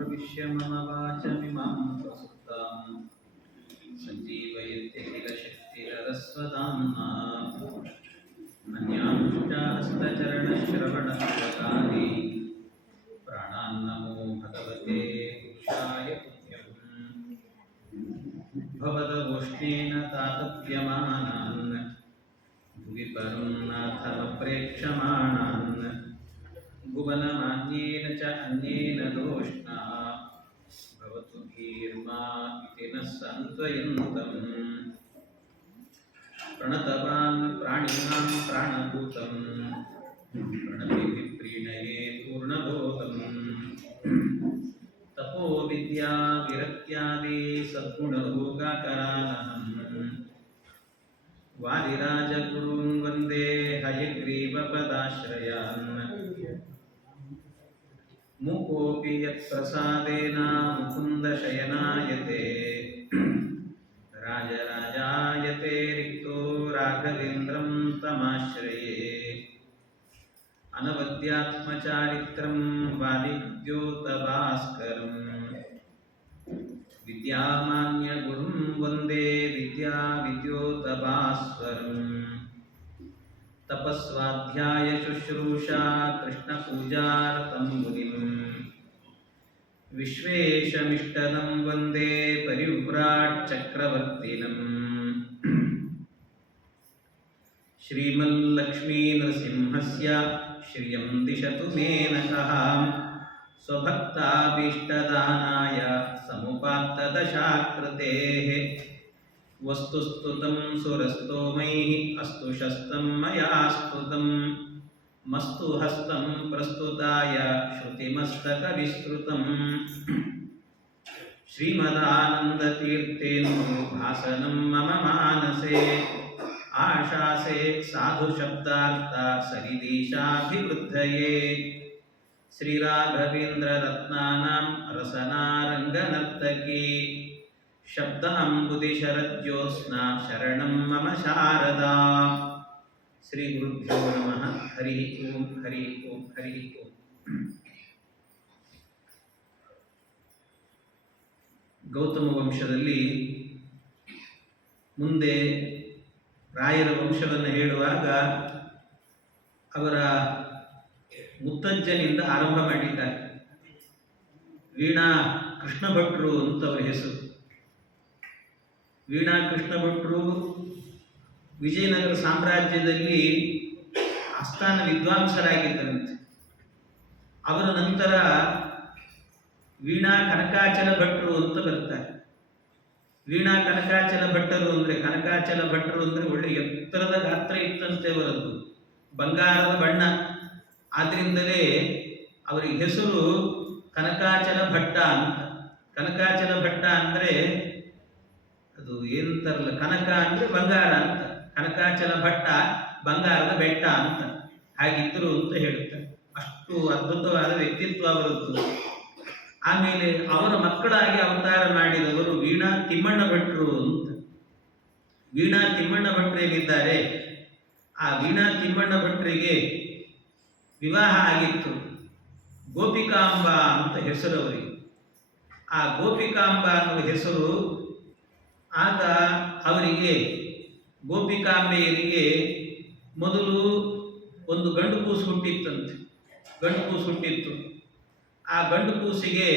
प्रविश्य मम वाचमिमां प्रसुप्तां सञ्जीवयत्य किल शक्तिरस्वदाम्ना अन्यांश्च हस्तचरणश्रवणत्वकादि प्राणान्नमो भगवते पुरुषाय तुभ्यम् भवदवोष्णेन तातप्यमानान् भुवि परं नाथमप्रेक्षमाणान् भुवनमान्येन च अन्येन दोष्णा भवतु भीर्मा इति नः सान्त्वयन्तम् प्रणतवान् प्राणिनां प्राणभूतं प्रणतिभिः प्रीणये पूर्णबोधम् तपो विद्या विरक्त्यादि सद्गुणभोगाकरानहम् वादिराजगुरून् वन्दे हयग्रीवपदाश्रयान् मुकोऽपि यत्प्रसादेन मुकुन्दशयनायते राजराजायते रिक्तो राघवेन्द्रं तमाश्रये अनवद्यात्मचारित्रं वादिद्योतभास्करम् विद्यामान्यगुरुं वन्दे विद्याविद्योतभास्वरम् तपस्वाध्याय शुश्रूषा कृष्णपूजारतं मुनिम् विश्वेशमिष्टदं वन्दे परिव्राट् चक्रवर्तिनम् श्रीमल्लक्ष्मीनृसिंहस्य श्रियं दिशतु मे नखः स्वभक्ताभीष्टदानाय समुपात्तदशाकृतेः वस्तुस्तुतं सुरस्तोमैः अस्तु शस्तं मया स्तुतं मस्तु हस्तं प्रस्तुताय श्रुतिमस्तकविस्तृतं श्रीमदानन्दतीर्थेन्दुभासनं मम मानसे आशासे साधुशब्दार्था सरिदीशाभिवृद्धये श्रीराघवेन्द्ररत्नानां रसनारङ्गनर्तकी शब्दाम्बुदिशरज्योत्स्ना शरणं मम शारदा। श्रीगुरुभ्यो नमः। हरि ओಂ हरि ओಂ हरि ओಂ। ಗೌತಮ ವಂಶದಲ್ಲಿ ಮುಂದೆ ರಾಯರ ವಂಶವನ್ನು ಹೇಳುವಾಗ ಅವರ ಮುತ್ತಜ್ಜನಿಂದ ಆರಂಭ ಮಾಡಿದ್ದಾರೆ. ವೀಣಾ ಕೃಷ್ಣ ಭಟ್ರು ಅಂತ ಅವರ ಹೆಸರು. ವೀಣಾ ಕೃಷ್ಣ ಭಟ್ರು ವಿಜಯನಗರ ಸಾಮ್ರಾಜ್ಯದಲ್ಲಿ ಆಸ್ಥಾನ ವಿದ್ವಾಂಸರಾಗಿದ್ದರಂತೆ. ಅವರ ನಂತರ ವೀಣಾ ಕನಕಾಚಲ ಭಟ್ರು ಅಂತ ಬರ್ತಾರೆ. ವೀಣಾ ಕನಕಾಚಲ ಭಟ್ಟರು ಅಂದರೆ ಕನಕಾಚಲ ಭಟ್ರು ಅಂದರೆ ಒಳ್ಳೆ ಎತ್ತರದ ಗಾತ್ರ ಇತ್ತಂತೆ ಅವರದ್ದು, ಬಂಗಾರದ ಬಣ್ಣ. ಆದ್ದರಿಂದಲೇ ಅವರಿಗೆ ಹೆಸರು ಕನಕಾಚಲ ಭಟ್ಟ ಅಂತ. ಕನಕಾಚಲ ಭಟ್ಟ ಅಂದರೆ ಅದು ಏನಂತಾರಲ್ಲ, ಕನಕ ಅಂದರೆ ಬಂಗಾರ ಅಂತ, ಕನಕಾಚಲ ಭಟ್ಟ ಬಂಗಾರದ ಬೆಟ್ಟ ಅಂತ ಹಾಗಿದ್ದರು ಅಂತ ಹೇಳುತ್ತಾರೆ. ಅಷ್ಟು ಅದ್ಭುತವಾದ ವ್ಯಕ್ತಿತ್ವ ಅವರದ್ದು. ಆಮೇಲೆ ಅವರ ಮಕ್ಕಳಾಗಿ ಅವತಾರ ಮಾಡಿದವರು ವೀಣಾ ತಿಮ್ಮಣ್ಣ ಭಟ್ರು ಅಂತ. ವೀಣಾ ತಿಮ್ಮಣ್ಣ ಭಟ್ರು ಏನಿದ್ದಾರೆ, ಆ ವೀಣಾ ತಿಮ್ಮಣ್ಣ ಭಟ್ರಿಗೆ ವಿವಾಹ ಆಗಿತ್ತು. ಗೋಪಿಕಾಂಬ ಅಂತ ಹೆಸರು ಅವರಿಗೆ. ಆ ಗೋಪಿಕಾಂಬ ಅನ್ನುವ ಹೆಸರು ಆಗ ಅವರಿಗೆ, ಗೋಪಿಕಾಂಬೆಯರಿಗೆ ಮೊದಲು ಒಂದು ಗಂಡು ಕೂಸು ಹುಟ್ಟಿತ್ತಂತೆ. ಗಂಡು ಕೂಸು ಹುಟ್ಟಿತ್ತು. ಆ ಗಂಡು ಕೂಸಿಗೆ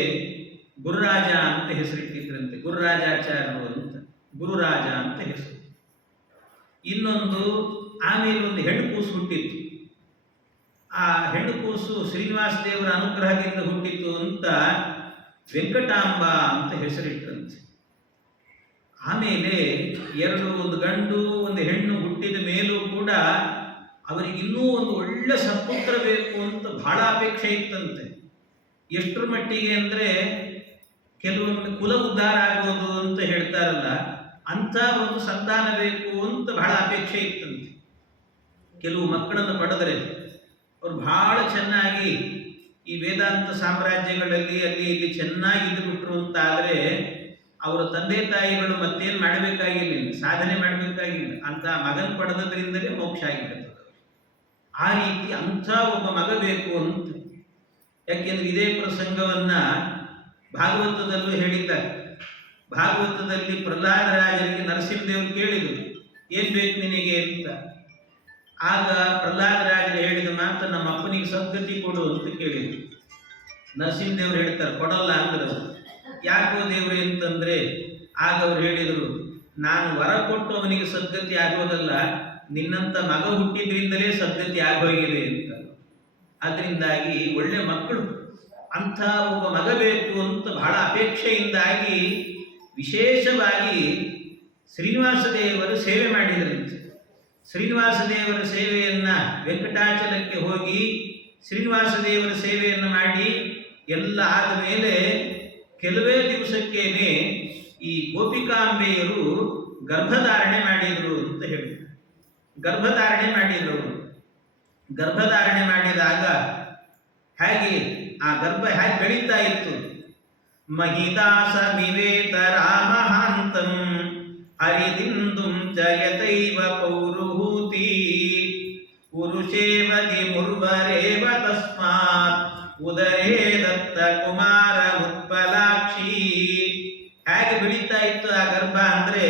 ಗುರುರಾಜ ಅಂತ ಹೆಸರಿಟ್ಟಿದ್ರಂತೆ. ಗುರುರಾಜಾಚಾರ್ಯರು ಅಂತ, ಗುರುರಾಜ ಅಂತ ಹೆಸರು. ಇನ್ನೊಂದು ಆಮೇಲೆ ಒಂದು ಹೆಣ್ಣು ಕೂಸು ಹುಟ್ಟಿತ್ತು. ಆ ಹೆಣ್ಣು ಕೂಸು ಶ್ರೀನಿವಾಸ ದೇವರ ಅನುಗ್ರಹದಿಂದ ಹುಟ್ಟಿತು ಅಂತ ವೆಂಕಟಾಂಬ ಅಂತ ಹೆಸರಿಟ್ಟರಂತೆ. ಆಮೇಲೆ ಒಂದು ಗಂಡು ಒಂದು ಹೆಣ್ಣು ಹುಟ್ಟಿದ ಮೇಲೂ ಕೂಡ ಅವರಿಗೆ ಇನ್ನೂ ಒಂದು ಒಳ್ಳೆ ಸತ್ಪುತ್ರ ಬೇಕು ಅಂತ ಬಹಳ ಅಪೇಕ್ಷೆ ಇತ್ತಂತೆ. ಎಷ್ಟರ ಮಟ್ಟಿಗೆ ಅಂದರೆ ಕೆಲವೊಂದು ಕುಲ ಉದ್ಧಾರ ಆಗೋದು ಅಂತ ಹೇಳ್ತಾರಲ್ಲ, ಅಂಥ ಒಂದು ಸಂತಾನ ಬೇಕು ಅಂತ ಬಹಳ ಅಪೇಕ್ಷೆ ಇತ್ತಂತೆ. ಕೆಲವು ಮಕ್ಕಳನ್ನು ಪಡೆದರೆ ಅವರು ಬಹಳ ಚೆನ್ನಾಗಿ ಈ ವೇದಾಂತ ಸಾಮ್ರಾಜ್ಯಗಳಲ್ಲಿ ಅಲ್ಲಿ ಇಲ್ಲಿ ಚೆನ್ನಾಗಿ ಇದ್ದುಬಿಟ್ರು ಅಂತ ಆದರೆ ಅವರ ತಂದೆ ತಾಯಿಗಳು ಮತ್ತೇನು ಮಾಡಬೇಕಾಗಿಲ್ಲ, ಸಾಧನೆ ಮಾಡಬೇಕಾಗಿಲ್ಲ, ಅಂತ ಮಗನ ಪಡೆದದ್ರಿಂದಲೇ ಮೋಕ್ಷ ಆಗಿಬಿಡ್ತದೆ. ಆ ರೀತಿ ಅಂಥ ಒಬ್ಬ ಮಗ ಬೇಕು ಅಂತ. ಯಾಕೆಂದ್ರೆ ಇದೇ ಪ್ರಸಂಗವನ್ನ ಭಾಗವತದಲ್ಲೂ ಹೇಳಿದ್ದಾರೆ. ಭಾಗವತದಲ್ಲಿ ಪ್ರಹ್ಲಾದರಾಜರಿಗೆ ನರಸಿಂಹದೇವರು ಕೇಳಿದರು, ಏನ್ ಬೇಕು ನಿನಗೆ ಅಂತ. ಆಗ ಪ್ರಹ್ಲಾದರಾಜರು ಹೇಳಿದ ಮಾತು, ನಮ್ಮ ಅಪ್ಪನಿಗೆ ಸದ್ಗತಿ ಕೊಡು ಅಂತ ಕೇಳಿದರು. ನರಸಿಂಹದೇವರು ಹೇಳ್ತಾರೆ, ಕೊಡಲ್ಲ ಅಂದರು. ಯಾಕೋ ದೇವ್ರೆ ಅಂತಂದ್ರೆ, ಆಗ ಅವ್ರು ಹೇಳಿದರು, ನಾನು ವರ ಕೊಟ್ಟು ಅವನಿಗೆ ಸದ್ಗತಿ ಆಗೋದಲ್ಲ, ನಿನ್ನಂತ ಮಗ ಹುಟ್ಟಿದ್ರಿಂದಲೇ ಸದ್ಗತಿ ಆಗೋಗಿದೆ ಅಂತ. ಅದರಿಂದಾಗಿ ಒಳ್ಳೆ ಮಕ್ಕಳು, ಅಂಥ ಒಬ್ಬ ಮಗ ಬೇಕು ಅಂತ ಬಹಳ ಅಪೇಕ್ಷೆಯಿಂದಾಗಿ ವಿಶೇಷವಾಗಿ ಶ್ರೀನಿವಾಸ ದೇವರು ಸೇವೆ ಮಾಡಿದರಂತೆ. ಶ್ರೀನಿವಾಸ ದೇವರ ಸೇವೆಯನ್ನ ವೆಂಕಟಾಚಲಕ್ಕೆ ಹೋಗಿ ಶ್ರೀನಿವಾಸ ದೇವರ ಸೇವೆಯನ್ನು ಮಾಡಿ ಎಲ್ಲ ಆದ ಮೇಲೆ ಕೆಲವೇ ದಿವಸಕ್ಕೇನೆ ಈ ಗೋಪಿಕಾಂಬೆಯರು ಗರ್ಭಧಾರಣೆ ಮಾಡಿದರು ಅಂತ ಹೇಳಿದರು. ಗರ್ಭಧಾರಣೆ ಮಾಡಿದರು. ಗರ್ಭಧಾರಣೆ ಮಾಡಿದಾಗ ಹೇಗೆ ಆ ಗರ್ಭ ಹೇಗೆ ಬೆಳೀತಾ ಇತ್ತು. ಮಹಿದಾಸ ನಿವೇತ ರಾಮಹಾಂತಂ ಹರಿದಿಂದುಂ ಜಯತೈವ ಪೌರುಹೂತಿ ಪುರುಷೇವದಿ ಮುರ್ವರೇವ ತಸ್ಮಾತ್ ಉದರೇ ದತ್ತ ಕುಮಾರ ಉತ್ಪಲಾಕ್ಷಿ. ಹೇಗೆ ಬೆಳೀತಾ ಇತ್ತು ಆ ಗರ್ಭ ಅಂದ್ರೆ,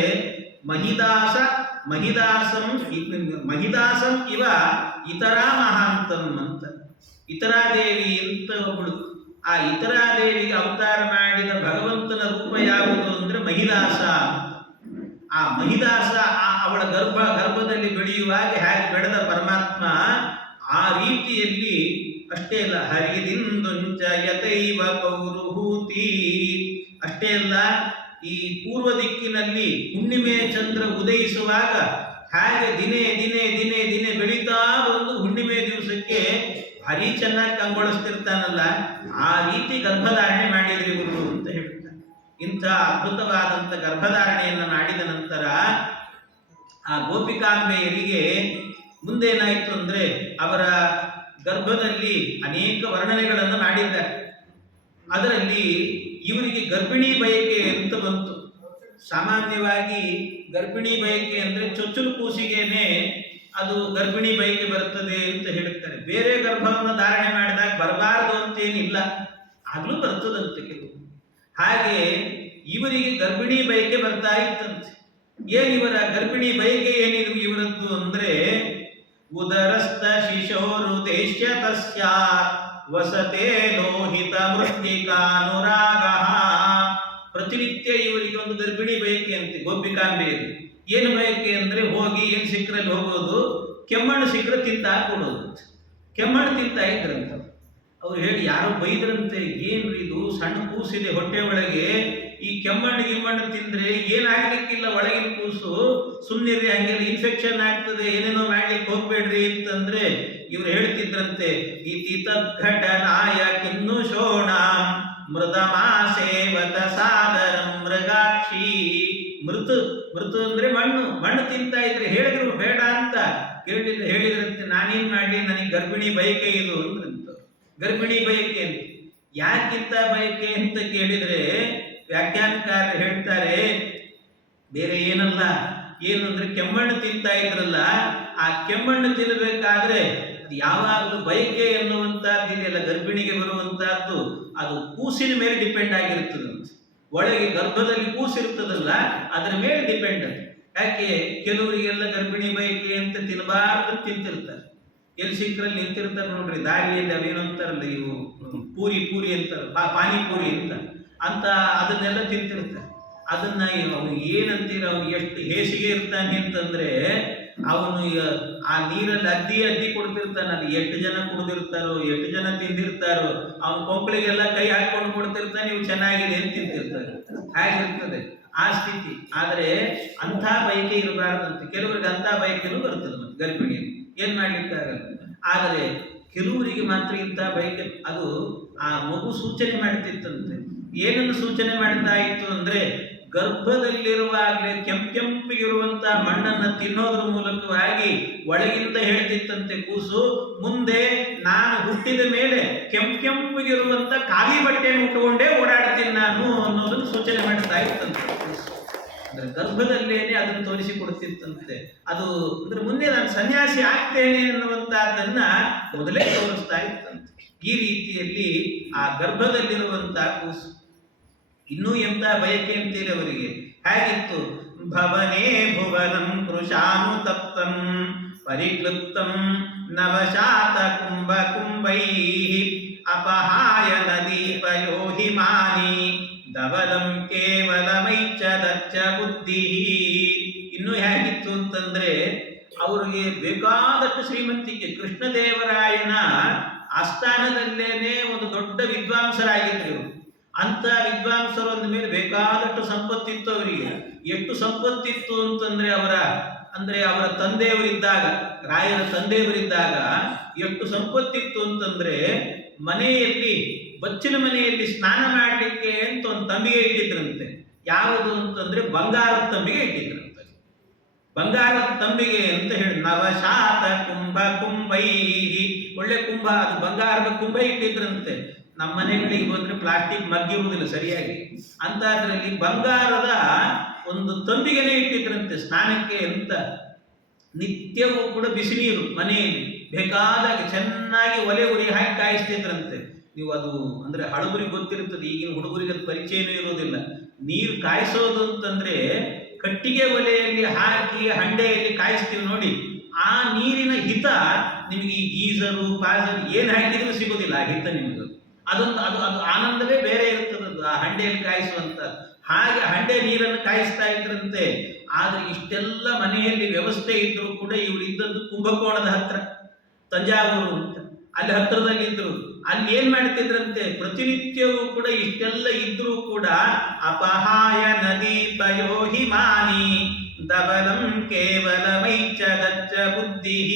ಮಹಿದಾಸಂ ಇವ ಇತರಾ ಮಹಾಂತಂ ಅಂತ. ಇತರಾದೇವಿ ಅಂತ ಒಬ್ಬಳು, ಆ ಇತರಾದೇವಿಗೆ ಅವತಾರ ಮಾಡಿದ ಭಗವಂತನ ರೂಪ ಯಾವುದು ಅಂದ್ರೆ ಮಹಿದಾಸ. ಆ ಮಹಿದಾಸ ಅವಳ ಗರ್ಭದಲ್ಲಿ ಬೆಳೆಯುವಾಗ ಹೇಗೆ ಬೆಳೆದ ಪರಮಾತ್ಮ, ಆ ರೀತಿಯಲ್ಲಿ ಅಷ್ಟೇ ಅಲ್ಲ, ಹರಿದಿಂದುಂಚ ಯತೈವ ಪೌರುಹೂತಿ. ಅಷ್ಟೇ ಅಲ್ಲ, ಈ ಪೂರ್ವ ದಿಕ್ಕಿನಲ್ಲಿ ಹುಣ್ಣಿಮೆ ಚಂದ್ರ ಉದಯಿಸುವಾಗ ಹಾಗೆ ದಿನೇ ದಿನೇ ದಿನೇ ದಿನೇ ಬೆಳೀತಾ ಬಂದು ಹುಣ್ಣಿಮೆ ದಿವಸಕ್ಕೆ ಭಾರಿ ಚೆನ್ನಾಗಿ ಕಂಗೊಳಿಸ್ತಿರ್ತಾನಲ್ಲ, ಆ ರೀತಿ ಗರ್ಭಧಾರಣೆ ಮಾಡಿದ್ರಿ ಗುರು ಅಂತ ಹೇಳ್ತಾರೆ. ಇಂಥ ಅದ್ಭುತವಾದಂಥ ಗರ್ಭಧಾರಣೆಯನ್ನು ಮಾಡಿದ ನಂತರ ಆ ಗೋಪಿಕಾಂಬೆಯರಿಗೆ ಮುಂದೇನಾಯಿತು ಅಂದ್ರೆ, ಅವರ ಗರ್ಭದಲ್ಲಿ ಅನೇಕ ವರ್ಣನೆಗಳನ್ನು ಮಾಡಿದ್ದಾರೆ. ಅದರಲ್ಲಿ ಇವರಿಗೆ ಗರ್ಭಿಣಿ ಬಯಕೆ ಅಂತ ಬಂತು. ಸಾಮಾನ್ಯವಾಗಿ ಗರ್ಭಿಣಿ ಬಯಕೆ ಅಂದ್ರೆ ಚೊಚ್ಚಲು ಕೂಸಿಗೆನೆ ಅದು ಗರ್ಭಿಣಿ ಬಯಕೆ ಬರ್ತದೆ ಅಂತ ಹೇಳುತ್ತಾರೆ. ಬೇರೆ ಗರ್ಭವನ್ನು ಧಾರಣೆ ಮಾಡಿದಾಗ ಬರಬಾರದು ಅಂತೇನಿಲ್ಲ, ಆಗ್ಲೂ ಬರ್ತದಂತೆ ಕೆಲವು. ಹಾಗೆ ಇವರಿಗೆ ಗರ್ಭಿಣಿ ಬಯಕೆ ಬರ್ತಾ ಇತ್ತಂತೆ. ಏನಿವರ ಗರ್ಭಿಣಿ ಬಯಕೆ ಏನಿದ್ರು ಇವರದ್ದು ಅಂದ್ರೆ, ಉದರಸ್ಥ ಶಿಶೋರು ದೇಶ್ಯ ತಸ್ಯಾತ್ ವಸತೆ ಲೋಹಿತ ಮೃತ್ತಿಕಾನುರಾಗ. ಪ್ರತಿನಿತ್ಯ ಇವರಿಗೆ ಒಂದು ಗರ್ಭಿಣಿ ಬಯಕೆ ಅಂತೆ ಗೋಪಿಕಾಂಬೆಯಲ್ಲಿ. ಏನು ಬಯಕೆ ಅಂದ್ರೆ, ಹೋಗಿ ಏನು ಸಿಕ್ಕರಲ್ಲಿ ಹೋಗೋದು, ಕೆಮ್ಮಣ್ಣು ಸಿಕ್ಕರೆ ತಿಂತ ಕೊಡೋದು. ಕೆಮ್ಮಣ್ಣು ತಿಂತಾ ಇದ್ರಂತ. ಅವ್ರು ಹೇಳಿ ಯಾರೋ ಬೈದ್ರಂತೆ, ಏನ್ರಿ ಇದು ಸಣ್ಣ ಕೂಸಿದೆ ಹೊಟ್ಟೆ ಒಳಗೆ, ಈ ಕೆಮ್ಮಣ್ಣು ತಿಂದ್ರೆ ಏನಾಗ್ಲಿಕ್ಕಿಲ್ಲ, ಒಳಗಿನ ಕೂಸು, ಸುಮ್ಮನಿರಿ, ಹಂಗೆಲ್ಲ ಇನ್ಫೆಕ್ಷನ್ ಆಗ್ತದೆ, ಏನೇನೋ ಮಾಡ್ಲಿಕ್ಕೆ ಹೋಗ್ಬೇಡ್ರಿ ಅಂತಂದ್ರೆ ಇವ್ರು ಹೇಳ್ತಿದ್ರಂತೆ, ಇತಿ ತದ್ಘಟನಾಯ ಕಿನ್ನು ಶೋಣಾಂ ಮೃದಮಾಸೇವತ ಸಾದರ ಮೃಗಾಕ್ಷಿ. ಮೃತು ಅಂದ್ರೆ ಮಣ್ಣು ತಿಂತಾ ಇದ್ರೆ ಹೇಳಿದ್ರು ಬೇಡ ಅಂತ ಹೇಳಿದ್ರಂತೆ. ನಾನೇನ್ ಮಾಡಿ, ನನಗೆ ಗರ್ಭಿಣಿ ಬಯಕೆ ಇದು ಅಂದ್ರಂತ. ಗರ್ಭಿಣಿ ಬಯಕೆ ಅಂತ ಯಾಕಿಂತ ಬಯಕೆ ಅಂತ ಕೇಳಿದ್ರೆ ವ್ಯಾಖ್ಯಾನಕಾರ ಹೇಳ್ತಾರೆ, ಬೇರೆ ಏನಲ್ಲ, ಏನು ಅಂದ್ರೆ ಕೆಮ್ಮಣ್ಣು ತಿಂತಾ ಇದ್ರಲ್ಲ, ಆ ಕೆಮ್ಮಣ್ಣು ತಿನ್ನಬೇಕಾದ್ರೆ ಅದು ಯಾವಾಗಲೂ ಬಯಕೆ ಎನ್ನುವಂತಹದ್ದಿದೆಯಲ್ಲ, ಗರ್ಭಿಣಿಗೆ ಬರುವಂತಹದ್ದು, ಅದು ಕೂಸಿನ ಮೇಲೆ ಡಿಪೆಂಡ್ ಆಗಿರ್ತದಂತೆ. ಒಳಗೆ ಗರ್ಭದಲ್ಲಿ ಕೂಸಿರ್ತದಲ್ಲ, ಅದರ ಮೇಲೆ ಡಿಪೆಂಡ್ ಅದು. ಯಾಕೆ ಕೆಲವರಿಗೆಲ್ಲ ಗರ್ಭಿಣಿ ಬಯಕೆ ಅಂತ ತಿನ್ನಬಾರ್ದು ತಿಂತಿರ್ತಾರೆ. ಎಲ್ಲಿ ಸಿಕ್ಕರಲ್ಲಿ ನಿಂತಿರ್ತಾರೆ ನೋಡ್ರಿ, ದಾರಿಯಲ್ಲಿ ಅವೇನು ಅಂತಾರಲ್ಲ, ಇವು ಪೂರಿ ಅಂತಾರೆ, ಪಾನಿಪೂರಿ ಅಂತ ಅದನ್ನೆಲ್ಲ ತಿಂತಿರ್ತಾರೆ. ಅದನ್ನ ಅವನು ಏನಂತೀರ, ಅವನು ಎಷ್ಟು ಹೇಸಿಗೆ ಇರ್ತಾನೆ ಅಂತಂದ್ರೆ, ಅವನು ಆ ನೀರಲ್ಲಿ ಅದ್ದಿ ಕೊಡ್ತಿರ್ತಾನೆ. ಅದು ಎಷ್ಟು ಜನ ಕುಡಿದಿರ್ತಾರೋ, ಎಷ್ಟು ಜನ ತಿಂದಿರ್ತಾರೋ, ಅವನ ಕೊಂಕಳಿಗೆಲ್ಲ ಕೈ ಹಾಕೊಂಡು ಕೊಡ್ತಿರ್ತಾನೆ, ಇವು ಚೆನ್ನಾಗಿದೆ ಅಂತ ತಿಂತಿರ್ತಾರೆ. ಹಾಗಿರ್ತದೆ ಆ ಸ್ಥಿತಿ. ಆದರೆ ಅಂಥ ಬಯಕೆ ಇರಬಾರ್ದಂತೆ. ಕೆಲವರಿಗೆ ಅಂಥ ಬಯಕೆನೂ ಬರ್ತದೆ, ಮತ್ತೆ ಗರ್ಭಿಣಿಯಲ್ಲಿ ಏನ್ ಮಾಡ್ಲಿಕ್ಕಾಗಲ್ಲ. ಆದರೆ ಕೆಲವರಿಗೆ ಮಾತ್ರ ಇಂಥ ಬಯಕೆ, ಅದು ಆ ಮಗು ಸೂಚನೆ ಮಾಡ್ತಿತ್ತಂತೆ. ಏನನ್ನು ಸೂಚನೆ ಮಾಡ್ತಾ ಇತ್ತು ಅಂದ್ರೆ, ಗರ್ಭದಲ್ಲಿರುವಾಗಲೇ ಕೆಂಪಿಗಿರುವಂತಹ ಮಣ್ಣನ್ನು ತಿನ್ನೋದ್ರ ಮೂಲಕವಾಗಿ ಒಳಗಿಂದ ಹೇಳ್ತಿತ್ತಂತೆ ಕೂಸು, ಮುಂದೆ ನಾನು ಹುಟ್ಟಿದ ಮೇಲೆ ಕೆಂಪಿಗಿರುವಂತ ಖಾಲಿ ಬಟ್ಟೆಯನ್ನು ಉಟ್ಟುಕೊಂಡೇ ಓಡಾಡ್ತೀನಿ ನಾನು ಅನ್ನೋದನ್ನು ಸೂಚನೆ ಮಾಡ್ತಾ ಇತ್ತಂತೆ. ಅಂದ್ರೆ ಗರ್ಭದಲ್ಲೇನೆ ಅದನ್ನು ತೋರಿಸಿಕೊಡ್ತಿತ್ತಂತೆ. ಅದು ಅಂದ್ರೆ ಮುಂದೆ ನಾನು ಸನ್ಯಾಸಿ ಆಗ್ತೇನೆ ಅನ್ನುವಂತಹದ್ದನ್ನ ಮೊದಲೇ ತೋರಿಸ್ತಾ ಇತ್ತಂತೆ. ಈ ರೀತಿಯಲ್ಲಿ ಆ ಗರ್ಭದಲ್ಲಿರುವಂತಹ ಕೂಸು ಇನ್ನೂ ಎಂತ ಬಯಕೆ ಅಂತೀರಿ ಅವರಿಗೆ. ಹೇಗಿತ್ತು? ಭವನೇ ಭುವನಂ ಕೃಶಾನುತಪ್ತಂ ಪರಿಕ್ಲುಪ್ತಂ ನವಶಾತ ಕುಂಭ ಕುಂಭೈಃ ಅಪಹಾಯ ನದೀಪಯೋ ಹಿಮಾನಿ ಧವಲಂ ಕೇವಲಮೈಚ್ಛದಚ್ಚ ಬುದ್ಧಿಃ. ಇನ್ನು ಹೇಗಿತ್ತು ಅಂತಂದ್ರೆ ಅವರಿಗೆ ಬೇಕಾದಷ್ಟು ಶ್ರೀಮಂತಿಕೆ. ಕೃಷ್ಣದೇವರಾಯನ ಆಸ್ಥಾನದಲ್ಲೇನೆ ಒಂದು ದೊಡ್ಡ ವಿದ್ವಾಂಸರಾಗಿದ್ರು. ಅಂತ ವಿದ್ವಾಂಸರು ಅಂದ ಮೇಲೆ ಬೇಕಾದಷ್ಟು ಸಂಪತ್ತಿತ್ತು ಅವರಿಗೆ. ಎಷ್ಟು ಸಂಪತ್ತಿತ್ತು ಅಂತಂದ್ರೆ ಅವರ ತಂದೆಯವರಿದ್ದಾಗ, ರಾಯರ ತಂದೆಯವರಿದ್ದಾಗ ಎಷ್ಟು ಸಂಪತ್ತಿತ್ತು ಅಂತಂದ್ರೆ ಮನೆಯಲ್ಲಿ, ಬಚ್ಚಿನ ಮನೆಯಲ್ಲಿ ಸ್ನಾನ ಮಾಡಲಿಕ್ಕೆ ಅಂತ ಒಂದು ತಂಬಿಗೆ ಇಟ್ಟಿದ್ರಂತೆ. ಯಾವುದು ಅಂತಂದ್ರೆ ಬಂಗಾರದ ತಂಬಿಗೆ ಇಟ್ಟಿದ್ರಂತೆ. ಬಂಗಾರದ ತಂಬಿಗೆ ಅಂತ ಹೇಳಿ ನವಶಾತ ಕುಂಭ ಕುಂಭೈಹಿ, ಒಳ್ಳೆ ಕುಂಭ, ಅದು ಬಂಗಾರದ ಕುಂಭ ಇಟ್ಟಿದ್ರಂತೆ. ನಮ್ಮ ಮನೆಗಳಿಗೆ ಬಂದ್ರೆ ಪ್ಲಾಸ್ಟಿಕ್ ಮಗ್ಗಿರುವುದಿಲ್ಲ ಸರಿಯಾಗಿ, ಅಂತದ್ರಲ್ಲಿ ಬಂಗಾರದ ಒಂದು ತಂಬಿಗೆನೆ ಇಟ್ಟಿದ್ರಂತೆ ಸ್ನಾನಕ್ಕೆ ಅಂತ. ನಿತ್ಯವೂ ಕೂಡ ಬಿಸಿ ನೀರು ಮನೆಯಲ್ಲಿ ಬೇಕಾದಾಗ ಚೆನ್ನಾಗಿ ಒಲೆ ಉರಿ ಹಾಕಿ ಕಾಯಿಸ್ತಿದ್ರಂತೆ. ನೀವು ಅದು ಅಂದ್ರೆ ಹಳಬರಿಗೆ ಗೊತ್ತಿರುತ್ತದೆ, ಈಗಿನ ಹುಡುಗರಿಗೆ ಅದು ಪರಿಚಯನೂ ಇರೋದಿಲ್ಲ. ನೀರು ಕಾಯಿಸೋದು ಅಂತಂದ್ರೆ ಕಟ್ಟಿಗೆ ಒಲೆಯಲ್ಲಿ ಹಾಕಿ ಹಂಡೆಯಲ್ಲಿ ಕಾಯಿಸ್ತೀವಿ ನೋಡಿ, ಆ ನೀರಿನ ಹಿತ ನಿಮಗೆ ಈ ಗೀಸರು ಪಾಸರು ಏನು ಹಾಕಿದ್ರು ಸಿಗೋದಿಲ್ಲ. ಆ ಹಿತ ನಿಮಗೆ ಅದೊಂದು ಅದು ಅದು ಆನಂದವೇ ಬೇರೆ ಇರ್ತದದು, ಆ ಹಂಡೆಯಲ್ಲಿ ಕಾಯಿಸುವಂತ. ಹಾಗೆ ಹಂಡೆ ನೀರನ್ನು ಕಾಯಿಸ್ತಾ ಇದ್ರಂತೆ. ಆದ್ರೆ ಇಷ್ಟೆಲ್ಲ ಮನೆಯಲ್ಲಿ ವ್ಯವಸ್ಥೆ ಇದ್ರು ಕೂಡ ಇವರು ಇದ್ದದ್ದು ಕುಂಭಕೋಣದ ಹತ್ರ, ತಂಜಾವೂರು ಅಂತ, ಅಲ್ಲಿ ಹತ್ರದಲ್ಲಿ ಇದ್ರು. ಅಲ್ಲಿ ಏನ್ ಮಾಡ್ತಿದ್ರಂತೆ, ಪ್ರತಿನಿತ್ಯವೂ ಕೂಡ ಇಷ್ಟೆಲ್ಲ ಇದ್ರೂ ಕೂಡ ಅಪಹಾಯ ನದಿ ಪಯೋ ಹಿಮಾನಿ ಧವಲಂ ಕೇವಲಮೈಚ್ಛದಚ್ಚ ಬುದ್ಧಿಃ.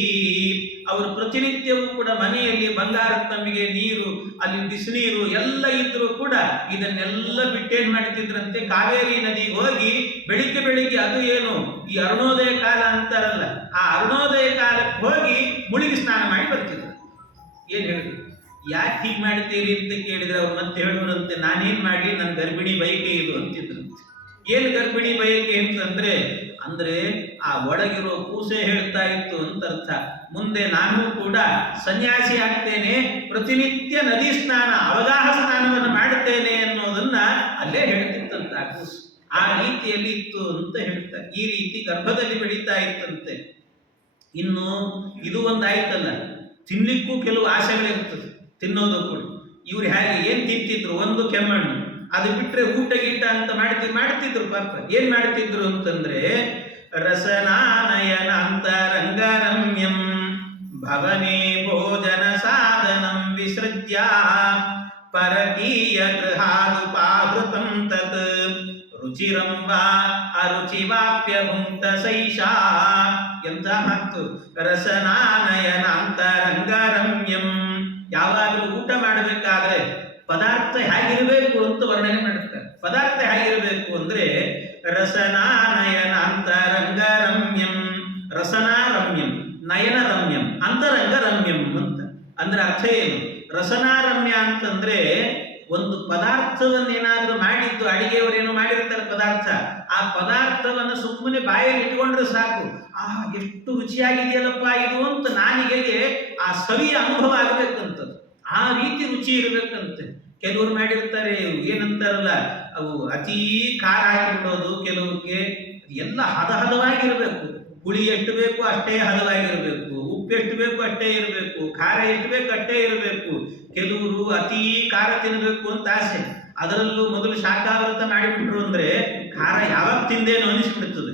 ಅವರು ಪ್ರತಿನಿತ್ಯವೂ ಕೂಡ ಮನೆಯಲ್ಲಿ ಬಂಗಾರದ ತಂಬಿಗೆ ನೀರು, ಅಲ್ಲಿ ಬಿಸಿನೀರು ಎಲ್ಲ ಇದ್ರೂ ಕೂಡ ಇದನ್ನೆಲ್ಲ ಬಿಟ್ಟೇನ್ ಮಾಡ್ತಿದ್ರಂತೆ, ಕಾವೇರಿ ನದಿಗೆ ಹೋಗಿ ಬೆಳಿಗ್ಗೆ ಬೆಳಿಗ್ಗೆ, ಅದು ಏನು ಈ ಅರುಣೋದಯ ಕಾಲ ಅಂತಾರಲ್ಲ, ಆ ಅರುಣೋದಯ ಕಾಲಕ್ಕೆ ಹೋಗಿ ಮುಳುಗಿ ಸ್ನಾನ ಮಾಡಿ ಬರ್ತಿದ್ರು. ಏನ್ ಹೇಳಿದ್ರು? ಯಾಕೆ ಹೀಗೆ ಮಾಡ್ತೀರಿ ಅಂತ ಕೇಳಿದ್ರೆ ಅವ್ರು ಮತ್ತೆ ಹೇಳುವಂತೆ, ನಾನೇನ್ ಮಾಡ್ಲಿ, ನನ್ನ ಗರ್ಭಿಣಿ ಬಯಕೆ ಇದು ಅಂತಿದ್ರಂತೆ. ಏನು ಗರ್ಭಿಣಿ ಬಯಕೆ ಅಂತಂದ್ರೆ ಆ ಒಳಗಿರೋ ಕೂಸೆ ಹೇಳ್ತಾ ಇತ್ತು ಅಂತ ಅರ್ಥ. ಮುಂದೆ ನಾನು ಕೂಡ ಸನ್ಯಾಸಿ ಆಗ್ತೇನೆ, ಪ್ರತಿನಿತ್ಯ ನದಿ ಸ್ನಾನ, ಅವಗಾಹ ಸ್ನಾನವನ್ನು ಮಾಡುತ್ತೇನೆ ಅನ್ನೋದನ್ನ ಅಲ್ಲೇ ಹೇಳ್ತಿತ್ತಂತ ಆ ಕೂಸು. ಆ ರೀತಿಯಲ್ಲಿ ಇತ್ತು ಅಂತ ಹೇಳ್ತಾರೆ. ಈ ರೀತಿ ಗರ್ಭದಲ್ಲಿ ಬೆಳೀತಾ ಇತ್ತಂತೆ. ಇನ್ನು ಇದು ಒಂದಾಯ್ತಲ್ಲ, ತಿನ್ಲಿಕ್ಕೂ ಕೆಲವು ಆಸೆಗಳಿರ್ತದೆ, ತಿನ್ನೋದು ಕೂಡ. ಇವ್ರು ಹೇಗೆ ಏನ್ ತಿಂತಿದ್ರು? ಒಂದು ಕೆಮ್ಮಣ್ಣು, ಅದು ಬಿಟ್ರೆ ಊಟ ಗೀಟ ಅಂತ ಮಾಡ್ತಿದ್ರು ಪಾಪ. ಏನ್ ಮಾಡ್ತಿದ್ರು ಅಂತಂದ್ರೆ ರಸನಾನಯನ ಅಂತರಂಗರಮ್ಯಂ ಭವನೇ ಭೋಜನ ಸಾಧನಂ ವಿಸೃಜ್ಯ ಪರಕೀಯ ಗೃಹಾದುಪಾಹೃತಂ ತತ್ ರುಚಿರಂ ವಾ ಅರುಚಿವಾಪ್ಯ ಭುಂಕ್ತ ಸೈಷಾ. ಎಂತ ಮಾತು! ರಸನಾನಯನ ಅಂತರಂಗರಮ್ಯಂ. ಯಾವಾಗಲೂ ಊಟ ಮಾಡಬೇಕಾದ್ರೆ ಪದಾರ್ಥ ಹೇಗಿರಬೇಕು ಅಂತ ವರ್ಣನೆ ಮಾಡುತ್ತಾರೆ. ಪದಾರ್ಥ ಹೇಗಿರಬೇಕು ಅಂದ್ರೆ ರಸನಾನಯನ ಅಂತರಂಗರಮ್ಯಂ. ರಸನಾರಮ್ಯಂ, ನಯನರಮ್ಯಂ, ಅಂತರಂಗರಮ್ಯಂ ಅಂತ ಅಂದ್ರೆ ಅರ್ಥ ಏನು? ರಸನಾರಮ್ಯ ಅಂತಂದ್ರೆ ಒಂದು ಪದಾರ್ಥವನ್ನೇನಾದ್ರೂ ಮಾಡಿದ್ದು, ಅಡಿಗೆಯವರೇನು ಮಾಡಿರ್ತಾರೆ ಪದಾರ್ಥ, ಆ ಪದಾರ್ಥವನ್ನು ಸುಮ್ಮನೆ ಬಾಯಲ್ಲಿ ಇಟ್ಕೊಂಡ್ರೆ ಸಾಕು, ಎಷ್ಟು ರುಚಿಯಾಗಿದೆಯಲ್ಲಪ್ಪ ಇದು ಅಂತ ನಾಲಿಗೆಗೆ ಆ ಸವಿಯ ಅನುಭವ ಆಗಬೇಕಂತದ್ದು. ಆ ರೀತಿ ರುಚಿ ಇರಬೇಕಂತೆ. ಕೆಲವರು ಮಾಡಿರ್ತಾರೆ ಏನಂತಾರಲ್ಲ, ಅವು ಅತೀ ಖಾರ ಹಾಕಿಬಿಡೋದು, ಕೆಲವಕ್ಕೆ ಎಲ್ಲ ಹದವಾಗಿರಬೇಕು. ಹುಳಿ ಎಷ್ಟು ಬೇಕು ಅಷ್ಟೇ ಹದವಾಗಿರಬೇಕು, ಉಪ್ಪು ಎಷ್ಟು ಬೇಕು ಅಷ್ಟೇ ಇರಬೇಕು, ಖಾರ ಎಷ್ಟು ಬೇಕು ಅಷ್ಟೇ ಇರಬೇಕು. ಕೆಲವರು ಅತೀ ಖಾರ ತಿನ್ನಬೇಕು ಅಂತ ಆಸೆ, ಅದರಲ್ಲೂ ಮೊದಲು ಶಾಖಾವ್ರತ ಮಾಡಿಬಿಟ್ರು ಅಂದ್ರೆ ಖಾರ ಯಾವಾಗ ತಿಂದೇನೋ ಅನಿಸ್ಬಿಡ್ತದೆ.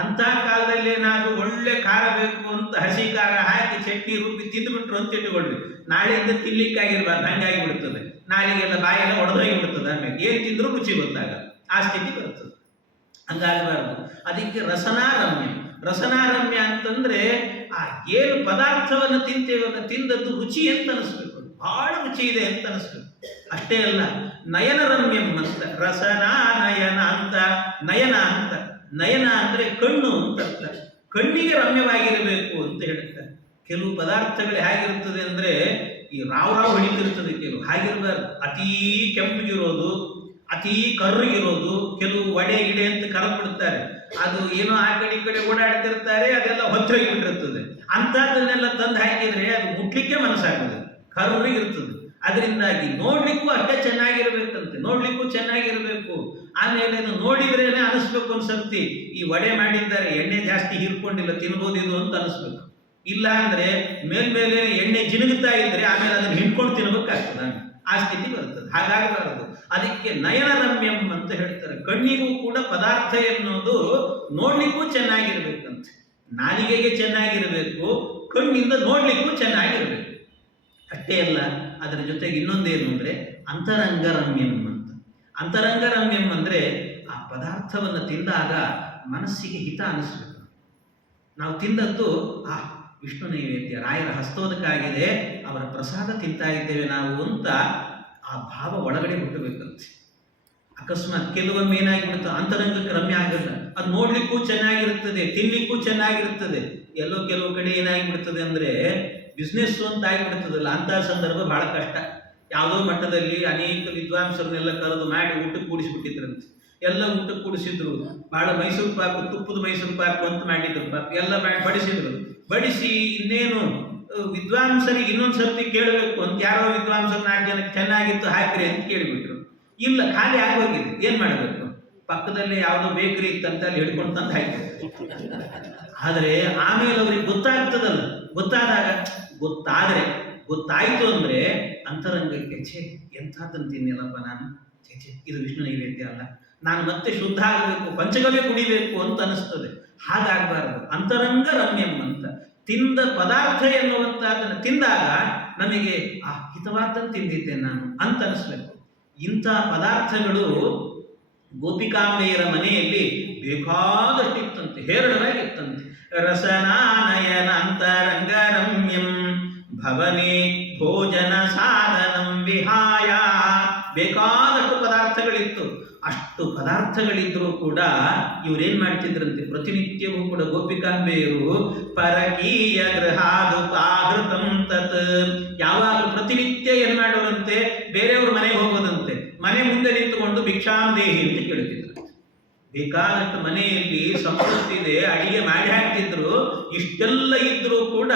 ಅಂತ ಕಾಲದಲ್ಲಿ ಏನಾದ್ರೂ ಒಳ್ಳೆ ಖಾರ ಬೇಕು ಅಂತ ಹಸಿ ಖಾರ ಹಾಕಿ ಚಟ್ನಿ ರುಬ್ಬಿ ತಿಂದುಬಿಟ್ರು ಅಂತ ಇಟ್ಟುಕೊಳ್ರಿ, ನಾಳೆಯಿಂದ ತಿನ್ಲಿಕ್ಕಾಗಿರ್ಬಾರ್ದು, ಹಂಗಾಗಿ ಬಿಡ್ತದೆ. ನಾಳೆಗೆಲ್ಲ ಬಾಯೆಲ್ಲ ಒಡೆದೋಗಿ ಬಿಡ್ತದೆ. ಆಮೇಲೆ ಏನ್ ತಿಂದ್ರು ರುಚಿ ಗೊತ್ತಾಗ ಆ ಸ್ಥಿತಿ ಬರ್ತದೆ. ಹಂಗಾಗಬಾರ್ದು. ಅದಕ್ಕೆ ರಸನಾರಮ್ಯ. ರಸನಾರಮ್ಯ ಅಂತಂದ್ರೆ ಆ ಏನು ಪದಾರ್ಥವನ್ನು ತಿಂತೇವಲ್ಲ, ತಿಂದದ್ದು ರುಚಿ ಅಂತ ಅನಿಸ್ಬೇಕು, ಬಹಳ ರುಚಿ ಇದೆ ಅಂತ ಅನಿಸ್ಬೇಕು. ಅಷ್ಟೇ ಅಲ್ಲ, ನಯನರಮ್ಯಂ ಅಂತ. ರಸನಾನಯನ ಅಂತ, ನಯನ ಅಂತ. ನಯನ ಅಂದ್ರೆ ಕಣ್ಣು ಅಂತ ಅರ್ಥ. ಕಣ್ಣಿಗೆ ರಮ್ಯವಾಗಿರಬೇಕು ಅಂತ ಹೇಳುತ್ತಾರೆ. ಕೆಲವು ಪದಾರ್ಥಗಳು ಹೇಗಿರುತ್ತದೆ ಅಂದ್ರೆ ಈ ರಾವ್ ಹೊಳಿತಿರ್ತದೆ, ಕೆಲವು ಹಾಗಿರಬಾರ್ದು. ಅತೀ ಕೆಂಪಿಗಿರೋದು, ಅತೀ ಕರ್ರಿಗಿರೋದು, ಕೆಲವು ವಡೆ ಗಿಡೆ ಅಂತ ಕರೆದ್ಬಿಡ್ತಾರೆ. ಅದು ಏನೋ ಆ ಕಡೆ ಈ ಕಡೆ ಓಡಾಡ್ತಿರ್ತಾರೆ, ಅದೆಲ್ಲ ಹೊತ್ತೋಗಿಬಿಟ್ಟಿರ್ತದೆ. ಅಂತದನ್ನೆಲ್ಲ ತಂದು ಹಾಕಿದ್ರೆ ಅದು ಮುಟ್ಲಿಕ್ಕೆ ಮನಸ್ಸಾಗ್ತದೆ, ಕರ್ರಿಗಿರ್ತದೆ. ಅದರಿಂದಾಗಿ ನೋಡ್ಲಿಕ್ಕೂ ಅಷ್ಟೇ ಚೆನ್ನಾಗಿರ್ಬೇಕಂತೆ. ನೋಡ್ಲಿಕ್ಕೂ ಚೆನ್ನಾಗಿರ್ಬೇಕು. ಆಮೇಲೆ ಅದು ನೋಡಿದ್ರೇನೆ ಅನಿಸ್ಬೇಕು ಒಂದ್ಸರ್ತಿ ಈ ವಡೆ ಮಾಡಿದ್ದಾರೆ, ಎಣ್ಣೆ ಜಾಸ್ತಿ ಹೀರ್ಕೊಂಡಿಲ್ಲ, ತಿನ್ಬೋದು ಇದು ಅಂತ ಅನಿಸ್ಬೇಕು. ಇಲ್ಲ ಅಂದ್ರೆ ಮೇಲ್ಮೇಲೆ ಎಣ್ಣೆ ಜಿನುಗುತ್ತಾ ಇದ್ರೆ ಆಮೇಲೆ ಅದನ್ನ ಹಿಂಡ್ಕೊಂಡು ತಿನ್ಬೇಕಾಗ್ತದೆ, ಆ ಸ್ಥಿತಿ ಬರ್ತದೆ. ಹಾಗಾಗಬಾರದು. ಅದಕ್ಕೆ ನಯನ ರಮ್ಯಂ ಅಂತ ಹೇಳ್ತಾರೆ. ಕಣ್ಣಿಗೂ ಕೂಡ ಪದಾರ್ಥ ಎನ್ನುವುದು ನೋಡ್ಲಿಕ್ಕೂ ಚೆನ್ನಾಗಿರ್ಬೇಕಂತೆ. ನಾಲಿಗೆಗೆ ಚೆನ್ನಾಗಿರಬೇಕು, ಕಣ್ಣಿಂದ ನೋಡ್ಲಿಕ್ಕೂ ಚೆನ್ನಾಗಿರ್ಬೇಕು. ಅಷ್ಟೇ ಅಲ್ಲ, ಅದರ ಜೊತೆಗೆ ಇನ್ನೊಂದೇನು ಅಂದ್ರೆ ಅಂತರಂಗರಮ್ಯಂ ಅಂತ. ಅಂತರಂಗರಮ್ಯಂ ಅಂದ್ರೆ ಆ ಪದಾರ್ಥವನ್ನು ತಿಂದಾಗ ಮನಸ್ಸಿಗೆ ಹಿತ ಅನಿಸ್ಬೇಕು. ನಾವು ತಿಂದದ್ದು ವಿಷ್ಣು ನೈವೇದ್ಯ, ರಾಯರ ಹಸ್ತೋದಕ್ಕಾಗಿದೆ, ಅವರ ಪ್ರಸಾದ ತಿಂತಾ ಇದ್ದೇವೆ ನಾವು ಅಂತ ಆ ಭಾವ ಒಳಗಡೆ ಹುಟ್ಟಬೇಕಂತೆ. ಅಕಸ್ಮಾತ್ ಕೆಲವೊಮ್ಮೆ ಏನಾಗಿಬಿಡುತ್ತೆ, ಅಂತರಂಗಕ್ಕೆ ರಮ್ಯ ಆಗಲ್ಲ. ಅದು ನೋಡ್ಲಿಕ್ಕೂ ಚೆನ್ನಾಗಿರುತ್ತದೆ, ತಿನ್ಲಿಕ್ಕೂ ಚೆನ್ನಾಗಿರುತ್ತದೆ. ಎಲ್ಲೋ ಕೆಲವು ಕಡೆ ಏನಾಗಿಬಿಡ್ತದೆ ಅಂದ್ರೆ ಬಿಸ್ನೆಸ್ ಅಂತ ಆಗಿಬಿಡ್ತದಲ್ಲ, ಅಂತಹ ಸಂದರ್ಭ ಬಹಳ ಕಷ್ಟ. ಯಾವುದೋ ಮಟ್ಟದಲ್ಲಿ ಅನೇಕ ವಿದ್ವಾಂಸರನ್ನೆಲ್ಲ ಕರೆದು ಮಾಡಿ ಊಟಕ್ಕೆ ಕೂಡಿಸ್ಬಿಟ್ಟಿದ್ರಂತೆ. ಎಲ್ಲ ಊಟಕ್ಕೆ ಕೂಡಿಸಿದ್ರು, ಬಹಳ ಮೈಸೂರು ಪಾಕು, ತುಪ್ಪದ ಮೈಸೂರು ಪಾಕು ಅಂತ ಮಾಡಿದ್ರು. ಪಾಪ ಎಲ್ಲ ಮಾಡಿ ಬಡಿಸಿದ್ರು. ಬಡಿಸಿ ಇನ್ನೇನು ವಿದ್ವಾಂಸರಿಗೆ ಇನ್ನೊಂದು ಸರ್ತಿ ಕೇಳಬೇಕು ಅಂತ ಯಾರೋ ವಿದ್ವಾಂಸರು 4 ಜನಕ್ಕೆ ಚೆನ್ನಾಗಿತ್ತು ಹಾಕ್ರಿ ಅಂತ ಕೇಳಿಬಿಟ್ರು. ಇಲ್ಲ, ಖಾಲಿ ಆಗೋಗಿದೆ, ಏನ್ ಮಾಡಬೇಕು? ಪಕ್ಕದಲ್ಲಿ ಯಾವುದೋ ಬೇಕರಿ ಇತ್ತಂತ ಅಲ್ಲಿ ಹಿಡ್ಕೊಂಡು ತಂದು ಹಾಕಿದ್ರು. ಆದರೆ ಆಮೇಲೆ ಅವ್ರಿಗೆ ಗೊತ್ತಾಗ್ತದಲ್ಲ, ಗೊತ್ತಾಯ್ತು ಅಂದ್ರೆ ಅಂತರಂಗಕ್ಕೆ ಎಂಥದ್ದನ್ನು ತಿನ್ನಿಲ್ಲಪ್ಪ ನಾನು, ಇದು ವಿಷ್ಣು ನೈವೇದ್ಯ ಅಲ್ಲ, ನಾನು ಮತ್ತೆ ಶುದ್ಧ ಆಗಬೇಕು, ಪಂಚಗವ್ಯ ಕುಡಿಬೇಕು ಅಂತ ಅನಿಸ್ತದೆ. ಹಾಗಾಗಬಾರದು. ಅಂತರಂಗ ರಮ್ಯಂ ಅಂತ ತಿಂದ ಪದಾರ್ಥ ಎನ್ನುವಂತಹದನ್ನು ತಿಂದಾಗ ನಮಗೆ ಹಿತವಾದನ್ನು ತಿಂದಿದ್ದೇನೆ ನಾನು ಅಂತ ಅನಿಸ್ಬೇಕು. ಇಂಥ ಪದಾರ್ಥಗಳು ಗೋಪಿಕಾಂಬೆಯರ ಮನೆಯಲ್ಲಿ ಬೇಕಾದಷ್ಟಿತ್ತಂತೆ, ಹೇರಳವಾಗಿತ್ತಂತೆ. ರಸನಾನಯನ ಅಂತರಂಗರಮ್ಯಂ ಭವನೆ ಭೋಜನ ಸಾಧನಂ ವಿಹಾಯ. ಬೇಕಾದಷ್ಟು ಪದಾರ್ಥಗಳಿತ್ತು. ಅಷ್ಟು ಪದಾರ್ಥಗಳಿದ್ರೂ ಕೂಡ ಇವರೇನ್ ಮಾಡ್ತಿದ್ರಂತೆ, ಪ್ರತಿನಿತ್ಯವೂ ಕೂಡ ಗೋಪಿಕಾಂಬೆಯರು ಪರಕೀಯ ಗೃಹಾದುಪಾಹೃತಂ ತತ್, ಯಾವಾಗಲೂ ಪ್ರತಿನಿತ್ಯ ಏನ್ ಮಾಡೋರಂತೆ, ಬೇರೆಯವ್ರ ಮನೆಗೆ ಹೋಗೋದಂತೆ. ಮನೆ ಮುಂದೆ ನಿಂತುಕೊಂಡು ಭಿಕ್ಷಾಂದೇಹಿ ಅಂತ ಕೇಳ್ತಿದ್ರು. ಬೇಕಾದಷ್ಟು ಮನೆಯಲ್ಲಿ ಸಂಪತ್ತಿದೆ, ಅಡಿಗೆ ಮಾಡಿ ಹಾಕ್ತಿದ್ರು. ಇಷ್ಟೆಲ್ಲ ಇದ್ರೂ ಕೂಡ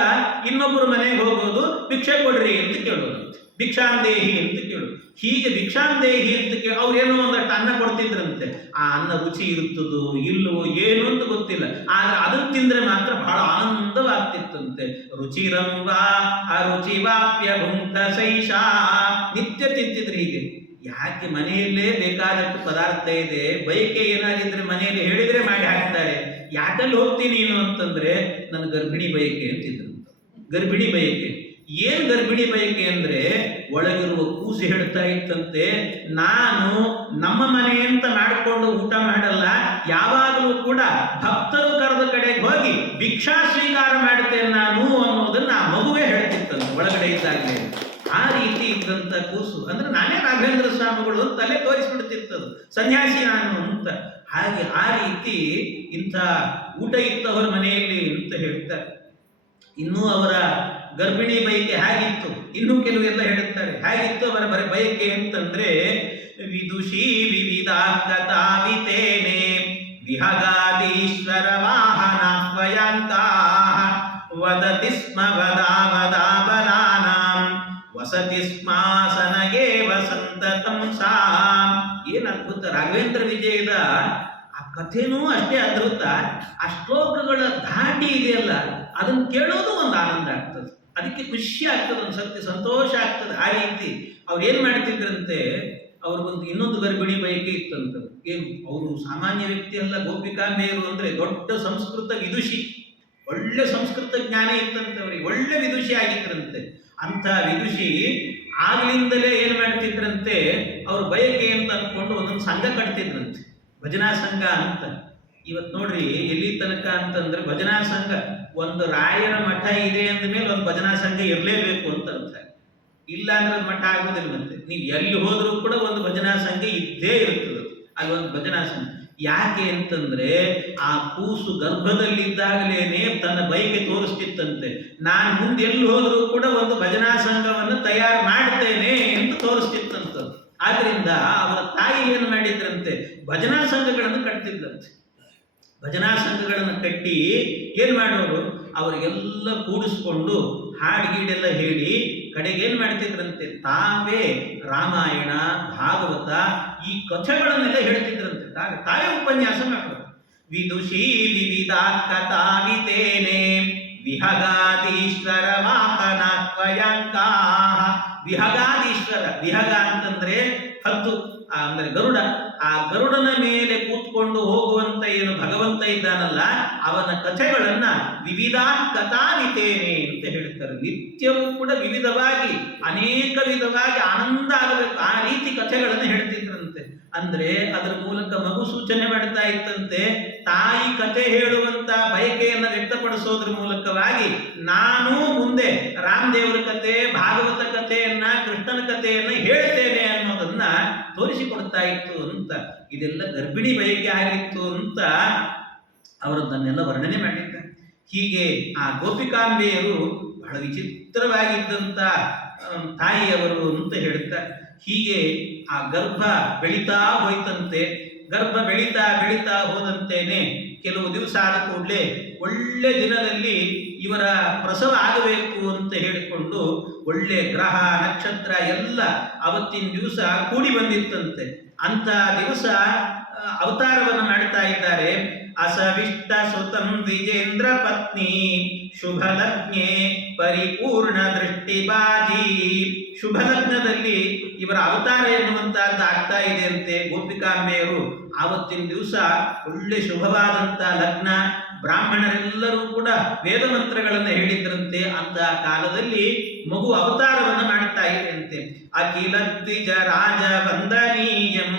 ಇನ್ನೊಬ್ಬರ ಮನೆಗೆ ಹೋಗೋದು, ಭಿಕ್ಷೆ ಕೊಡ್ರಿ ಅಂತ ಕೇಳೋದಂತೆ, ಭಿಕ್ಷಾಂದೇಹಿ ಅಂತ ಕೇಳು. ಹೀಗೆ ಭಿಕ್ಷಾಂದೇಹಿ ಅಂತ ಕೇಳಿ ಅವ್ರೇನೋ ಒಂದಷ್ಟು ಅನ್ನ ಕೊಡ್ತಿದ್ರಂತೆ. ಆ ಅನ್ನ ರುಚಿ ಇರುತ್ತದೋ ಇಲ್ಲವೋ ಏನು ಅಂತ ಗೊತ್ತಿಲ್ಲ, ಆದ್ರೆ ಅದನ್ನು ತಿಂದ್ರೆ ಮಾತ್ರ ಬಹಳ ಆನಂದವಾಗ್ತಿತ್ತಂತೆ. ರುಚಿರಂಬ ಅರುಚಿ ವಾಪ್ಯ ಭುಂಕ ಸೈಷಾ, ನಿತ್ಯ ತಿಂತಿದ್ರು ಹೀಗೆ. ಯಾಕೆ? ಮನೆಯಲ್ಲೇ ಬೇಕಾದಷ್ಟು ಪದಾರ್ಥ ಇದೆ, ಬಯಕೆ ಏನಾಗಿದ್ರೆ ಮನೆಯಲ್ಲಿ ಹೇಳಿದ್ರೆ ಮಾಡಿ ಹಾಕ್ತಾರೆ. ಯಾಕಲ್ಲಿ ಹೋಗ್ತೀನಿ ನೀನು ಅಂತಂದ್ರೆ ನನ್ನ ಗರ್ಭಿಣಿ ಬಯಕೆ ಅಂತಿದ್ರು. ಗರ್ಭಿಣಿ ಬಯಕೆ ಏನ್? ಗರ್ಭಿಣಿ ಬಯಕೆ ಅಂದ್ರೆ ಒಳಗಿರುವ ಕೂಸು ಹೇಳ್ತಾ ಇತ್ತಂತೆ, ನಾನು ನಮ್ಮ ಮನೆ ಅಂತ ಮಾಡಿಕೊಂಡು ಊಟ ಮಾಡಲ್ಲ, ಯಾವಾಗಲೂ ಕೂಡ ಭಕ್ತರು ಕರೆದ ಕಡೆಗೆ ಹೋಗಿ ಭಿಕ್ಷಾ ಸ್ವೀಕಾರ ಮಾಡ್ತೇನೆ ನಾನು ಅನ್ನೋದನ್ನ ಆ ಮಗುವೇ ಹೇಳ್ತಿತ್ತಂತೆ ಒಳಗಡೆ ಇದ್ದಾಗಲೇ. ಆ ರೀತಿ ಇದ್ದಂತ ಕೂಸು ಅಂದ್ರೆ ನಾನೇ ರಾಘವೇಂದ್ರ ಸ್ವಾಮಿಗಳು ಅಂತ ತಲೆ ತೋರಿಸ್ಬಿಡ್ತಿರ್ತದು, ಸನ್ಯಾಸಿ ನಾನು ಅಂತ. ಹಾಗೆ ಆ ರೀತಿ ಇಂಥ ಊಟ ಇತ್ತವರ ಮನೆಯಲ್ಲಿ ಅಂತ ಹೇಳ್ತಾರೆ. ಇನ್ನೂ ಅವರ ಗರ್ಭಿಣಿ ಬಯಕೆ ಹೇಗಿತ್ತು, ಇನ್ನೂ ಕೆಲವೆಲ್ಲ ಹೇಳುತ್ತಾರೆ ಹೇಗಿತ್ತು ಅವರ ಬಯಕೆ ಅಂತಂದ್ರೆ, ವಿದುಷಿ ವಿವಿಧಾಗತಾವಿತೇನೆ ವಿಹಗಾದೀಶ್ವರ ವಾಹನಾಹ್ವಯಾಂತ ವದತಿ ಸ್ಮ ವದಾವದಾಬಲಾನಾಂ ವಸತಿ ಸ್ಮಾಸನಗೇ ವಸಂತತಂ ಸಾ. ಏನು ಅದ್ಭುತ! ರಾಘವೇಂದ್ರ ವಿಜಯದ ಆ ಕಥೆನೂ ಅಷ್ಟೇ ಅದ್ಭುತ. ಆ ಶ್ಲೋಕಗಳ ಧಾಟಿ ಇದೆಯಲ್ಲ, ಅದನ್ನು ಕೇಳೋದು ಒಂದು ಆನಂದ ಆಗ್ತದೆ, ಅದಕ್ಕೆ ಖುಷಿ ಆಗ್ತದೆ, ಒಂದು ಸರ್ತಿ ಸಂತೋಷ ಆಗ್ತದೆ. ಆ ರೀತಿ ಅವ್ರು ಏನ್ ಮಾಡ್ತಿದ್ರಂತೆ, ಅವ್ರಿಗೊಂದು ಇನ್ನೊಂದು ಗರ್ಭಿಣಿ ಬಯಕೆ ಇತ್ತಂತ. ಏನು? ಅವರು ಸಾಮಾನ್ಯ ವ್ಯಕ್ತಿ ಅಲ್ಲ, ಗೋಪಿಕಾಂಬೆಯರು ಅಂದ್ರೆ ದೊಡ್ಡ ಸಂಸ್ಕೃತ ವಿದುಷಿ, ಒಳ್ಳೆ ಸಂಸ್ಕೃತ ಜ್ಞಾನ ಇತ್ತಂತೆ ಅವರಿಗೆ, ಒಳ್ಳೆ ವಿದುಷಿ ಆಗಿದ್ರಂತೆ. ಅಂತ ವಿದುಷಿ ಆಗ್ಲಿಂದಲೇ ಏನ್ ಮಾಡ್ತಿದ್ರಂತೆ, ಅವ್ರ ಬಯಕೆ ಅಂತ ಅಂದ್ಕೊಂಡು ಒಂದೊಂದು ಸಂಘ ಕಟ್ತಿದ್ರಂತೆ, ಭಜನಾ ಸಂಘ ಅಂತ. ಇವತ್ತು ನೋಡ್ರಿ ಎಲ್ಲಿ ತನಕ ಅಂತಂದ್ರೆ ಭಜನಾ ಸಂಘ, ಒಂದು ರಾಯರ ಮಠ ಇದೆ ಅಂದ ಮೇಲೆ ಒಂದು ಭಜನಾ ಸಂಘ ಇರಲೇಬೇಕು ಅಂತ ಅರ್ಥ. ಇಲ್ಲ ಅಂದ್ರೆ ಮಠ ಆಗೋದಿಲ್ಲ. ಮತ್ತೆ ನೀವು ಎಲ್ಲಿ ಹೋದ್ರೂ ಕೂಡ ಒಂದು ಭಜನಾ ಸಂಘ ಇದ್ದೇ ಇರ್ತದೆ, ಅಲ್ಲಿ ಒಂದು ಭಜನಾ ಸಂಘ. ಯಾಕೆ ಅಂತಂದ್ರೆ ಆ ಕೂಸು ಗರ್ಭದಲ್ಲಿದ್ದಾಗಲೇನೆ ತನ್ನ ಬಯಕೆ ತೋರಿಸ್ತಿತ್ತಂತೆ, ನಾನು ಮುಂದೆ ಎಲ್ಲಿ ಹೋದ್ರೂ ಕೂಡ ಒಂದು ಭಜನಾ ಸಂಘವನ್ನು ತಯಾರು ಮಾಡ್ತೇನೆ ಅಂತ ತೋರಿಸ್ತಿತ್ತಂತ. ಆದ್ರಿಂದ ಅವರ ತಾಯಿ ಏನು ಮಾಡಿದ್ರಂತೆ, ಭಜನಾ ಸಂಘಗಳನ್ನು ಕಟ್ತಿದ್ದಂತೆ. ಭಜನಾ ಸಂಘಗಳನ್ನು ಕಟ್ಟಿ ಏನ್ ಮಾಡೋರು, ಅವರಿಗೆಲ್ಲ ಕೂಡಿಸ್ಕೊಂಡು ಹಾಡು ಗೀಡೆಲ್ಲ ಹೇಳಿ ಕಡೆಗೇನ್ ಮಾಡ್ತಿದ್ರಂತೆ, ತಾವೇ ರಾಮಾಯಣ ಭಾಗವತ ಈ ಕಥೆಗಳನ್ನೆಲ್ಲ ಹೇಳ್ತಿದ್ರಂತೆ, ತಾವೇ ಉಪನ್ಯಾಸ ಮಾಡೋದು. ವಿದುಷಿ ವಿವಿಧಾ ಕಥಾವಿತೇನೆ ವಿಹಗಾದೀಶ್ವರ ವಾಹನಾತ್ವಯಾಂಕ. ವಿಹಗಾದೀಶ್ವರ, ವಿಹಗ ಅಂತಂದ್ರೆ ಹದ್ದು, ಅಂದ್ರೆ ಗರುಡ. ಆ ಗರುಡನ ಮೇಲೆ ಕೂತ್ಕೊಂಡು ಹೋಗುವಂತ ಏನು ಭಗವಂತ ಇದ್ದಾನಲ್ಲ, ಅವನ ಕಥೆಗಳನ್ನ ವಿವಿಧ ಕಥಾವಿತೇನೆ ಅಂತ ಹೇಳ್ತಾರೆ. ನಿತ್ಯವೂ ಕೂಡ ವಿವಿಧವಾಗಿ ಅನೇಕ ವಿಧವಾಗಿ ಆನಂದ ಆಗಬೇಕು ಆ ರೀತಿ ಕಥೆಗಳನ್ನು ಹೇಳ್ತಿದ್ರಂತೆ. ಅಂದ್ರೆ ಅದರ ಮೂಲಕ ಮಗು ಸೂಚನೆ ಮಾಡ್ತಾ ಇತ್ತಂತೆ, ತಾಯಿ ಕಥೆ ಹೇಳುವಂತ ಬಯಕೆಯನ್ನು ವ್ಯಕ್ತಪಡಿಸೋದ್ರ ಮೂಲಕವಾಗಿ ನಾನು ಮುಂದೆ ರಾಮದೇವರ ಕಥೆ, ಭಾಗವತ ಕಥೆಯನ್ನ, ಕೃಷ್ಣನ ಕಥೆಯನ್ನ ಹೇಳ್ತೇನೆ ಅನ್ನೋದನ್ನ ತೋರಿಸಿಕೊಡ್ತಾ ಇತ್ತು ಅಂತ. ಇದೆಲ್ಲ ಗರ್ಭಿಣಿ ಬಯಕೆ ಆಗಿತ್ತು ಅಂತ ಅವರದನ್ನೆಲ್ಲ ವರ್ಣನೆ ಮಾಡಿದ್ದಾರೆ. ಹೀಗೆ ಆ ಗೋಪಿಕಾಂಬೆಯರು ಬಹಳ ವಿಚಿತ್ರವಾಗಿದ್ದಂತ ತಾಯಿಯವರು ಅಂತ ಹೇಳ್ತಾರೆ. ಹೀಗೆ ಆ ಗರ್ಭ ಬೆಳೀತಾ ಹೋಯ್ತಂತೆ. ಗರ್ಭ ಬೆಳೀತಾ ಬೆಳೀತಾ ಹೋದಂತೇನೆ ಕೆಲವು ದಿವಸ ಆದ ಕೂಡಲೇ ಒಳ್ಳೆ ದಿನದಲ್ಲಿ ಇವರ ಪ್ರಸವ ಆಗಬೇಕು ಅಂತ ಹೇಳಿಕೊಂಡು ಒಳ್ಳೆ ಗ್ರಹ ನಕ್ಷತ್ರ ಎಲ್ಲ ಅವತ್ತಿನ ದಿವಸ ಕೂಡಿ ಬಂದಿತ್ತಂತೆ. ಅಂತ ದಿವಸ ಅವತಾರವನ್ನು ಮಾಡ್ತಾ ಇದ್ದಾರೆ. ಅಸವಿಷ್ಟ ಸುತಂ ದ್ವಿಜೇಂದ್ರ ಪತ್ನಿ ಶುಭಲಗ್ನೆ ಪರಿಪೂರ್ಣ ದೃಷ್ಟಿಬಾಜಿ. ಶುಭಲಗ್ನದಲ್ಲಿ ಇವರ ಅವತಾರ ಎನ್ನುವಂತಹದ್ದು ಆಗ್ತಾ ಇದೆ ಅಂತೆ. ಗೋಪಿಕಾಂಬೆಯರು ಆವತ್ತಿನ ದಿವಸ ಒಳ್ಳೆ ಶುಭವಾದಂತ ಲಗ್ನ, ಬ್ರಾಹ್ಮಣರೆಲ್ಲರೂ ಕೂಡ ವೇದ ಮಂತ್ರಗಳನ್ನು ಹೇಳಿದ್ರಂತೆ. ಅಂತ ಕಾಲದಲ್ಲಿ ಮಗು ಅವತಾರವನ್ನ ಮಾಡ್ತಾ ಇದೆ ಅಂತೆ. ಅಖಿಲ ದ್ವಿಜ ರಾಜ ವಂದನೀಯಂ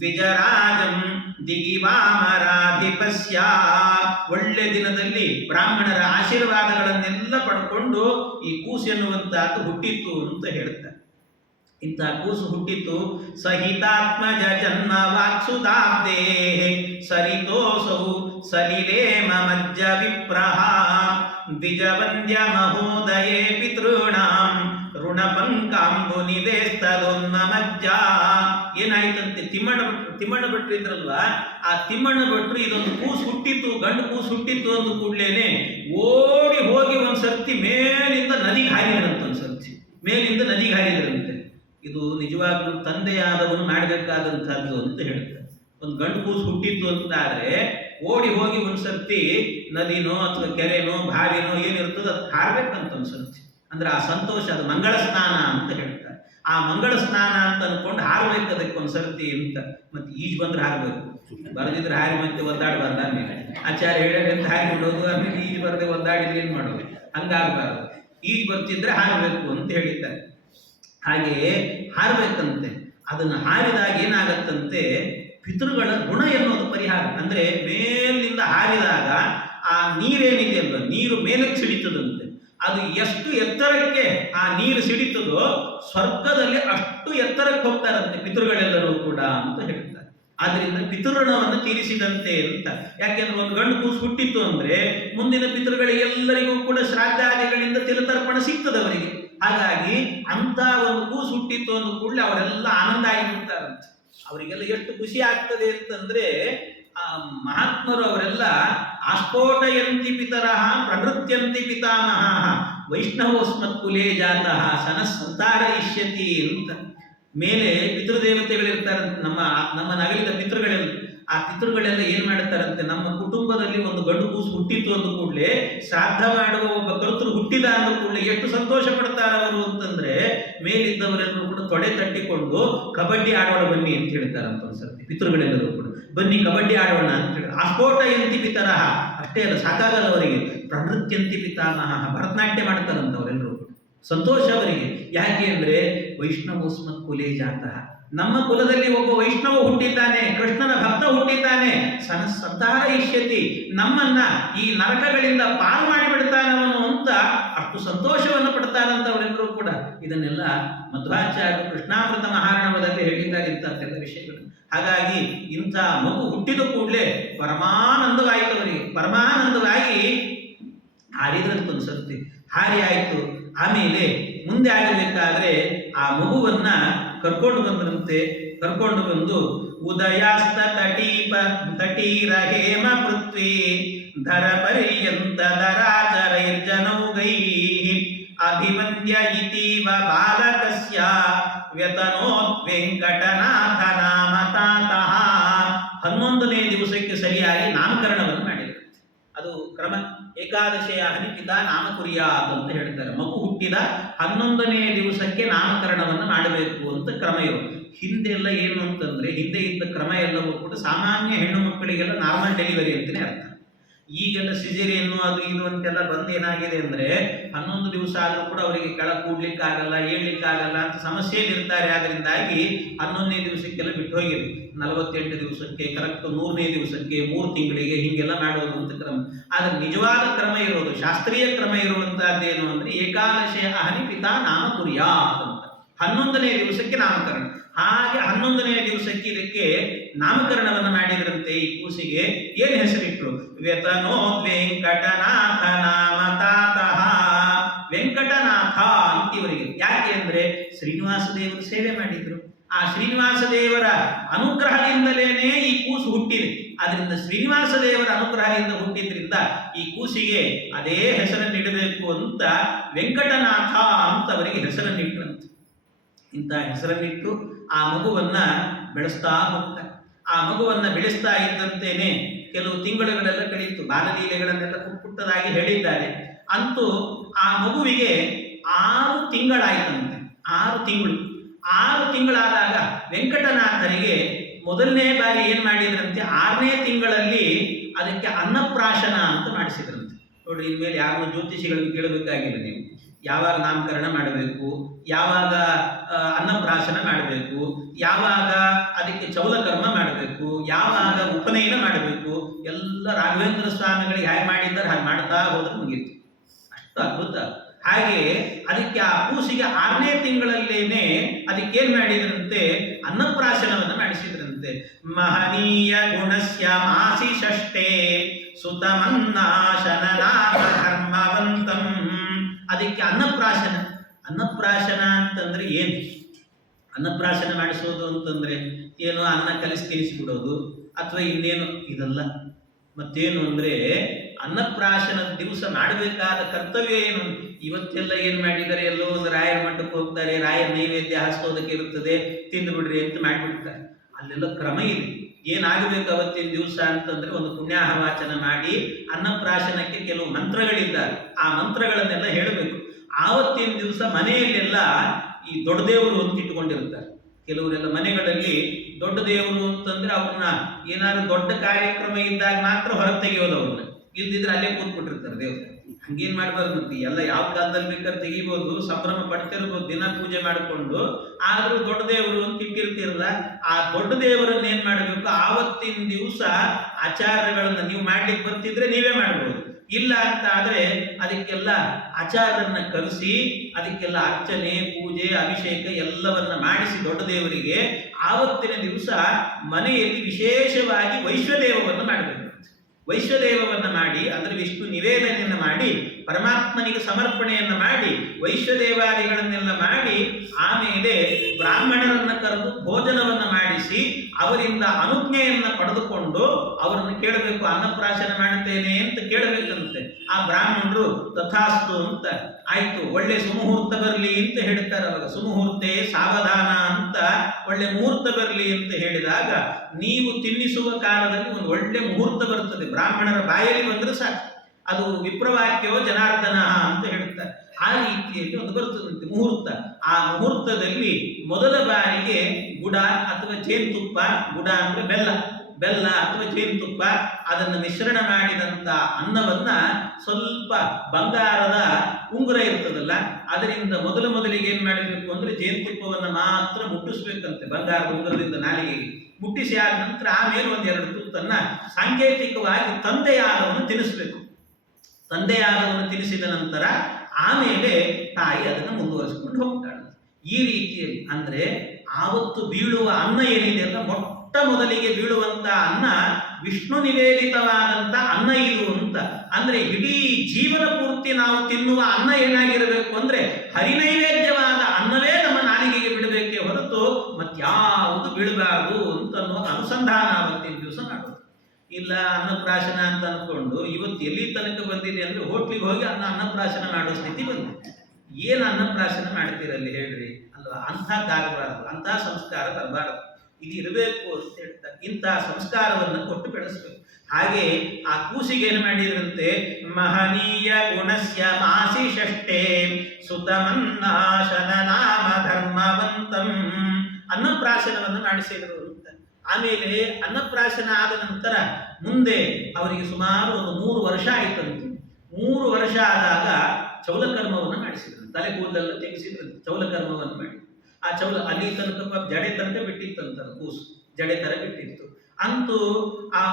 ದ್ವಿಜರಾಜಂ ದಿಗಿವಾಮರಾಧಿಪಸ್ಯ. ಒಳ್ಳೆ ದಿನದಲ್ಲಿ ಬ್ರಾಹ್ಮಣರ ಆಶೀರ್ವಾದಗಳನ್ನೆಲ್ಲ ಪಡ್ಕೊಂಡು ಈ ಕೂಸು ಎನ್ನುವಂತಹದ್ದು ಹುಟ್ಟಿತ್ತು ಅಂತ ಹೇಳ್ತಾರೆ. ಇಂಥ ಕೂಸು ಹುಟ್ಟಿತು. ಸಹಿತಾತ್ಮಜ ಜನ್ಮ ವಾಕ್ಸುದಾಬ್ದೇ ಸರಿತೋಸೌ ಸಲಿಲೇ ಮಮಜ್ಜ ವಿಪ್ರಹ ದ್ವಿಜವಂದ್ಯ ಮಹೋದಯೇ ಪಿತೃಣಾಂ ಋಣಪಂಕಾಂಬು ನಿದೇಸ್ತದೊನ್ನಮಜ್ಜ. ಏನಾಯ್ತಂತೆ, ತಿಮ್ಮಣ್ಣ ಭಟ್ರು ಇದ್ರಲ್ವಾ, ಆ ತಿಮ್ಮಣ್ಣ ಭಟ್ರು ಇದೊಂದು ಕೂಸು ಹುಟ್ಟಿತ್ತು, ಗಂಡು ಕೂಸು ಹುಟ್ಟಿತ್ತು ಅಂದ ಕೂಡ್ಲೇನೆ ಓಡಿ ಹೋಗಿ ಒಂದ್ಸರ್ತಿ ಮೇಲಿಂದ ನದಿಗೆ ಹಾರಿದ್ರಂತೆ. ಒಂದ್ಸರ್ತಿ ಮೇಲಿಂದ ನದಿಗೆ ಹಾರಿದ್ರಂತೆ. ಇದು ನಿಜವಾಗ್ಲೂ ತಂದೆಯಾದವನು ಮಾಡಬೇಕಾದಂತಹದ್ದು ಅಂತ ಹೇಳ್ತಾರೆ. ಒಂದು ಗಂಡು ಕೂಸು ಹುಟ್ಟಿತ್ತು ಅಂತಾದ್ರೆ ಓಡಿ ಹೋಗಿ ಒಂದ್ಸರ್ತಿ ನದಿನೋ ಅಥವಾ ಕೆರೆನೋ ಬಾವಿನೋ ಏನಿರ್ತದೆ ಅದು ಹಾರ್ಬೇಕಂತ ಒಂದ್ಸರ್ತಿ. ಅಂದ್ರೆ ಆ ಸಂತೋಷ, ಅದು ಮಂಗಳ ಸ್ನಾನ ಅಂತ ಹೇಳ್ತಾರೆ. ಆ ಮಂಗಳ ಸ್ನಾನ ಅಂತ ಅನ್ಕೊಂಡು ಹಾರ್ಬೇಕು ಅದಕ್ಕೆ ಒಂದ್ಸರ್ತಿ ಅಂತ. ಮತ್ತೆ ಈಜ್ ಬಂದ್ರೆ ಹಾರ್ಬೇಕು, ಬರದಿದ್ರೆ ಹಾರಿ ಮತ್ತೆ ಒದ್ದಾಡಬಾರ್ದು. ಆಮೇಲೆ ಆಚಾರ್ಯ ಹೇಳೋದಂತ ಹಾರಿ ಬಿಡೋದು, ಆಮೇಲೆ ಈಜ್ ಬರದೆ ಒದ್ದಾಡಿದ್ರೆ ಏನ್ ಮಾಡೋದು, ಹಂಗಾಗಬಾರ್ದು. ಈಜ್ ಬರ್ತಿದ್ರೆ ಹಾರಬೇಕು ಅಂತ ಹೇಳಿದ್ದಾರೆ. ಹಾಗೆಯೇ ಹಾರಬೇಕಂತೆ. ಅದನ್ನು ಹಾರಿದಾಗ ಏನಾಗತ್ತಂತೆ, ಪಿತೃಗಳ ಋಣ ಎನ್ನುವುದು ಪರಿಹಾರ. ಅಂದ್ರೆ ಮೇಲಿನಿಂದ ಹಾರಿದಾಗ ಆ ನೀರೇನಿದೆ ಅಲ್ವ, ನೀರು ಮೇಲಕ್ಕೆ ಸಿಡಿತದಂತೆ. ಅದು ಎಷ್ಟು ಎತ್ತರಕ್ಕೆ ಆ ನೀರು ಸಿಡಿತದೋ ಸ್ವರ್ಗದಲ್ಲಿ ಅಷ್ಟು ಎತ್ತರಕ್ಕೆ ಹೋಗ್ತಾರಂತೆ ಪಿತೃಗಳೆಲ್ಲರೂ ಕೂಡ ಅಂತ ಹೇಳ್ತಾರೆ. ಆದ್ರಿಂದ ಪಿತೃಋಣವನ್ನು ತೀರಿಸಿದಂತೆ ಅಂತ. ಯಾಕೆಂದ್ರೆ ಒಂದು ಗಂಡು ಕೂಸು ಹುಟ್ಟಿತ್ತು ಅಂದ್ರೆ ಮುಂದಿನ ಪಿತೃಗಳಿಗೆಲ್ಲರಿಗೂ ಕೂಡ ಶ್ರಾದ್ದಾದಿಗಳಿಂದ ತಿಲತರ್ಪಣ ಸಿಗ್ತದೆ ಅವರಿಗೆ. ಹಾಗಾಗಿ ಅಂತ ಒಂದು ಕೂಸು ಹುಟ್ಟಿತ್ತು ಅಂದ ಕೂಡಲೇ ಅವರೆಲ್ಲ ಆನಂದ ಆಗಿಬಿಡ್ತಾರಂತೆ. ಅವರಿಗೆಲ್ಲ ಎಷ್ಟು ಖುಷಿ ಆಗ್ತದೆ ಅಂತಂದ್ರೆ ಆ ಮಹಾತ್ಮರು ಅವರೆಲ್ಲ ಆಸ್ಫೋಟಯಂತಿ ಪಿತರಃ ಪ್ರನೃತ್ಯಂತಿ ಪಿತಾಮಹ ವೈಷ್ಣವೋಸ್ಮತ್ ಕುಲೇ ಜಾತಃ ಸನ ಸಂತಾರಯಿಷ್ಯತಿ ಅಂತ. ಮೇಲೆ ಪಿತೃದೇವತೆಗಳಿರ್ತಾರಂತೆ, ನಮ್ಮ ನಗಲಿದ ಪಿತೃಗಳೆಲ್ಲ. ಆ ಪಿತೃಗಳೆಲ್ಲ ಏನ್ ಮಾಡ್ತಾರಂತೆ, ನಮ್ಮ ಕುಟುಂಬದಲ್ಲಿ ಒಂದು ಗಂಡು ಕೂಸು ಹುಟ್ಟಿತ್ತು ಅಂದ ಕೂಡಲೇ ಶ್ರಾದ್ದ ಮಾಡುವ ಒಬ್ಬ ಕರ್ತೃ ಹುಟ್ಟಿದ ಅಂದ ಕೂಡಲೇ ಎಷ್ಟು ಸಂತೋಷ ಪಡ್ತಾರ ಅವರು ಅಂತಂದ್ರೆ ಮೇಲಿದ್ದವರೆಲ್ಲರೂ ಕೂಡ ತೊಡೆ ತಟ್ಟಿಕೊಂಡು ಕಬಡ್ಡಿ ಆಡೋಣ ಬನ್ನಿ ಅಂತ ಹೇಳ್ತಾರಂತ. ಒಂದ್ಸರ್ತಿ ಪಿತೃಗಳೆಲ್ಲರೂ ಕೂಡ ಬನ್ನಿ ಕಬಡ್ಡಿ ಆಡೋಣ ಅಂತ ಹೇಳಿ. ಆಸ್ಫೋಟಯಂತಿ ಪಿತರಃ ಅಷ್ಟೇ ಅಲ್ಲ, ಸಾಕಾಗಲ್ಲ ಅವರಿಗೆ. ಪ್ರನೃತ್ಯಂತಿ ಪಿತಾಮಹ ಭರತನಾಟ್ಯ ಮಾಡ್ತಾರಂತ ಅವರೆಲ್ಲರೂ ಕೂಡ. ಸಂತೋಷ ಅವರಿಗೆ. ಯಾಕೆ ಅಂದ್ರೆ ವೈಷ್ಣವೋಸ್ಮತ್ ಕುಲೇ ಜಾತಃ, ನಮ್ಮ ಕುಲದಲ್ಲಿ ಒಬ್ಬ ವೈಷ್ಣವ ಹುಟ್ಟಿದ್ದಾನೆ, ಕೃಷ್ಣನ ಭಕ್ತ ಹುಟ್ಟಿದ್ದಾನೆ. ಸಂತಾರಯಿಷ್ಯತಿ, ನಮ್ಮನ್ನ ಈ ನರಕಗಳಿಂದ ಪಾರು ಮಾಡಿಬಿಡ್ತಾನವನು ಅಂತ ಅಷ್ಟು ಸಂತೋಷವನ್ನು ಪಡ್ತಾರಂತ ಅವರೆಲ್ಲರೂ ಕೂಡ. ಇದನ್ನೆಲ್ಲ ಮಧ್ವಾಚಾರ್ಯರು ಕೃಷ್ಣಾಮೃತ ಮಹಾರಣವದಲ್ಲಿ ಹೇಳಿದ್ದಾರೆ ಇಂಥದ್ದೆಲ್ಲ ವಿಷಯಗಳು. ಹಾಗಾಗಿ ಇಂಥ ಮಗು ಹುಟ್ಟಿದ ಕೂಡಲೇ ಪರಮಾನಂದವಾಯಿತು ಅವರಿಗೆ. ಪರಮಾನಂದವಾಗಿ ಹಾರಿದ್ರಂತೊಂದು ಸರ್ತಿ ಹಾರಿ ಆಯಿತು. ಆಮೇಲೆ ಮುಂದೆ ಆಗಬೇಕಾದ್ರೆ ಆ ಮಗುವನ್ನ ಕರ್ಕೊಂಡು ಬಂದ್ರಂತೆ. ಕರ್ಕೊಂಡು ಬಂದು ಉದಯಾಸ್ತ ತಟೀರ ಹೇಮ ಪೃಥ್ವಿ ಧರ ಪರ್ಯಂತ ದರಾಚರೈರ್ಜನೌಗೈ. ಅಭಿಮನ್ಯ ಇತೀವ ಬಾಲಕಸ್ಯ ವ್ಯತನೋತ್ ವೆಂಕಟನಾಥ ನಾಮ ತಾತಃ. 11ನೇ ದಿವಸಕ್ಕೆ ಸರಿಯಾಗಿ ನಾಮಕರಣವನ್ನು ಮಾಡಿದರು. ಅದು ಕ್ರಮ. ಏಕಾದಶಿಯ ಹನಿಪಿತ ನಾಮಕುರ್ಯಾತ್ ಅಂತ ಹೇಳ್ತಾರೆ. ಮಗು ಹುಟ್ಟಿದ 11ನೇ ದಿವಸಕ್ಕೆ ನಾಮಕರಣವನ್ನು ಮಾಡಬೇಕು ಅಂತ ಕ್ರಮ ಇರೋದು. ಹಿಂದೆಲ್ಲ ಏನು ಅಂತಂದ್ರೆ, ಹಿಂದೆ ಇದ್ದ ಕ್ರಮ ಎಲ್ಲವೂ ಕೂಡ ಸಾಮಾನ್ಯ ಹೆಣ್ಣು ಮಕ್ಕಳಿಗೆಲ್ಲ ನಾರ್ಮಲ್ ಡೆಲಿವರಿ ಅಂತಲೇ ಅರ್ಥ. ಈಗೆಲ್ಲ ಸಿಜೇರಿಯನ್ನು ಅದು ಇದು ಅಂತೆಲ್ಲ ಬಂದು ಏನಾಗಿದೆ ಅಂದ್ರೆ 11 ದಿವಸ ಆದರೂ ಕೂಡ ಅವರಿಗೆ ಕೆಳಗೆ ಕೂಡ್ಲಿಕ್ಕಾಗಲ್ಲ, ಏಳ್ಲಿಕ್ಕಾಗಲ್ಲ ಅಂತ ಸಮಸ್ಯೆಯಲ್ಲಿ ಇರ್ತಾರೆ. ಆದ್ರಿಂದಾಗಿ 11ನೇ ದಿವಸಕ್ಕೆಲ್ಲ ಬಿಟ್ಟು ಹೋಗಿದೆ. 48 ದಿವಸಕ್ಕೆ, ಕರೆಕ್ಟ್ 100ನೇ ದಿವಸಕ್ಕೆ, 3 ತಿಂಗಳಿಗೆ ಹೀಗೆಲ್ಲ ಮಾಡೋದು ಅಂತ ಕ್ರಮ. ಆದ್ರೆ ನಿಜವಾದ ಕ್ರಮ ಇರೋದು, ಶಾಸ್ತ್ರೀಯ ಕ್ರಮ ಇರುವಂತಹದ್ದೇನು ಅಂದ್ರೆ ಏಕಾದಶಿಯ ಅಹನಿಪಿತ ನಾಮಕುರ್ಯಾತ್ ಅಂತ 11ನೇ ದಿವಸಕ್ಕೆ ನಾಮಕರಣ. ಹಾಗೆ 11ನೇ ದಿವಸಕ್ಕೆ ಇದಕ್ಕೆ ನಾಮಕರಣವನ್ನು ಮಾಡಿದ್ರಂತೆ. ಈ ಕೂಸಿಗೆ ಏನು ಹೆಸರಿಟ್ರು? ವ್ಯತನೋತ್ ವೆಂಕಟನಾಥ ನಾಮ ತಾತಃ. ವೆಂಕಟನಾಥ ಅಂತ ಇವರಿಗೆ. ಯಾಕೆ ಅಂದ್ರೆ ಶ್ರೀನಿವಾಸ ದೇವರು ಸೇವೆ ಮಾಡಿದ್ರು. ಆ ಶ್ರೀನಿವಾಸ ದೇವರ ಅನುಗ್ರಹದಿಂದಲೇನೆ ಈ ಕೂಸು ಹುಟ್ಟಿದೆ. ಆದ್ರಿಂದ ಶ್ರೀನಿವಾಸ ದೇವರ ಅನುಗ್ರಹದಿಂದ ಹುಟ್ಟಿದ್ರಿಂದ ಈ ಕೂಸಿಗೆ ಅದೇ ಹೆಸರನ್ನು ಇಡಬೇಕು ಅಂತ ವೆಂಕಟನಾಥ ಅಂತ ಅವರಿಗೆ ಹೆಸರನ್ನಿಟ್ರಂತೆ. ಇಂಥ ಹೆಸರನ್ನಿಟ್ಟು ಆ ಮಗುವನ್ನ ಬೆಳೆಸ್ತಾ ಹೋಗ್ತಾರೆ. ಆ ಮಗುವನ್ನ ಬೆಳೆಸ್ತಾ ಇದ್ದಂತೇನೆ ಕೆಲವು ತಿಂಗಳುಗಳೆಲ್ಲ ಕಳೀತು. ಬಾಲಲೀಲೆಗಳನ್ನೆಲ್ಲ ಪುಟ್ಟದಾಗಿ ಹೇಳಿದ್ದಾರೆ. ಅಂತೂ ಆ ಮಗುವಿಗೆ 6 ತಿಂಗಳಾಯಿತಂತೆ. 6 ತಿಂಗಳಾದಾಗ ವೆಂಕಟನಾಥರಿಗೆ ಮೊದಲನೇ ಬಾರಿ ಏನ್ ಮಾಡಿದ್ರಂತೆ, 6ನೇ ತಿಂಗಳಲ್ಲಿ ಅದಕ್ಕೆ ಅನ್ನಪ್ರಾಶನ ಅಂತ ಮಾಡಿಸಿದ್ರಂತೆ. ನೋಡ್ರಿ, ಇನ್ಮೇಲೆ ಯಾವ ಜ್ಯೋತಿಷಿಗಳನ್ನು ಕೇಳಬೇಕಾಗಿಲ್ಲ ನೀವು. ಯಾವಾಗ ನಾಮಕರಣ ಮಾಡಬೇಕು, ಯಾವಾಗ ಅನ್ನಪ್ರಾಶನ ಮಾಡಬೇಕು, ಯಾವಾಗ ಅದಕ್ಕೆ ಚೌಲಕರ್ಮ ಮಾಡಬೇಕು, ಯಾವಾಗ ಉಪನಯನ ಮಾಡಬೇಕು, ಎಲ್ಲ ರಾಘವೇಂದ್ರ ಸ್ವಾಮಿಗಳಿಗೆ ಹೇಗೆ ಮಾಡಿದ್ದಾರೆ ಹಾಗೆ ಮಾಡ್ತಾ ಹೋದ್ರೆ ಮುಗೀತು. ಅಷ್ಟು ಅದ್ಭುತ. ಹಾಗೆ ಅದಕ್ಕೆ ಆ ಕೂಸಿಗೆ 6ನೇ ತಿಂಗಳಲ್ಲೇನೆ ಅದಕ್ಕೇನ್ ಮಾಡಿದ್ರಂತೆ, ಅನ್ನಪ್ರಾಶನವನ್ನು ಮಾಡಿಸಿದ್ರಂತೆ. ಮಹನೀಯ ಗುಣಸ್ಯ ಮಾಸಿ ಷಷ್ಠೇ ಸುತಮನ್ನಾಶನನಾಥ ಕರ್ಮವಂತಂ. ಅದಕ್ಕೆ ಅನ್ನಪ್ರಾಶನ ಅಂತಂದ್ರೆ ಏನು? ಅನ್ನಪ್ರಾಶನ ಮಾಡಿಸೋದು ಅಂತಂದ್ರೆ ಏನೋ ಅನ್ನ ತಿನಿಸಿಬಿಡೋದು ಅಥವಾ ಇನ್ನೇನು, ಇದಲ್ಲ. ಮತ್ತೇನು ಅಂದ್ರೆ ಅನ್ನಪ್ರಾಶನದ ದಿವಸ ಮಾಡಬೇಕಾದ ಕರ್ತವ್ಯ ಏನು? ಇವತ್ತೆಲ್ಲ ಏನ್ ಮಾಡಿದ್ದಾರೆ, ಎಲ್ಲೋ ಒಂದು ರಾಯರ ಮಠಕ್ಕೆ ಹೋಗ್ತಾರೆ, ರಾಯರ ನೈವೇದ್ಯ ಹಾಸ್ಕೋದಕ್ಕೆ ಇರುತ್ತದೆ, ತಿಂದು ಬಿಡ್ರಿ ಅಂತ ಮಾಡಿಬಿಡ್ತಾರೆ. ಅಲ್ಲೆಲ್ಲ ಕ್ರಮ ಇದೆ. ಏನಾಗಬೇಕು ಅವತ್ತಿನ ದಿವಸ ಅಂತಂದ್ರೆ ಒಂದು ಪುಣ್ಯಾಹವಾಚನ ಮಾಡಿ ಅನ್ನಪ್ರಾಶನಕ್ಕೆ ಕೆಲವು ಮಂತ್ರಗಳಿದ್ದಾರೆ. ಆ ಮಂತ್ರಗಳನ್ನೆಲ್ಲ ಹೇಳಬೇಕು. ಆವತ್ತಿನ ದಿವಸ ಮನೆಯಲ್ಲೆಲ್ಲ ಈ ದೊಡ್ಡ ದೇವರು ಅಂತ ಇಟ್ಟುಕೊಂಡಿರ್ತಾರೆ. ಕೆಲವರೆಲ್ಲ ಮನೆಗಳಲ್ಲಿ ದೊಡ್ಡ ದೇವರು ಅಂತಂದ್ರೆ ಅವ್ರನ್ನ ಏನಾದ್ರು ದೊಡ್ಡ ಕಾರ್ಯಕ್ರಮ ಇದ್ದಾಗ ಮಾತ್ರ ಹೊರಗೆ ತೆಗೆಯೋದು. ಅವ್ರನ್ನ ಇಲ್ದಿದ್ರೆ ಅಲ್ಲೇ ಕೂತ್ಬಿಟ್ಟಿರ್ತಾರೆ ದೇವ್ರು. ಹಂಗೇನ್ ಮಾಡ್ಬಾರ್ದು. ಮತ್ತೆ ಎಲ್ಲ ಯಾವ ಕಾಲದಲ್ಲಿ ಬೇಕಾದ್ರೆ ತೆಗಿಬಹುದು, ಸಂಭ್ರಮ ಪಡ್ತಿರ್ಬೋದು, ದಿನ ಪೂಜೆ ಮಾಡಿಕೊಂಡು. ಆದ್ರೂ ದೊಡ್ಡ ದೇವರು ಅಂತ ಇಟ್ಟಿರ್ತಿರಲ್ಲ, ಆ ದೊಡ್ಡ ದೇವರನ್ನ ಏನ್ ಮಾಡಬೇಕು, ಆವತ್ತಿನ ದಿವಸ ಆಚಾರ್ಯಗಳನ್ನ ನೀವು ಮಾಡ್ಲಿಕ್ಕೆ ಬರ್ತಿದ್ರೆ ನೀವೇ ಮಾಡ್ಬೋದು. ಇಲ್ಲ ಅಂತ ಆದ್ರೆ ಅದಕ್ಕೆಲ್ಲ ಆಚಾರ್ಯರನ್ನ ಕರೆಸಿ ಅದಕ್ಕೆಲ್ಲ ಅರ್ಚನೆ, ಪೂಜೆ, ಅಭಿಷೇಕ ಎಲ್ಲವನ್ನ ಮಾಡಿಸಿ ದೊಡ್ಡ ದೇವರಿಗೆ ಆವತ್ತಿನ ದಿವಸ ಮನೆಯಲ್ಲಿ ವಿಶೇಷವಾಗಿ ವೈಶ್ವದೇವವನ್ನು ಮಾಡಬೇಕು. ವೈಶ್ವದೇವವನ್ನು ಮಾಡಿ ಅಂದ್ರೆ ವಿಷ್ಣು ನಿವೇದನೆಯನ್ನು ಮಾಡಿ ಪರಮಾತ್ಮನಿಗೆ ಸಮರ್ಪಣೆಯನ್ನು ಮಾಡಿ ವೈಶ್ವದೇವಾದಿಗಳನ್ನೆಲ್ಲ ಮಾಡಿ ಆಮೇಲೆ ಬ್ರಾಹ್ಮಣರನ್ನ ಕರೆದು ಭೋಜನವನ್ನು ಮಾಡಿಸಿ ಅವರಿಂದ ಅನುಜ್ಞೆಯನ್ನ ಪಡೆದುಕೊಂಡು ಅವರನ್ನು ಕೇಳಬೇಕು. ಅನ್ನಪ್ರಾಶನ ಮಾಡುತ್ತೇನೆ ಅಂತ ಕೇಳಬೇಕಂತೆ. ಆ ಬ್ರಾಹ್ಮಣರು ತಥಾಸ್ತು ಅಂತ ಆಯ್ತು, ಒಳ್ಳೆ ಸುಮುಹೂರ್ತ ಬರಲಿ ಅಂತ ಹೇಳ್ತಾರೆ. ಅವಾಗ ಸುಮುಹೂರ್ತೆ ಸಾವಧಾನ ಅಂತ ಒಳ್ಳೆ ಮುಹೂರ್ತ ಬರಲಿ ಅಂತ ಹೇಳಿದಾಗ ನೀವು ತಿನ್ನಿಸುವ ಕಾಲದಲ್ಲಿ ಒಂದು ಒಳ್ಳೆ ಮುಹೂರ್ತ ಬರುತ್ತದೆ. ಬ್ರಾಹ್ಮಣರ ಬಾಯಲ್ಲಿ ಬಂದ್ರೆ ಸಾಕು, ಅದು ವಿಪ್ರವಾಕ್ಯೋ ಜನಾರ್ದನ ಅಂತ ಹೇಳ್ತಾರೆ. ಆ ರೀತಿಯಲ್ಲಿ ಒಂದು ಬರ್ತದಂತೆ ಮುಹೂರ್ತ. ಆ ಮುಹೂರ್ತದಲ್ಲಿ ಮೊದಲ ಬಾರಿಗೆ ಗುಡ ಅಥವಾ ಜೇನುತುಪ್ಪ, ಗುಡ ಅಂದ್ರೆ ಬೆಲ್ಲ ಅಥವಾ ಜೇನುತುಪ್ಪ, ಅದನ್ನು ಮಿಶ್ರಣ ಮಾಡಿದಂತ ಅನ್ನವನ್ನ ಸ್ವಲ್ಪ ಬಂಗಾರದ ಉಂಗುರ ಇರ್ತದಲ್ಲ ಅದರಿಂದ ಮೊದಲಿಗೆ ಏನ್ ಮಾಡಬೇಕು ಅಂದ್ರೆ ಜೇನುತುಪ್ಪವನ್ನ ಮಾತ್ರ ಮುಟ್ಟಿಸ್ಬೇಕಂತೆ. ಬಂಗಾರದ ಉಂಗುರದಿಂದ ನಾಲಿಗೆಗೆ ಮುಟ್ಟಿಸಿ ಆದ ನಂತರ ಆಮೇಲೆ 1-2 ತುತ್ತನ್ನ ಸಾಂಕೇತಿಕವಾಗಿ ತಂದೆಯಾದವನ್ನು ತಿನ್ನಿಸ್ಬೇಕು. ತಂದೆಯಾದವನ್ನು ತಿನ್ನಿಸಿದ ನಂತರ ಆಮೇಲೆ ತಾಯಿ ಅದನ್ನು ಮುಂದುವರಿಸಿಕೊಂಡು ಹೋಗ್ತಾಳೆ. ಈ ರೀತಿಯಲ್ಲಿ ಅಂದ್ರೆ ಆವತ್ತು ಬೀಳುವ ಅನ್ನ ಏನಿದೆಯಲ್ಲ, ಮೊಟ್ಟ ಮೊದಲಿಗೆ ಬೀಳುವಂತ ಅನ್ನ ವಿಷ್ಣು ನಿವೇದಿತವಾದಂತ ಅನ್ನ ಇದು ಅಂತ. ಅಂದ್ರೆ ಇಡೀ ಜೀವನ ಪೂರ್ತಿ ನಾವು ತಿನ್ನುವ ಅನ್ನ ಏನಾಗಿರಬೇಕು ಅಂದ್ರೆ ಹರಿನೈವೇದ್ಯವಾದ ಅನ್ನವೇ ನಮ್ಮ ನಾಲಿಗೆಗೆ ಬಿಡಬೇಕೇ ಹೊರತು ಮತ್ಯಾವುದು ಬೀಳಬಾರದು ಅಂತ ಅನ್ನೋ ಅನುಸಂಧಾನ ಅವತ್ತಿನ ದಿವಸ ಮಾಡೋದು. ಇಲ್ಲ ಅನ್ನಪ್ರಾಶನ ಅಂತ ಅನ್ಕೊಂಡು ಇವತ್ತು ಎಲ್ಲಿ ತನಕ ಬಂದಿದೆ ಅಂದ್ರೆ ಹೋಟ್ಲಿಗೆ ಹೋಗಿ ಅನ್ನಪ್ರಾಶನ ಮಾಡೋ ಸ್ಥಿತಿ ಬಂದಿದೆ. ಏನು ಅನ್ನಪ್ರಾಶನ ಮಾಡ್ತೀರಲ್ಲಿ ಹೇಳ್ರಿ ಅಲ್ವಾ? ಅಂಥದ್ದಾಗಬಾರದು, ಅಂಥ ಸಂಸ್ಕಾರ ಬರಬಾರದು, ಇದು ಇರಬೇಕು ಅಂತ ಹೇಳ್ತಾರೆ. ಇಂತಹ ಸಂಸ್ಕಾರವನ್ನು ಕೊಟ್ಟು ಬೆಳೆಸಬೇಕು. ಹಾಗೆ ಆ ಕೂಸಿಗೆ ಏನು ಮಾಡಿದ್ರಂತೆ, ಮಹನೀಯ ಗುಣಸ್ಯ ಮಾಸಿ ಷಷ್ಟೇ ಸುತಮನ್ನಾಶನ ನಾಮ ಧರ್ಮವಂತಂ, ಅನ್ನಪ್ರಾಶನವನ್ನು ಮಾಡಿಸಿದರು ಅಂತ. ಆಮೇಲೆ ಅನ್ನಪ್ರಾಶನ ಆದ ನಂತರ ಮುಂದೆ ಅವರಿಗೆ ಸುಮಾರು ಒಂದು 3 ವರ್ಷ ಆಯಿತಂತೆ. 3 ವರ್ಷ ಆದಾಗ ಚೌಲಕರ್ಮವನ್ನು ಮಾಡಿಸಿದ್ರು, ತಲೆ ಕೂದಲೆಲ್ಲ ತೆಗೆಸಿದ್ರು, ಚೌಲಕರ್ಮವನ್ನು ಮಾಡಿ. ಆ ಚೌಲ ಅಲ್ಲಿ ತನಕ ಜಡೆ ತನಕ ಬಿಟ್ಟಿತ್ತಂತ, ಕೂಸು ಜಡೆ ತರ ಬಿಟ್ಟಿತ್ತು. ಅಂತೂ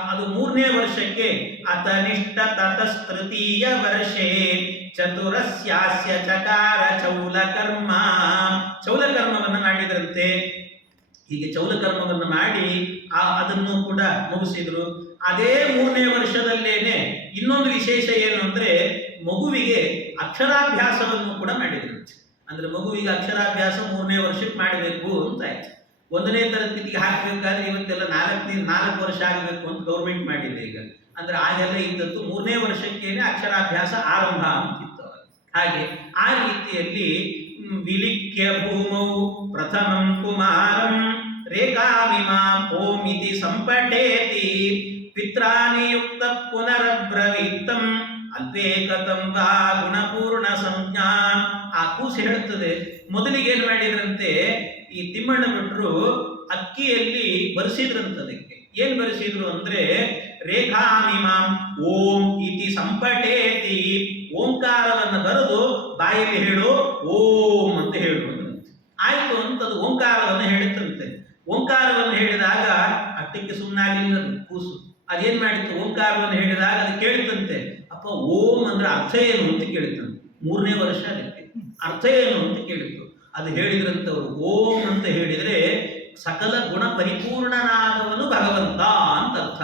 ಅದು 3ನೇ ವರ್ಷಕ್ಕೆ ಅತನಿಷ್ಠ ತತಸ್ತೃತೀಯ ವರ್ಷೇ ಚತುರಸ್ಯಾಸ್ಯ ಚಕಾರ ಚೌಲಕರ್ಮ, ಚೌಲಕರ್ಮವನ್ನು ಮಾಡಿದ್ರಂತೆ. ಹೀಗೆ ಚೌಲಕರ್ಮವನ್ನು ಮಾಡಿ ಅದನ್ನು ಕೂಡ ಮುಗಿಸಿದ್ರು. ಅದೇ 3ನೇ ವರ್ಷದಲ್ಲೇನೆ ಇನ್ನೊಂದು ವಿಶೇಷ ಏನು ಅಂದ್ರೆ, ಮಗುವಿಗೆ ಅಕ್ಷರಾಭ್ಯಾಸವನ್ನು ಕೂಡ ಮಾಡಿದ್ರು. ಅಂದ್ರೆ ಮಗುವಿಗೆ ಅಕ್ಷರಾಭ್ಯಾಸ 3ನೇ ವರ್ಷಕ್ಕೆ ಮಾಡಬೇಕು ಅಂತ ಆಯ್ತು. 1ನೇ ತರಗತಿಗೆ ಹಾಕಬೇಕಾದ್ರೆ ಇವತ್ತೆಲ್ಲ 4 ವರ್ಷ ಆಗಬೇಕು ಅಂತ ಗೌರ್ಮೆಂಟ್ ಮಾಡಿದೆ ಈಗ. ಅಂದ್ರೆ ಆಗೆಲ್ಲ ಇದ್ದದ್ದು 3ನೇ ವರ್ಷಕ್ಕೇನೆ ಅಕ್ಷರಾಭ್ಯಾಸ ಆರಂಭ ಅಂತಿತ್ತು. ಹಾಗೆ ಆ ರೀತಿಯಲ್ಲಿ ವಿಲಿಖ್ಯ ಭೂಮೌ ಪ್ರಥಮಂ ಕುಮಾರಂ ರೇಖಾಮಿಮಾಂ ಓಂ ಇತಿ ಸಂಪಠೇತಿ ಪಿತ್ರಾನಿಯುಕ್ತ ಪುನರಬ್ರವೀತ್ತಂ ಅಲ್ಪೇಕತಂ ವಾ ಗುಣಪೂರ್ಣ ಸಂಜ್ಞಾ. ಆ ಕೂಸು ಹೇಳುತ್ತದೆ, ಮೊದಲಿಗೆ ಏನು ಮಾಡಿದ್ರಂತೆ, ಈ ತಿಮ್ಮಣ್ಣ ಭಟ್ರು ಅಕ್ಕಿಯಲ್ಲಿ ಬರೆಸಿದ್ರಂತದಕ್ಕೆ. ಏನ್ ಬರೆಸಿದ್ರು ಅಂದ್ರೆ, ರೇಖಾಮಿಮಾಂ ಓಂ ಇತಿ ಸಂಪಠೇತಿ, ಓಂಕಾರವನ್ನು ಬರೆದು ಬಾಯಲ್ಲಿ ಹೇಳು ಓಂ ಅಂತ ಹೇಳು. ಆಯ್ತು ಅಂತದ್ದು ಓಂಕಾರವನ್ನು ಹೇಳುತ್ತಂತೆ. ಓಂಕಾರವನ್ನು ಹೇಳಿದಾಗ ಅಟ್ಟಕ್ಕೆ ಸುಮ್ಮನಾಗಲಿಲ್ಲ ಕೂಸು. ಅದೇನ್ ಮಾಡಿತ್ತು, ಓಂಕಾರವನ್ನು ಹೇಳಿದಾಗ ಅದು ಕೇಳಿತಂತೆ. ಅಪ್ಪ ಓಂ ಅಂದ್ರೆ ಅರ್ಥ ಏನು ಅಂತ ಕೇಳಿತಂತೆ. 3ನೇ ವರ್ಷ ಅದಕ್ಕೆ ಅರ್ಥ ಏನು ಅಂತ ಕೇಳಿತ್ತು. ಅದು ಹೇಳಿದ್ರಂತವ್ರು, ಓಂ ಅಂತ ಹೇಳಿದ್ರೆ ಸಕಲ ಗುಣ ಪರಿಪೂರ್ಣನಾದವನು ಭಗವಂತ ಅಂತ ಅರ್ಥ.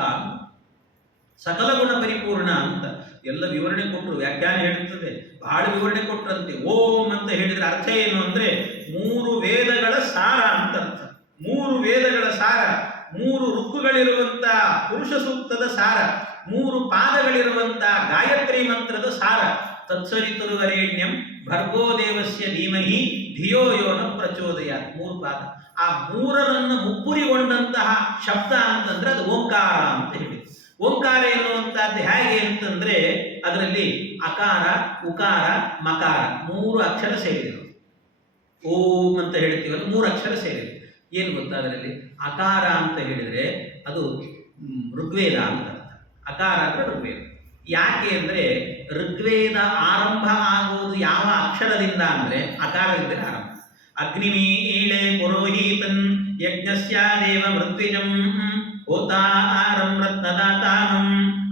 ಸಕಲ ಗುಣ ಪರಿಪೂರ್ಣ ಅಂತ ಎಲ್ಲ ವಿವರಣೆ ಕೊಟ್ಟರು, ವ್ಯಾಖ್ಯಾನ ಹೇಳುತ್ತದೆ, ಬಹಳ ವಿವರಣೆ ಕೊಟ್ಟರಂತೆ. ಓಂ ಅಂತ ಹೇಳಿದ್ರೆ ಅರ್ಥ ಏನು ಅಂದ್ರೆ 3 ವೇದಗಳ ಸಾರ ಅಂತ ಅರ್ಥ. 3 ವೇದಗಳ ಸಾರ, 3 ಋಕ್ಕುಗಳಿರುವಂತ ಪುರುಷ ಸೂಕ್ತದ ಸಾರ, 3 ಪಾದಗಳಿರುವಂತ ಗಾಯತ್ರಿ ಮಂತ್ರದ ಸಾರ. ತತ್ಸರಿತುರ್ವರೇಣ್ಯಂ ಭರ್ಗೋ ದೇವಸ್ಯ ಧೀಮಹಿ ಧಿಯೋ ಯೋ ನ ಪ್ರಚೋದಯಾತ್. 3 ಪಾದ. ಆ 3ರನ್ನು ಮುಪ್ಪುರಿಗೊಂಡಂತಹ ಶಬ್ದ ಅಂತಂದ್ರೆ ಅದು ಓಂಕಾರ ಅಂತ ಹೇಳಿ. ಓಂಕಾರ ಎನ್ನುವಂತಹದ್ದು ಹೇಗೆ ಅಂತಂದ್ರೆ, ಅದರಲ್ಲಿ ಅಕಾರ ಉಕಾರ ಮಕಾರ 3 ಅಕ್ಷರ ಸೇರಿದೆ. ಓಂ ಅಂತ ಹೇಳ್ತೀವಲ್ಲ, 3 ಅಕ್ಷರ ಸೇರಿದೆ. ಏನು ಗೊತ್ತಾ, ಅದರಲ್ಲಿ ಅಕಾರ ಅಂತ ಹೇಳಿದ್ರೆ ಅದು ಋಗ್ವೇದ ಅಂತ ಅರ್ಥ. ಅಕಾರ ಅಂದ್ರೆ ಋಗ್ವೇದ. ಯಾಕೆ ಅಂದ್ರೆ ಋಗ್ವೇದ ಆರಂಭ ಆಗುವುದು ಯಾವ ಅಕ್ಷರದಿಂದ ಅಂದ್ರೆ ಅಕಾರದಿಂದ ಆರಂಭ. ಅಗ್ನಿಮೀಳೆ ಪುರೋಹಿತನ್ ಯಜ್ಞಸ್ಯ ದೇವ ಮೃತ್ವಿಜಂ ಹೋತಾರಂ ರತ್ನದಾತಾನಂ.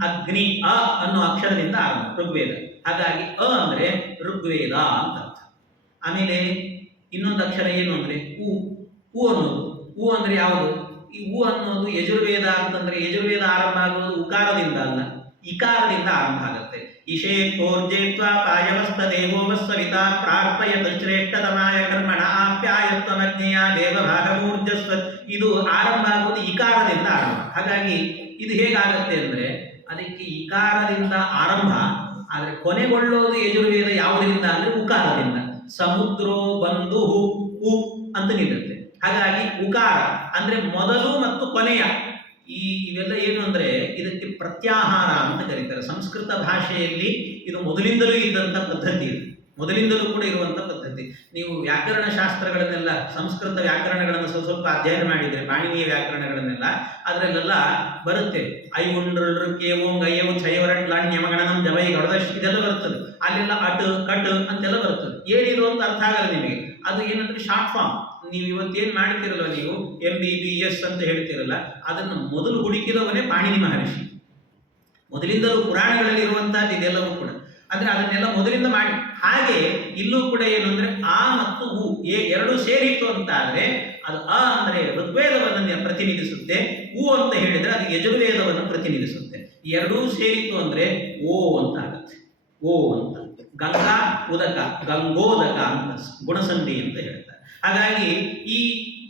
ಅಗ್ನಿ ಅ ಅನ್ನೋ ಅಕ್ಷರದಿಂದ ಆರಂಭ ಋಗ್ವೇದ. ಹಾಗಾಗಿ ಅ ಅಂದ್ರೆ ಋಗ್ವೇದ ಅಂತ ಅರ್ಥ. ಆಮೇಲೆ ಇನ್ನೊಂದು ಅಕ್ಷರ ಏನು ಅಂದ್ರೆ ಉ. ಉ ಅನ್ನೋದು, ಉ ಅಂದ್ರೆ ಯಾವುದು? ಈ ಉ ಅನ್ನೋದು ಯಜುರ್ವೇದ ಅಂತಂದ್ರೆ ಯಜುರ್ವೇದ ಆರಂಭ ಆಗೋದು ಉಕಾರದಿಂದ ಅಲ್ಲ, ಇಕಾರದಿಂದ ಆರಂಭ ಆಗುತ್ತೆ. ಇಶೇ ಕೋರ್ಜೇತ್ವ ಪಾಯವಸ್ತ ದೇವೋವಸ್ಸವಿತಾ ಪ್ರಾರ್ಪಯತ ಶ್ರೇಷ್ಠತಮಾಯ ಕರ್ಮಣ ಆಪ್ಯಾಯತ್ವಮಜ್ಞೆಯ ದೇವ ಭಾಗಮೂರ್ಜಸ್ವ. ಇದು ಆರಂಭ ಆಗೋದು ಇಕಾರದಿಂದ ಆರಂಭ. ಹಾಗಾಗಿ ಇದು ಹೇಗಾಗತ್ತೆ ಅಂದ್ರೆ ಅದಕ್ಕೆ ಇಕಾರದಿಂದ ಆರಂಭ, ಆದ್ರೆ ಕೊನೆಗೊಳ್ಳೋದು ಯಜುರ್ವೇದ ಯಾವುದರಿಂದ ಅಂದ್ರೆ ಉಕಾರದಿಂದ. ಸಮುದ್ರೋ ಬಂಧು ಉ ಅಂತ ನಿಲ್ಲುತ್ತೆ. ಹಾಗಾಗಿ ಉಕಾರ ಅಂದ್ರೆ ಮೊದಲು ಮತ್ತು ಕೊನೆಯ ಇವೆಲ್ಲ ಏನು ಅಂದ್ರೆ ಇದಕ್ಕೆ ಪ್ರತ್ಯಾಹಾರ ಅಂತ ಕರೀತಾರೆ. ಸಂಸ್ಕೃತ ಭಾಷೆಯಲ್ಲಿ ಇದು ಮೊದಲಿಂದಲೂ ಇದ್ದಂಥ ಪದ್ಧತಿ, ಇದು ಮೊದಲಿಂದಲೂ ಕೂಡ ಇರುವಂಥ ಪದ್ಧತಿ. ನೀವು ವ್ಯಾಕರಣ ಶಾಸ್ತ್ರಗಳನ್ನೆಲ್ಲ, ಸಂಸ್ಕೃತ ವ್ಯಾಕರಣಗಳನ್ನು ಸ್ವಲ್ಪ ಅಧ್ಯಯನ ಮಾಡಿದರೆ, ಪಾಣಿನಿಯ ವ್ಯಾಕರಣಗಳನ್ನೆಲ್ಲ, ಅದರಲ್ಲೆಲ್ಲ ಬರುತ್ತೆ. ಐವುಂಡ್ರು ಕೇವೋಂಗ್ ಅಯ್ಯವು ಛೈವರಟ್ಲಾಣ್ಯಮಗಣನಂ ಜವೈ ಗಡದಶ್ ಇದೆಲ್ಲ ಬರ್ತದೆ. ಅಲ್ಲೆಲ್ಲ ಅಟ್ ಕಟ್ ಅಂತೆಲ್ಲ ಬರ್ತದೆ. ಏನಿದು ಅಂತ ಅರ್ಥ ಆಗಲ್ಲ ನಿಮಗೆ. ಅದು ಏನಂದ್ರೆ ಶಾರ್ಟ್ ಫಾರ್ಮ್. ನೀವು ಇವತ್ತೇನು ಮಾಡ್ತಿರಲ್ಲ, ನೀವು MBBS ಅಂತ ಹೇಳ್ತಿರಲ್ಲ, ಅದನ್ನು ಮೊದಲು ಹುಡುಕಿದವನೇ ಪಾಣಿನಿ ಮಹರ್ಷಿ. ಮೊದಲಿಂದಲೂ ಪುರಾಣಗಳಲ್ಲಿ ಇರುವಂತಹದ್ದು ಇದೆಲ್ಲವೂ ಕೂಡ. ಅಂದ್ರೆ ಅದನ್ನೆಲ್ಲ ಮೊದಲಿಂದ ಮಾಡಿ. ಹಾಗೆ ಇಲ್ಲೂ ಕೂಡ ಏನು ಅಂದ್ರೆ ಆ ಮತ್ತು ಉ ಎರಡು ಸೇರಿತ್ತು ಅಂತ ಆದ್ರೆ ಅದು ಅ ಅಂದ್ರೆ ಋಗ್ವೇದವನ್ನು ಪ್ರತಿನಿಧಿಸುತ್ತೆ, ಉ ಅಂತ ಹೇಳಿದ್ರೆ ಅದು ಯಜುರ್ವೇದವನ್ನು ಪ್ರತಿನಿಧಿಸುತ್ತೆ. ಎರಡೂ ಸೇರಿತ್ತು ಅಂದ್ರೆ ಓ ಅಂತ ಆಗುತ್ತೆ. ಓ ಅಂತ ಗಂಗಾ ಉದಕ, ಗಂಗೋದಕ ಅಂತ ಗುಣಸಂಧಿ ಅಂತ ಹೇಳ್ತಾರೆ. ಹಾಗಾಗಿ ಈ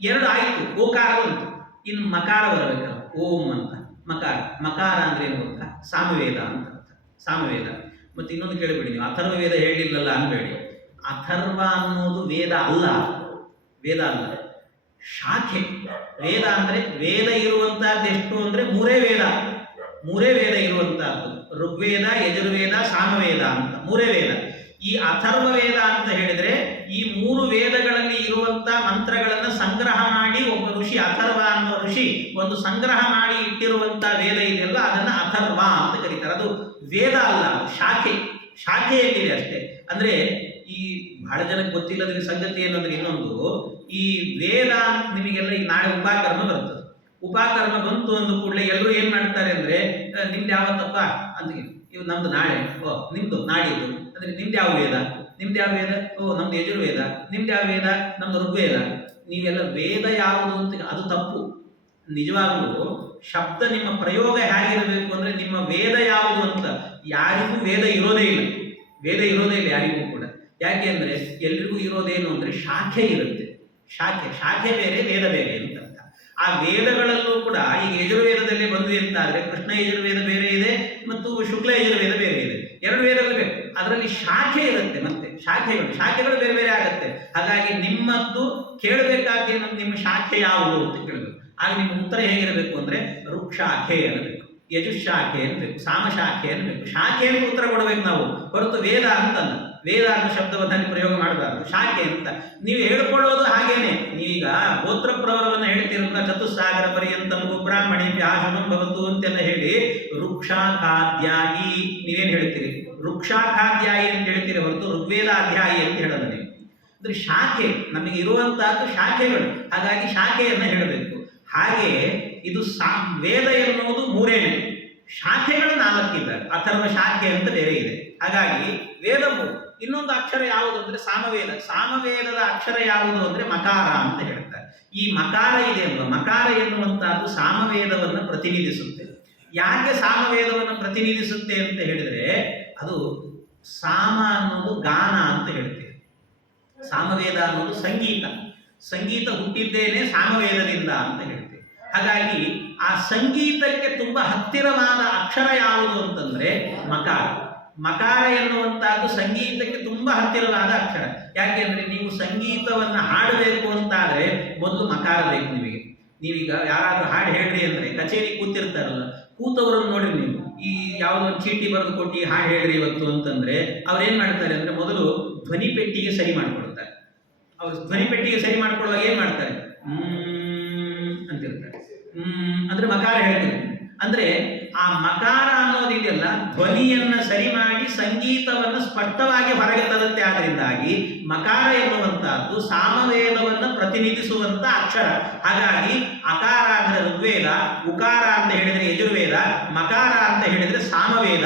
ಎರಡು ಆಯ್ತು, ಓಕಾರ ಉಂಟು. ಇನ್ನು ಮಕಾರ ಬರಬೇಕಲ್ಲ, ಓಂ ಅಂತ ಮಕಾರ. ಮಕಾರ ಅಂದ್ರೆ ಏನು ಗೊತ್ತಾ? ಸಾಮವೇದ ಅಂತ ಅರ್ಥ. ಸಾಮವೇದ. ಮತ್ತೆ ಇನ್ನೊಂದು ಕೇಳಬೇಡಿ, ನೀವು ಅಥರ್ವವೇದ ಹೇಳಿಲ್ಲಲ್ಲ ಅನ್ಬೇಡಿ. ಅಥರ್ವ ಅನ್ನೋದು ವೇದ ಅಲ್ಲ, ವೇದ ಅಲ್ಲ, ಶಾಖೆ. ವೇದ ಅಂದರೆ ವೇದ ಇರುವಂತಹದ್ದು ಎಷ್ಟು ಅಂದರೆ ಮೂರೇ ವೇದ ಇರುವಂತಹದ್ದು. ಋಗ್ವೇದ, ಯಜುರ್ವೇದ, ಸಾಮವೇದ ಅಂತ ಮೂರೇ ವೇದ. ಈ ಅಥರ್ವ ವೇದ ಅಂತ ಹೇಳಿದ್ರೆ ಈ ಮೂರು ವೇದಗಳಲ್ಲಿ ಇರುವಂತ ಮಂತ್ರಗಳನ್ನು ಸಂಗ್ರಹ ಮಾಡಿ ಒಬ್ಬ ಋಷಿ, ಅಥರ್ವ ಅನ್ನೋ ಋಷಿ ಒಂದು ಸಂಗ್ರಹ ಮಾಡಿ ಇಟ್ಟಿರುವಂತ ವೇದ ಇದೆಯಲ್ಲ ಅದನ್ನ ಅಥರ್ವ ಅಂತ ಕರೀತಾರೆ. ಅದು ವೇದ ಅಲ್ಲ, ಅದು ಶಾಖೆಯಲ್ಲಿದೆ ಅಷ್ಟೇ. ಅಂದ್ರೆ ಈ ಬಹಳ ಜನಕ್ಕೆ ಗೊತ್ತಿಲ್ಲದ ಸಂಗತಿ ಏನಂದ್ರೆ ಇನ್ನೊಂದು, ಈ ವೇದ ನಿಮಗೆಲ್ಲ ಈಗ ನಾಳೆ ಉಪಕರ್ಮ ಬರ್ತದೆ. ಉಪಕರ್ಮ ಬಂತು ಅಂದ ಕೂಡಲೇ ಎಲ್ಲರೂ ಏನ್ ಮಾಡ್ತಾರೆ ಅಂದ್ರೆ ನಿಮ್ದು ಯಾವತ್ತಪ್ಪ ಅಂತ, ಇವು ನಮ್ದು ನಾಳೆ, ನಿಮ್ದು ನಾಡಿದ್ದು ಅಂದ್ರೆ ನಿಮ್ದು ಯಾವ ವೇದ, ನಮ್ದು ಯಜುರ್ವೇದ, ನಿಮ್ದು ಯಾವ ವೇದ, ನಮ್ದು ಋಗ್ವೇದ. ನೀವೆಲ್ಲ ವೇದ ಯಾವುದು ಅಂತ, ಅದು ತಪ್ಪು. ನಿಜವಾಗ್ಲೂ ಶಬ್ದ ನಿಮ್ಮ ಪ್ರಯೋಗ ಹೇಗಿರಬೇಕು ಅಂದ್ರೆ ನಿಮ್ಮ ವೇದ ಯಾವುದು ಅಂತ. ಯಾರಿಗೂ ವೇದ ಇರೋದೇ ಇಲ್ಲ ಯಾರಿಗೂ ಕೂಡ. ಯಾಕೆ ಅಂದ್ರೆ ಎಲ್ರಿಗೂ ಇರೋದೇನು ಅಂದ್ರೆ ಶಾಖೆ ಇರುತ್ತೆ. ಶಾಖೆ ಬೇರೆ, ವೇದ ಬೇರೆ ಅಂತ. ಆ ವೇದಗಳಲ್ಲೂ ಕೂಡ ಈಗ ಯಜುರ್ವೇದದಲ್ಲಿ ಬಂದ್ವಿ ಅಂತ ಆದ್ರೆ ಕೃಷ್ಣ ಯಜುರ್ವೇದ ಬೇರೆ ಇದೆ ಮತ್ತು ಶುಕ್ಲ ಯಜುರ್ವೇದ ಬೇರೆ ಇದೆ, ಎರಡು ವೇದಗಳು ಬೇಕು. ಅದರಲ್ಲಿ ಶಾಖೆ ಇರುತ್ತೆ, ಮತ್ತೆ ಶಾಖೆಗಳು ಬೇರೆ ಬೇರೆ ಆಗುತ್ತೆ. ಹಾಗಾಗಿ ನಿಮ್ಮದ್ದು ಕೇಳಬೇಕಾದ್ದೇನು, ನಿಮ್ಮ ಶಾಖೆ ಯಾವುದು ಅಂತ ಕೇಳಬೇಕು. ಆಗ ನಿಮ್ಮ ಉತ್ತರ ಹೇಗಿರಬೇಕು ಅಂದ್ರೆ ಋಕ್ಷಾಖೆ ಅನ್ನಬೇಕು, ಯಜುಶಾಖೆ ಅನ್ಬೇಕು, ಸಾಮಶಾಖೆ ಅನ್ಬೇಕು. ಶಾಖೆ ಅಂತ ಉತ್ತರ ಕೊಡಬೇಕು ನಾವು, ಹೊರತು ವೇದ ಅಂತಲ್ಲ. ವೇದ ಅನ್ನೋ ಶಬ್ದವನ್ನು ಪ್ರಯೋಗ ಮಾಡಬಾರ್ದು, ಶಾಖೆ ಅಂತ ನೀವು ಹೇಳ್ಕೊಳ್ಳೋದು ಹಾಗೇನೆ. ನೀವೀಗ ಗೋತ್ರ ಪ್ರವರವನ್ನು ಹೇಳ್ತಿರೋದ ಚತುಸ್ಸಾಗರ ಪರ್ಯಂತಂ ಬ್ರಾಹ್ಮಣಿ ವ್ಯಾಹನಂ ಭವತು ಅಂತೆಲ್ಲ ಹೇಳಿ ಋಕ್ಷಾಖಾದ್ಯಾಯಿ ನೀವೇನು ಹೇಳ್ತೀರಿ, ಋಕ್ಷಾಖಾದ್ಯಾಯಿ ಅಂತ ಹೇಳ್ತೀರಿ, ಹೊರತು ಋಗ್ವೇದಾಧ್ಯಾಯಿ ಅಂತ ಹೇಳೋದು ನೀವು. ಅಂದ್ರೆ ಶಾಖೆ ನಮಗೆ ಇರುವಂತಹದ್ದು ಶಾಖೆಗಳು, ಹಾಗಾಗಿ ಶಾಖೆಯನ್ನು ಹೇಳಬೇಕು. ಹಾಗೆ ಇದು ವೇದ ಎನ್ನುವುದು ಮೂರೇನೆ, ಶಾಖೆಗಳು 4 ಇದ್ದಾರೆ. ಅಥರ್ವ ಶಾಖೆ ಅಂತ ಬೇರೆ ಇದೆ. ಹಾಗಾಗಿ ವೇದ 3. ಇನ್ನೊಂದು ಅಕ್ಷರ ಯಾವುದು ಅಂದ್ರೆ ಸಾಮವೇದದ ಅಕ್ಷರ ಯಾವುದು ಅಂದ್ರೆ ಮಕಾರ ಅಂತ ಹೇಳ್ತಾರೆ. ಈ ಮಕಾರ ಇದೆ ಅಲ್ವಾ, ಮಕಾರ ಎನ್ನುವಂತಹದ್ದು ಸಾಮವೇದವನ್ನು ಪ್ರತಿನಿಧಿಸುತ್ತೆ. ಯಾಕೆ ಸಾಮವೇದವನ್ನು ಪ್ರತಿನಿಧಿಸುತ್ತೆ ಅಂತ ಹೇಳಿದ್ರೆ, ಅದು ಸಾಮ ಅನ್ನೋದು ಗಾನ ಅಂತ ಹೇಳ್ತೀವಿ, ಸಾಮವೇದ ಅನ್ನೋದು ಸಂಗೀತ ಹುಟ್ಟಿದ್ದೇನೆ ಸಾಮವೇದದಿಂದ ಅಂತ ಹೇಳ್ತೀವಿ. ಹಾಗಾಗಿ ಆ ಸಂಗೀತಕ್ಕೆ ತುಂಬಾ ಹತ್ತಿರವಾದ ಅಕ್ಷರ ಯಾವುದು ಅಂತಂದ್ರೆ ಮಕಾರ ಎನ್ನುವಂತಹದ್ದು ಸಂಗೀತಕ್ಕೆ ತುಂಬಾ ಹತ್ತಿರವಾದ ಅಕ್ಷರ. ಯಾಕೆಂದ್ರೆ ನೀವು ಸಂಗೀತವನ್ನ ಹಾಡಬೇಕು ಅಂತಾದ್ರೆ ಮೊದಲು ಮಕಾರ ಬೇಕು ನಿಮಗೆ. ನೀವೀಗ ಯಾರಾದ್ರೂ ಹಾಡು ಹೇಳ್ರಿ ಅಂದ್ರೆ ಕಚೇರಿ ಕೂತಿರ್ತಾರಲ್ಲ, ಕೂತವರನ್ನು ನೋಡ್ರಿ ನೀವು, ಈ ಯಾವುದೋ ಒಂದು ಚೀಟಿ ಬರೆದು ಕೊಟ್ಟು ಹಾಡು ಹೇಳ್ರಿ ಇವತ್ತು ಅಂತಂದ್ರೆ ಅವ್ರೇನ್ ಮಾಡ್ತಾರೆ ಅಂದ್ರೆ ಮೊದಲು ಧ್ವನಿ ಪೆಟ್ಟಿಗೆ ಸರಿ ಮಾಡ್ಕೊಳ್ತಾರೆ. ಅವ್ರು ಧ್ವನಿ ಪೆಟ್ಟಿಗೆ ಸರಿ ಮಾಡ್ಕೊಳ್ಳುವಾಗ ಏನ್ ಮಾಡ್ತಾರೆ, ಅಂತಿರ್ತಾರೆ. ಅಂದ್ರೆ ಮಕಾರ ಹೇಳ್ತೀವಿ. ಅಂದ್ರೆ ಆ ಮಕಾರ ಅನ್ನೋದಿದೆಯಲ್ಲ, ಧ್ವನಿಯನ್ನ ಸರಿ ಮಾಡಿ ಸಂಗೀತವನ್ನು ಸ್ಪಷ್ಟವಾಗಿ ಹೊರಗೆ ತರುತ್ತೆ. ಆದ್ರಿಂದಾಗಿ ಮಕಾರ ಎನ್ನುವಂತಹದ್ದು ಸಾಮವೇದವನ್ನು ಪ್ರತಿನಿಧಿಸುವಂತ ಅಕ್ಷರ. ಹಾಗಾಗಿ ಅಕಾರ ಅಂದ್ರೆ ಋಗ್ವೇದ, ಉಕಾರ ಅಂತ ಹೇಳಿದ್ರೆ ಯಜುರ್ವೇದ, ಮಕಾರ ಅಂತ ಹೇಳಿದ್ರೆ ಸಾಮವೇದ.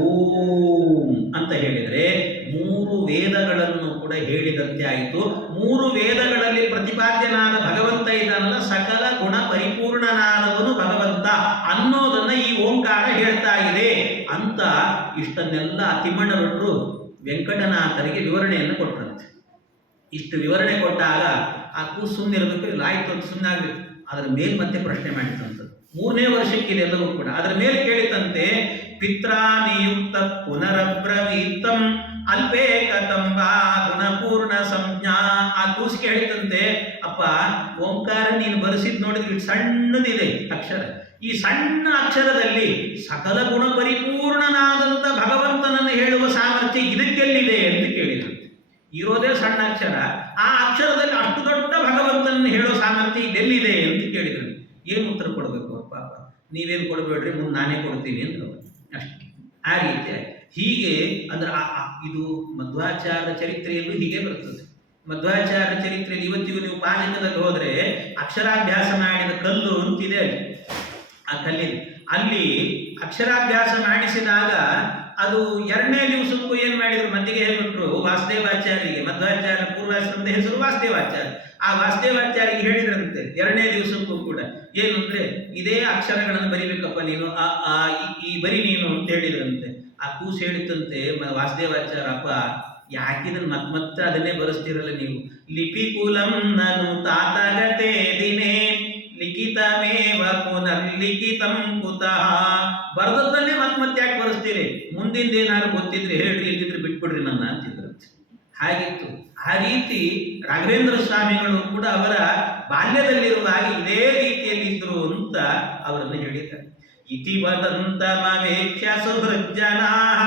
ಓಂ ಅಂತ ಹೇಳಿದ್ರೆ 3 ವೇದಗಳನ್ನು ಕೂಡ ಹೇಳಿದಂತೆ ಆಯಿತು. 3 ವೇದಗಳಲ್ಲಿ ಪ್ರತಿಪಾದ್ಯನಾದ ಭಗವಂತ ಇದನ್ನ ಸಕಲ ಗುಣ ಪರಿಪೂರ್ಣನಾದವನು ಭಗವಂತ ಅನ್ನೋದನ್ನ ಈ ಓಂಕಾರ ಹೇಳ್ತಾ ಇದೆ ಅಂತ ಇಷ್ಟನ್ನೆಲ್ಲ ತಿಮ್ಮಣ್ಣ ಭಟ್ರು ವೆಂಕಟನಾಥರಿಗೆ ವಿವರಣೆಯನ್ನು ಕೊಟ್ಟರಂತೆ. ಇಷ್ಟು ವಿವರಣೆ ಕೊಟ್ಟಾಗ ಆ ಕೂಸು ಸುಮ್ಮನಿರಬೇಕು, ಇಲ್ಲ ಆಯ್ತು ಅಂತ ಸುಮ್ಮನಾಗ್ಬೇಕು. ಅದರ ಮೇಲೆ ಮತ್ತೆ ಪ್ರಶ್ನೆ ಮಾಡಿತಂತೆ. 3ನೇ ವರ್ಷಕ್ಕೆ ಇದೆಲ್ಲವೂ ಕೂಡ ಅದರ ಮೇಲೆ ಕೇಳಿತಂತೆ, ಪಿತ್ರಾ ನಿಯುಕ್ತ ಪುನರಬ್ರವೀತಂ ಅಲ್ಪೇ ಕತಂಬಾ ಗುಣಪೂರ್ಣ ಸಂಜ್ಞಾ. ಆ ಕೂಸಿಗೆ ಹೇಳಿತಂತೆ, ಅಪ್ಪ ಓಂಕಾರ ನೀನು ಬರೆಸಿದ್ ನೋಡಿದ್ರೆ ಸಣ್ಣದಿದೆ ಅಕ್ಷರ, ಈ ಸಣ್ಣ ಅಕ್ಷರದಲ್ಲಿ ಸಕಲ ಗುಣ ಪರಿಪೂರ್ಣನಾದಂಥ ಭಗವಂತನನ್ನು ಹೇಳುವ ಸಾಮರ್ಥ್ಯ ಇದಕ್ಕೆಲ್ಲಿದೆ ಅಂತ ಕೇಳಿದಂತೆ. ಇರೋದೇ ಸಣ್ಣ ಅಕ್ಷರ, ಆ ಅಕ್ಷರದಲ್ಲಿ ಅಷ್ಟು ದೊಡ್ಡ ಭಗವಂತನನ್ನು ಹೇಳೋ ಸಾಮರ್ಥ್ಯ ಇದೆಲ್ಲಿದೆ ಅಂತ ಕೇಳಿದ್ರು. ಏನು ಉತ್ತರ ಕೊಡಬೇಕು ಪಾಪ, ನೀವೇನು ಕೊಡಬೇಡ್ರಿ, ಮುಂದೆ ನಾನೇ ಕೊಡ್ತೀನಿ ಅಂತ ಅಷ್ಟೇ. ಆ ರೀತಿ ಹೀಗೆ ಅಂದ್ರೆ ಇದು ಮಧ್ವಾಚಾರ್ಯ ಚರಿತ್ರೆಯಲ್ಲೂ ಹೀಗೆ ಬರ್ತದೆ. ಮಧ್ವಾಚಾರ್ಯ ಚರಿತ್ರೆಯಲ್ಲಿ ಇವತ್ತಿಗೂ ನೀವು ಪಾಜಕದಲ್ಲಿ ಹೋದ್ರೆ ಅಕ್ಷರಾಭ್ಯಾಸ ಮಾಡಿದ ಕಲ್ಲು ಅಂತಿದೆ, ಆ ಕಲ್ಲಿದೆ. ಅಲ್ಲಿ ಅಕ್ಷರಾಭ್ಯಾಸ ಮಾಡಿಸಿದಾಗ ಅದು 2ನೇ ದಿವಸಕ್ಕೂ ಏನ್ ಮಾಡಿದ್ರು, ಮಧ್ಯೆ ಹೇಳ್ಬಿಟ್ರು ವಾಸುದೇವಾಚಾರ್ಯರಿಗೆ. ಮಧ್ವಾಚಾರ್ಯ ಪೂರ್ವಾಶ್ರಮದ ಹೆಸರು ವಾಸುದೇವಾಚಾರ್ಯ. ಆ ವಾಸುದೇವಾಚಾರ್ಯರಿಗೆ ಹೇಳಿದ್ರಂತೆ 2ನೇ ದಿವಸಕ್ಕೂ ಕೂಡ ಏನು ಅಂದ್ರೆ ಇದೇ ಅಕ್ಷರಗಳನ್ನು ಬರಿಬೇಕಪ್ಪ ನೀನು, ಈ ಬರಿ ನೀನು ಅಂತ ಹೇಳಿದ್ರಂತೆ. ಆ ಕೂಸು ಹೇಳಿತಂತೆ ವಾಸುದೇವಾಚಾರ್ಯ, ಅಪ್ಪ ಯಾಕಿದನ್ ಮತ್ತೆ ಅದನ್ನೇ ಬರೆಸ್ತಿರಲ್ಲ ನೀವು, ಲಿಪಿ ಕುಲಂ ನನು ತಾತಗತೆ ದಿನೇ ಲಿಖಿತಮೇವ ಪುನರ್ಲಿಖಿತಂ ಕುತಃ. ಬರೆದದ್ದನ್ನೇ ಮತ್ತೆ ಯಾಕೆ ಬರೆಸ್ತೀರಿ, ಮುಂದಿಂದ ಏನಾದ್ರು ಗೊತ್ತಿದ್ರೆ ಹೇಳ್ರಿ, ಇಲ್ದಿದ್ರೆ ಬಿಟ್ಬಿಡ್ರಿ ನನ್ನ ಅಂತಿದ್ರಂತೆ. ಹಾಗಿತ್ತು. ಆ ರೀತಿ ರಾಘವೇಂದ್ರ ಸ್ವಾಮಿಗಳು ಕೂಡ ಅವರ ಬಾಲ್ಯದಲ್ಲಿರುವಾಗ ಇದೇ ರೀತಿಯಲ್ಲಿ ಇದ್ರು ಅಂತ ಅವರನ್ನು ಹೇಳಿದ್ದಾರೆ. ಇತಿ ವದಂತಮವೇಕ್ಷ್ಯ ಸುಹೃಜ್ಜನಾಃ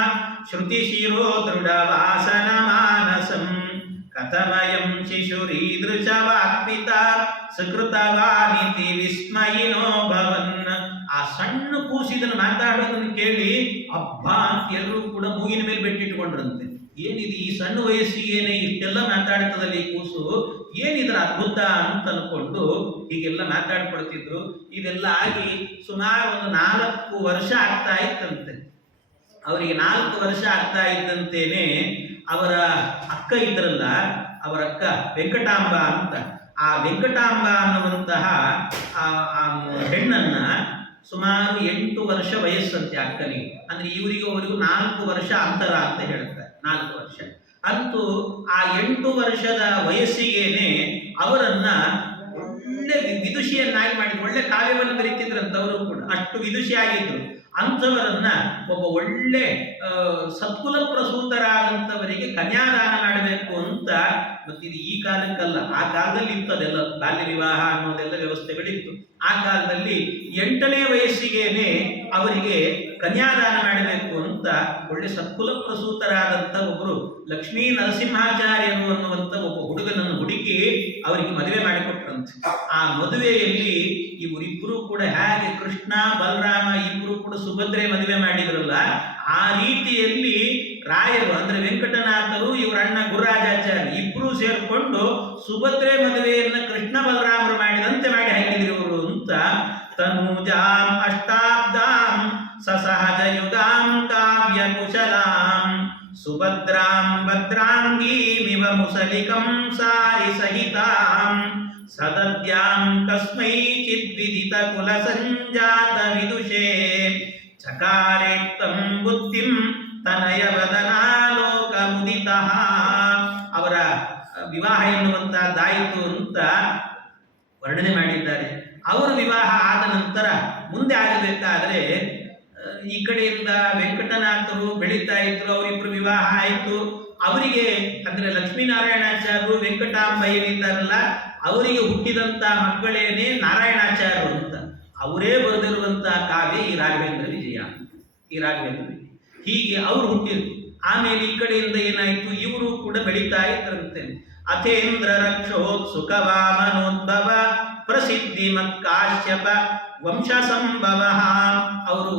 ಶ್ರುತಿ ಶಿರೋ ದೃಢ ವಾಸನ ಮಾನಸಂ ಕಥಮಯಂ ಶಿಶುರೀದೃಶವಾಗ್ಪಿತ ಸುಕೃತವಾನಿತಿ ವಿಸ್ಮಯಿನೋ ಭವನ್. ಆ ಸಣ್ಣ ಕೂಸಿದನ್ನು ಮಾತಾಡೋದನ್ನು ಕೇಳಿ ಅಬ್ಬಾ ಅಂತ ಎಲ್ಲರೂ ಕೂಡ ಮೂಗಿನ ಮೇಲೆ ಬೆಟ್ಟಿಟ್ಕೊಂಡ್ರಂತೆ. ಏನಿದು ಈ ಸಣ್ಣ ವಯಸ್ಸಿಗೇನೆ ಇಷ್ಟೆಲ್ಲ ಮಾತಾಡ್ತದಲ್ಲ ಈ ಕೂಸು, ಏನಿದ್ರ ಅದ್ಭುತ ಅಂತ ಅನ್ಕೊಂಡು ಹೀಗೆಲ್ಲ ಮಾತಾಡ್ಕೊಳ್ತಿದ್ರು. ಇದೆಲ್ಲ ಆಗಿ ಸುಮಾರು ಒಂದು 4 ವರ್ಷ ಆಗ್ತಾ ಇತ್ತಂತೆ. ಅವರಿಗೆ 4 ವರ್ಷ ಆಗ್ತಾ ಇದ್ದಂತೇನೆ ಅವರ ಅಕ್ಕ ಇದ್ರಲ್ಲ, ಅವರ ಅಕ್ಕ ವೆಂಕಟಾಂಬ ಅಂತ, ಆ ವೆಂಕಟಾಂಬ ಅನ್ನುವಂತಹ ಆ ಹೆಣ್ಣನ್ನ ಸುಮಾರು 8 ವರ್ಷ ವಯಸ್ಸಂತೆ ಅಕ್ಕನಿಗೆ. ಅಂದ್ರೆ ಇವರಿಗೂ ಅವರಿಗೂ 4 ವರ್ಷ ಅಂತರ ಅಂತ ಹೇಳ್ತಾರೆ. 4 ವರ್ಷ ಅಂತೂ ಆ 8 ವರ್ಷದ ವಯಸ್ಸಿಗೇನೆ ಅವರನ್ನ ಒಳ್ಳೆ ವಿದುಷಿಯನ್ನಾಗಿ ಮಾಡಿದ್ರು. ಒಳ್ಳೆ ಕಾವ್ಯವನ್ನು ಬರೀತಿದ್ರಂತವರು ಕೂಡ, ಅಷ್ಟು ವಿದುಷಿ ಆಗಿದ್ರು. ಅಂಥವರನ್ನ ಒಬ್ಬ ಒಳ್ಳೆ ಸತ್ಕುಲ ಪ್ರಸೂತರಾದಂಥವರಿಗೆ ಕನ್ಯಾದಾನ ಮಾಡಬೇಕು ಅಂತ. ಮತ್ತಿದು ಈ ಕಾಲಕ್ಕಲ್ಲ, ಆ ಕಾಲದಲ್ಲಿ ಇತ್ತು ಅದೆಲ್ಲ, ಬಾಲ್ಯ ವಿವಾಹ ಅನ್ನೋದೆಲ್ಲ ವ್ಯವಸ್ಥೆಗಳಿತ್ತು. ಆ ಕಾಲದಲ್ಲಿ 8ನೇ ವಯಸ್ಸಿಗೇನೆ ಅವರಿಗೆ ಕನ್ಯಾದಾನ ಮಾಡಬೇಕು ಅಂತ ಒಳ್ಳೆ ಸತ್ಕುಲ ಪ್ರಸೂತರಾದಂಥ ಒಬ್ಬರು ಲಕ್ಷ್ಮೀ ನರಸಿಂಹಾಚಾರ್ಯರು ಅನ್ನುವಂಥ ಒಬ್ಬ ಹುಡುಗನನ್ನು ಹುಡುಕಿ ಅವರಿಗೆ ಮದುವೆ ಮಾಡಿಕೊಟ್ರಂತೆ. ಆ ಮದುವೆಯಲ್ಲಿ ಇವರಿಬ್ಬರು ಕೂಡ ಹೇಗೆ ಕೃಷ್ಣ ಬಲರಾಮ ಇಬ್ಬರು ಕೂಡ ಸುಭದ್ರೆ ಮದುವೆ ಮಾಡಿದ್ರಲ್ಲ, ಆ ರೀತಿಯಲ್ಲಿ ರಾಯರು ಅಂದ್ರೆ ವೆಂಕಟನಾಥರು ಇವರ ಅಣ್ಣ ಗುರುರಾಜಾಚಾರ್ಯ ಇಬ್ರು ಸೇರ್ಕೊಂಡು ಸುಭದ್ರೆ ಮದುವೆಯನ್ನ ಕೃಷ್ಣ ಬಲರಾಮರು ಮಾಡಿದಂತೆ ಮಾಡಿ ಹಾಕಿದ್ರು ಇವರು ಅಂತ. ತನೂಜಾಂ ಅಷ್ಟಾಬ್ದಾಂ ಸಸಹಜಯುಗಾಂ ಕಾವ್ಯ ಕುಶಲಾಂ ಸುಭದ್ರಾಂ ಭದ್ರಾಂಗೀಮಿವ ಮುಸಲಿಕಂ ಸಾರಿ ಸಹಿತಾಂ ಸದದ್ಯಾಂ ಕಸ್ಮೈಚಿದ್ ವಿದಿತ ಕುಲ ಸಂಜಾತ ವಿದುಷೇ ಚಕಾರೇತ್ತಂ ಬುದ್ಧಿಂ ತನಯ ವದನಾಲೋಕ ಮುದಿತಃ. ಅವರ ವಿವಾಹ ಎನ್ನುವಂತಹದ್ದಾಯಿತು ಅಂತ ವರ್ಣನೆ ಮಾಡಿದ್ದಾರೆ. ಅವರು ವಿವಾಹ ಆದ ನಂತರ ಮುಂದೆ ಆಗಬೇಕಾದ್ರೆ ಈ ಕಡೆಯಿಂದ ವೆಂಕಟನಾಥರು ಬೆಳೀತಾ ಇದ್ರು, ಅವರಿಬ್ರು ವಿವಾಹ ಆಯಿತು. ಅವರಿಗೆ ಅಂದ್ರೆ ಲಕ್ಷ್ಮೀನಾರಾಯಣಾಚಾರ್ಯರು ವೆಂಕಟಾಂಬ ಏನಿದ್ದಾರಲ್ಲ ಅವರಿಗೆ ಹುಟ್ಟಿದಂತ ಮಕ್ಕಳೇನೆ ನಾರಾಯಣಾಚಾರ್ಯರು ಅಂತ. ಅವರೇ ಬರೆದಿರುವಂತಹ ಕಾವ್ಯ ಈ ರಾಘವೇಂದ್ರ ವಿಜಯ. ಈ ರಾಘವೇಂದ್ರ ವಿಜಯ ಹೀಗೆ ಅವರು ಹುಟ್ಟಿದ್ರು. ಆಮೇಲೆ ಈ ಕಡೆಯಿಂದ ಏನಾಯ್ತು, ಇವರು ಕೂಡ ಬೆಳೀತಾ ಇದ್ರಂತೆ. ಅಥೇಂದ್ರ ರಕ್ಷೋತ್ಸುಕ ವಾಮನೋದ್ಭವ ಪ್ರಸಿದ್ಧಿ ಮತ್ ಕಾಶ್ಯಪ ವಂಶ ಸಂಭವ. ಅವರು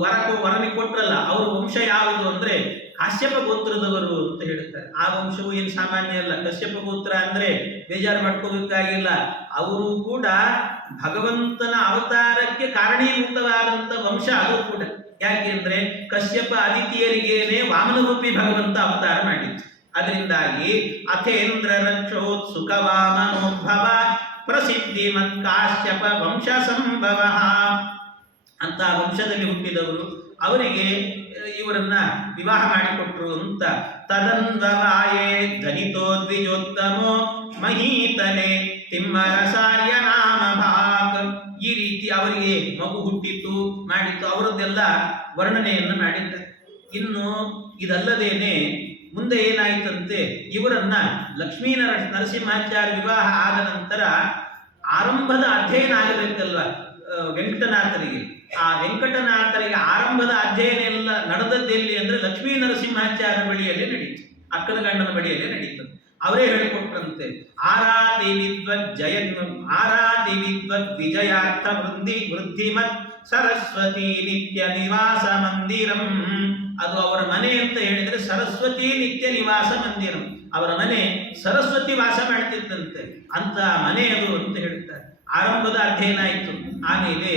ವರನಿ ಕೊಟ್ರಲ್ಲ, ಅವ್ರ ವಂಶ ಯಾವುದು ಅಂದ್ರೆ ಕಾಶ್ಯಪ ಗೋತ್ರದವರು ಅಂತ ಹೇಳ್ತಾರೆ. ಆ ವಂಶವು ಏನು ಸಾಮಾನ್ಯ ಅಲ್ಲ. ಕಶ್ಯಪ ಗೋತ್ರ ಅಂದ್ರೆ ಬೇಜಾರು ಮಾಡ್ಕೋಬೇಕಾಗಿಲ್ಲ, ಅವರು ಕೂಡ ಭಗವಂತನ ಅವತಾರಕ್ಕೆ ಕಾರಣೀಭೂತವಾದಂತ ವಂಶ ಅದು ಕೂಡ. ಯಾಕೆಂದ್ರೆ ಕಶ್ಯಪ ಅದಿತಿಯರಿಗೇನೆ ವಾಮನರೂಪಿ ಭಗವಂತ ಅವತಾರ ಮಾಡಿತ್ತು. ಅದರಿಂದಾಗಿ ಅಥೇಂದ್ರ ರಕ್ಷೋತ್ಸುಕ ವಾಮನೋದ್ಭವ ಪ್ರಸಿದ್ಧಿ ಮತ್ ಕಾಶ್ಯಪ ವಂಶ ಸಂಭವ ಅಂತ ವಂಶದಲ್ಲಿ ಹುಟ್ಟಿದವರು. ಅವರಿಗೆ ಇವರನ್ನ ವಿವಾಹ ಮಾಡಿಕೊಟ್ರು ಅಂತ. ತದನ್ವವಾಯೇ ಧನಿತೋ ದ್ವಿಜೋತ್ತಮೋ ಮಹೀತಲೆ ತಿಮ್ಮರಸಾರ್ಯ ನಾಮ ಭಾಕ್. ಈ ರೀತಿ ಅವರಿಗೆ ಮಗು ಹುಟ್ಟಿತು ಮಾಡಿತ್ತು, ಅವರದ್ದೆಲ್ಲ ವರ್ಣನೆಯನ್ನು ಮಾಡಿದ್ದಾರೆ. ಇನ್ನು ಇದಲ್ಲದೇನೆ ಮುಂದೆ ಏನಾಯ್ತಂತೆ, ಇವರನ್ನ ಲಕ್ಷ್ಮೀ ನರಸಿಂಹಾಚಾರ್ಯ ವಿವಾಹ ಆದ ನಂತರ ಆರಂಭದ ಅಧ್ಯಯನ ಆಗಬೇಕಲ್ವ ವೆಂಕಟನಾಥರಿಗೆ. ಆ ವೆಂಕಟನಾಥರಿಗೆ ಆರಂಭದ ಅಧ್ಯಯನ ಎಲ್ಲ ನಡೆದದ್ದೆಲ್ಲಿ ಅಂದ್ರೆ ಲಕ್ಷ್ಮೀ ನರಸಿಂಹಾಚಾರ್ಯ ಬಳಿಯಲ್ಲೇ ನಡೀತು, ಅಕ್ಕನ ಗಂಡನ ಬಳಿಯಲ್ಲೇ ನಡೀತು. ಅವರೇ ಹೇಳಿಕೊಟ್ರಂತೆ. ಆರಾತಿ ವಿದ್ವದ್ ವಿಜಯಾರ್ಥ ವೃದ್ಧಿಮತ್ ಸರಸ್ವತಿ ನಿತ್ಯ ನಿವಾಸ ಮಂದಿರಂ. ಅದು ಅವರ ಮನೆ ಅಂತ ಹೇಳಿದ್ರೆ ಸರಸ್ವತಿ ನಿತ್ಯ ನಿವಾಸ ಮಂದಿರಂ, ಅವರ ಮನೆ ಸರಸ್ವತಿ ವಾಸ ಮಾಡ್ತಿದ್ದಂತೆ ಅಂತ ಮನೆ ಅದು ಅಂತ ಹೇಳ್ತಾರೆ. ಆರಂಭದ ಅಧ್ಯಯನ ಆಯಿತು. ಆಮೇಲೆ